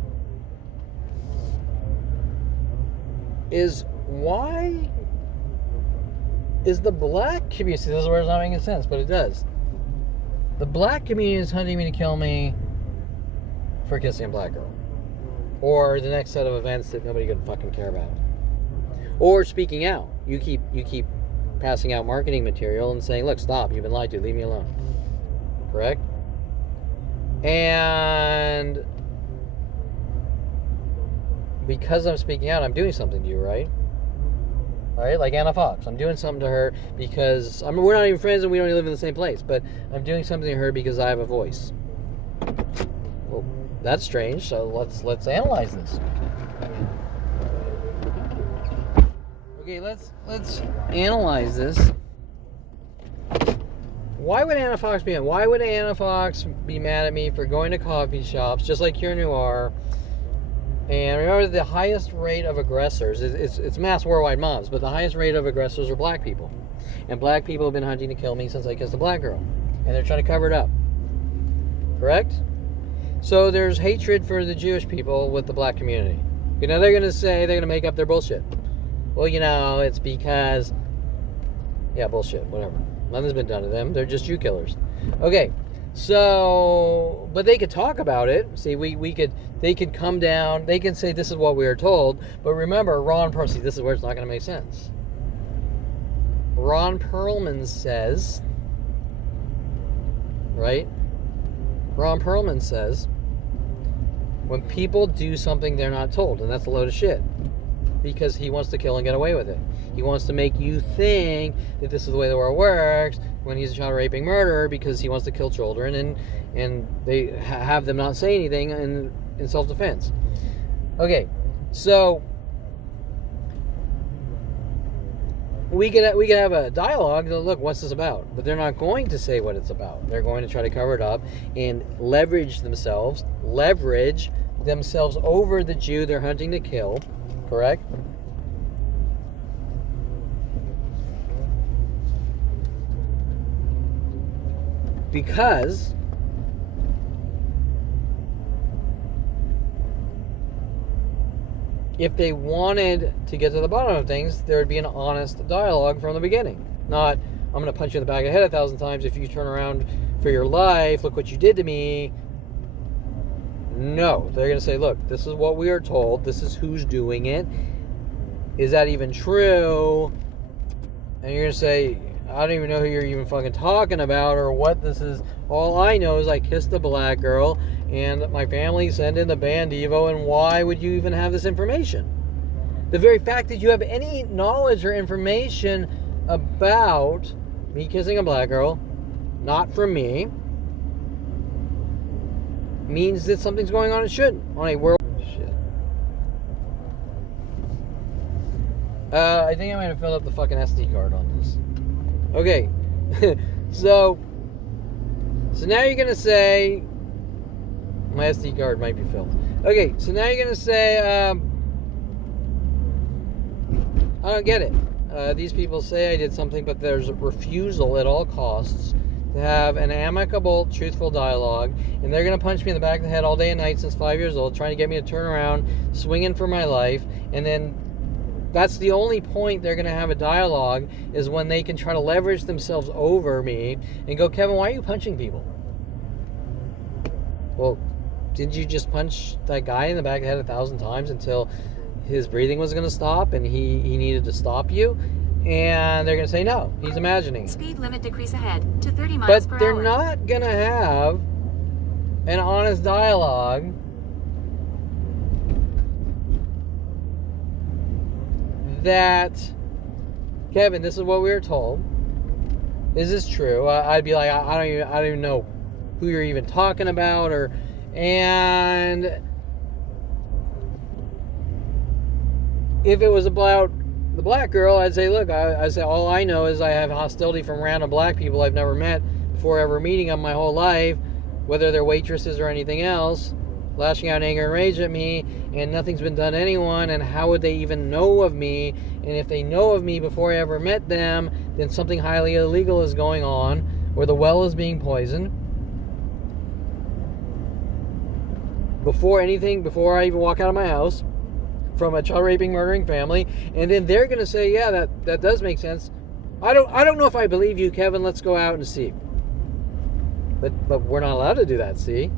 is, why is the black community, see, this is where it's not making sense, but it does. The black community is hunting me to kill me for kissing a black girl, or the next set of events that nobody could fucking care about, or speaking out. You keep passing out marketing material and saying, look, stop, you've been lied to, leave me alone. Correct? And because I'm speaking out, I'm doing something to you, right? All right, like Anna Fox. I'm doing something to her because we're not even friends and we don't even live in the same place, but I'm doing something to her because I have a voice. Well, that's strange, so let's analyze this. Okay, let's analyze this. Why would Anna Fox be mad? Why would Anna Fox be mad at me for going to coffee shops, just like here in Noir? And remember, the highest rate of aggressors, it's mass worldwide mobs, but the highest rate of aggressors are black people. And black people have been hunting to kill me since I kissed a black girl. And they're trying to cover it up. Correct? So there's hatred for the Jewish people with the black community. You know, they're going to make up their bullshit. Well, you know, it's because, yeah, bullshit, whatever. Nothing's been done to them. They're just Jew killers. Okay, so, but they could talk about it. See, they could come down. They can say, this is what we were told. But remember, Ron Perlman, this is where it's not going to make sense. Ron Perlman says, right? Ron Perlman says, when people do something they're not told, and that's a load of shit. Because he wants to kill and get away with it. He wants to make you think that this is the way the world works when he's a child raping murderer, because he wants to kill children and they have them not say anything in self-defense. Okay, so we could have a dialogue. Look, what's this about? But they're not going to say what it's about. They're going to try to cover it up and leverage themselves over the Jew they're hunting to kill. Correct? Because if they wanted to get to the bottom of things, there would be an honest dialogue from the beginning. Not, I'm going to punch you in the back of the head 1,000 times if you turn around for your life, look what you did to me. No, they're going to say, look, this is what we are told, this is who's doing it, is that even true? And you're going to say, I don't even know who you're even fucking talking about or what this is. All I know is I kissed a black girl and my family sent in the band Evo, and why would you even have this information? The very fact that you have any knowledge or information about me kissing a black girl, not from me, means that something's going on. It shouldn't. On a world... Shit. I think I'm going to fill up the fucking SD card on this. Okay. So now you're going to say... My SD card might be filled. Okay, so now you're going to say... I don't get it. These people say I did something, but there's a refusal at all costs to have an amicable, truthful dialogue, and they're going to punch me in the back of the head all day and night since 5 years old, trying to get me to turn around, swinging for my life, and then that's the only point they're going to have a dialogue, is when they can try to leverage themselves over me and go, Kevin, why are you punching people? Well, didn't you just punch that guy in the back of the head 1,000 times until his breathing was going to stop and he needed to stop you? And they're going to say, no, he's imagining it. Speed limit decrease ahead to 30 miles per hour. But they're not going to have an honest dialogue that, Kevin, this is what we were told. Is this true? I'd be like, I don't even know who you're even talking about, and if it was about the black girl, I'd say, look, I say all I know is I have hostility from random black people I've never met before ever meeting them my whole life, whether they're waitresses or anything else, lashing out in anger and rage at me, and nothing's been done to anyone, and how would they even know of me? And if they know of me before I ever met them, then something highly illegal is going on, or the well is being poisoned. Before I even walk out of my house, from a child raping, murdering family, and then they're going to say, yeah, that does make sense. I don't know if I believe you, Kevin. Let's go out and see. But we're not allowed to do that, see?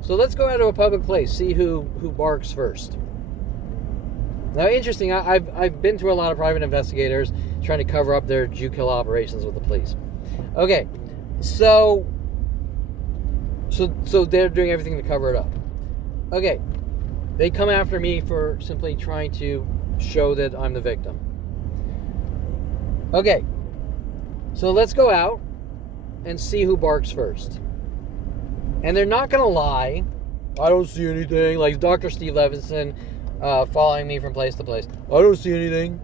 So let's go out to a public place, see who barks first. Now, interesting, I've been through a lot of private investigators trying to cover up their Jew kill operations with the police. Okay, so they're doing everything to cover it up. Okay. They come after me for simply trying to show that I'm the victim. Okay, so let's go out and see who barks first. And they're not going to lie. I don't see anything. Like Dr. Steve Levinson following me from place to place. I don't see anything.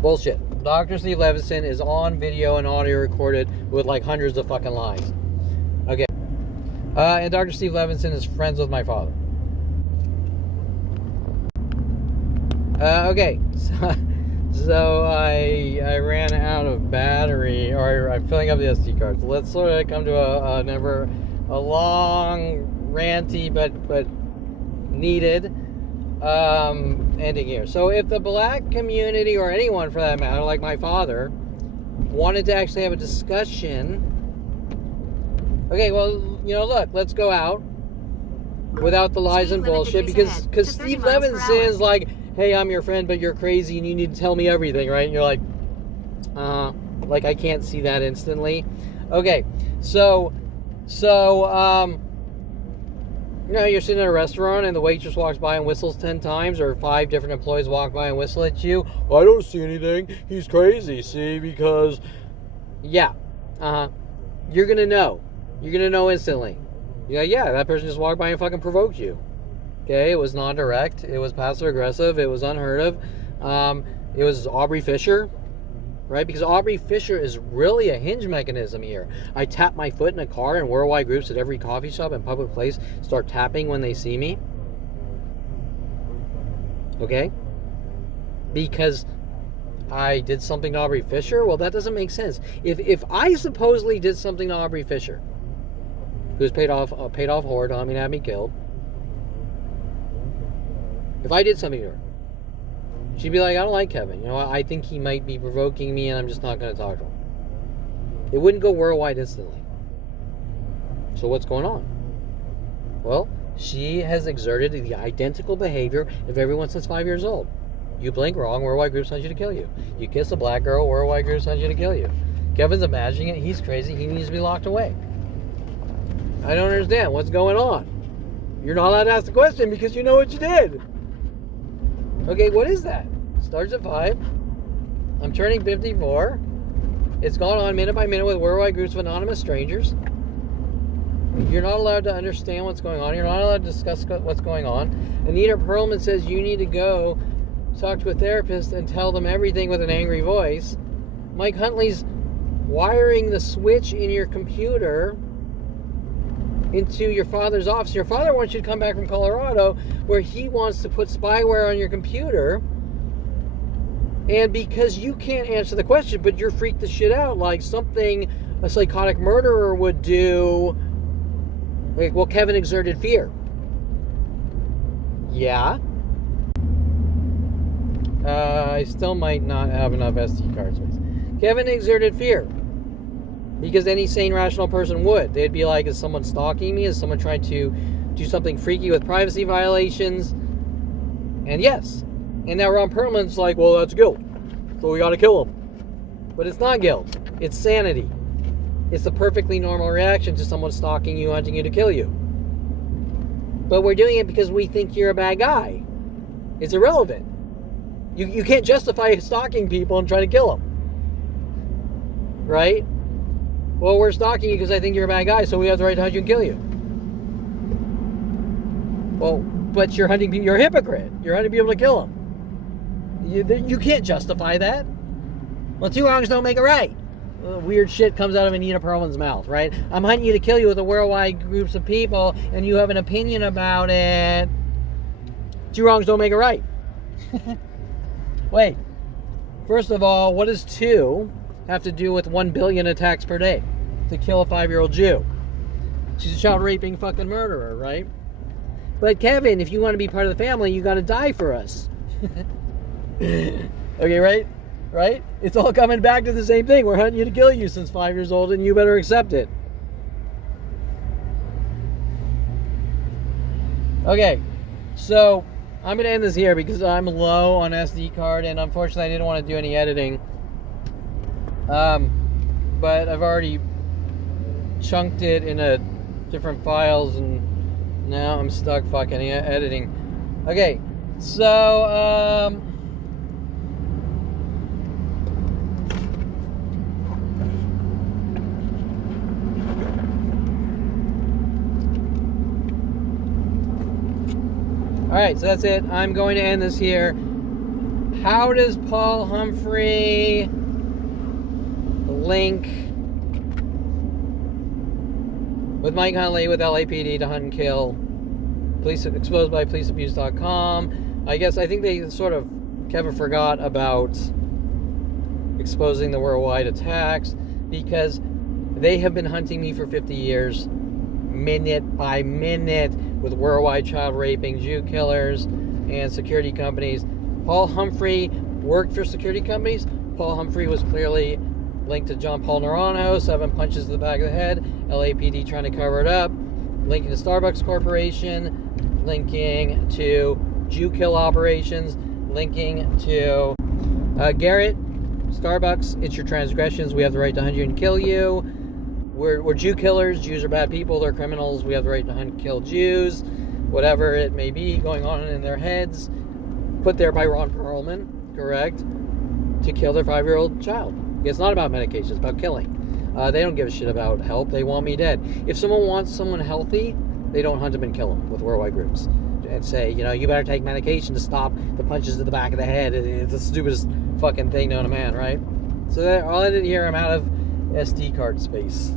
Bullshit. Dr. Steve Levinson is on video and audio recorded with like hundreds of fucking lies. Okay. And Dr. Steve Levinson is friends with my father. Okay, so I ran out of battery, or I'm filling up the SD cards. Let's sort of come to a long, ranty, but needed ending here. So if the black community, or anyone for that matter, like my father, wanted to actually have a discussion, okay, well, look, let's go out without the lies and bullshit, because Steve Levinson is like, hey, I'm your friend, but you're crazy and you need to tell me everything, right? And you're like I can't see that instantly. Okay, so you're sitting at a restaurant and the waitress walks by and whistles 10 times, or 5 different employees walk by and whistle at you. I don't see anything. He's crazy, see, because, yeah, you're going to know. You're going to know instantly. You're like, yeah, that person just walked by and fucking provoked you. Okay, it was non-direct, it was passive-aggressive, it was unheard of. It was Aubrey Fisher, right? Because Aubrey Fisher is really a hinge mechanism here. I tap my foot in a car, and worldwide groups at every coffee shop and public place start tapping when they see me. Okay? Because I did something to Aubrey Fisher? Well, that doesn't make sense. If I supposedly did something to Aubrey Fisher, who's paid off whore, don't mean to have me killed. If I did something to her, she'd be like, I don't like Kevin. I think he might be provoking me and I'm just not going to talk to him. It wouldn't go worldwide instantly. So what's going on? Well, She has exerted the identical behavior of everyone since 5 years old. You blink wrong, worldwide groups hunt you to kill you. You kiss a black girl, worldwide groups hunt you to kill you. Kevin's imagining it. He's crazy. He needs to be locked away. I don't understand what's going on. You're not allowed to ask the question because you know what you did. Okay, what is that? Starts at 5. I'm turning 54. It's gone on minute by minute with worldwide groups of anonymous strangers. You're not allowed to understand what's going on. You're not allowed to discuss what's going on. Anita Perlman says you need to go talk to a therapist and tell them everything with an angry voice. Mike Huntley's wiring the switch in your computer into your father's office. Your father wants you to come back from Colorado where he wants to put spyware on your computer. And because you can't answer the question, but you're freaked the shit out like something a psychotic murderer would do. Like, well, Kevin exerted fear. Yeah. I still might not have enough SD card space. Kevin exerted fear. Because any sane, rational person would. They'd be like, is someone stalking me? Is someone trying to do something freaky with privacy violations? And yes. And now Ron Perlman's like, well, that's guilt. So we gotta kill him. But it's not guilt. It's sanity. It's the perfectly normal reaction to someone stalking you, hunting you to kill you. But we're doing it because we think you're a bad guy. It's irrelevant. You can't justify stalking people and trying to kill them. Right? Well, we're stalking you because I think you're a bad guy, so we have the right to hunt you and kill you. Well, but you're hunting people. You're a hypocrite. You're hunting people to kill them. You can't justify that. Well, two wrongs don't make a right. Weird shit comes out of Anita Perlman's mouth, right? I'm hunting you to kill you with a worldwide groups of people, and you have an opinion about it. Two wrongs don't make a right. Wait. First of all, what does 2 have to do with 1 billion attacks per day to kill a 5-year-old Jew? She's a child raping fucking murderer, right? But Kevin, if you want to be part of the family, you got to die for us. Okay, right? Right? It's all coming back to the same thing. We're hunting you to kill you since 5 years old, and you better accept it. Okay, so I'm going to end this here because I'm low on SD card, and unfortunately I didn't want to do any editing. But I've already chunked it in different files, and now I'm stuck fucking editing. Okay, so, alright, so that's it. I'm going to end this here. How does Paul Humphry link with Mike Huntley with LAPD to hunt and kill? Police exposed by policeabuse.com. I think they sort of, Kevin forgot about exposing the worldwide attacks because they have been hunting me for 50 years, minute by minute, with worldwide child raping, Jew killers, and security companies. Paul Humphry worked for security companies. Paul Humphry was clearly linked to John Paul Naranjo, 7 punches to the back of the head, LAPD trying to cover it up, linking to Starbucks Corporation, linking to Jew kill operations, linking to Garrett, Starbucks, it's your transgressions, we have the right to hunt you and kill you. We're Jew killers. Jews are bad people. They're criminals. We have the right to hunt and kill Jews. Whatever it may be going on in their heads. Put there by Ron Perlman, correct? To kill their 5-year-old child. It's not about medication. It's about killing. They don't give a shit about help. They want me dead. If someone wants someone healthy, they don't hunt them and kill them with worldwide groups. And say, you better take medication to stop the punches to the back of the head. It's the stupidest fucking thing known to man, right? So all I did here, I'm out of SD card space.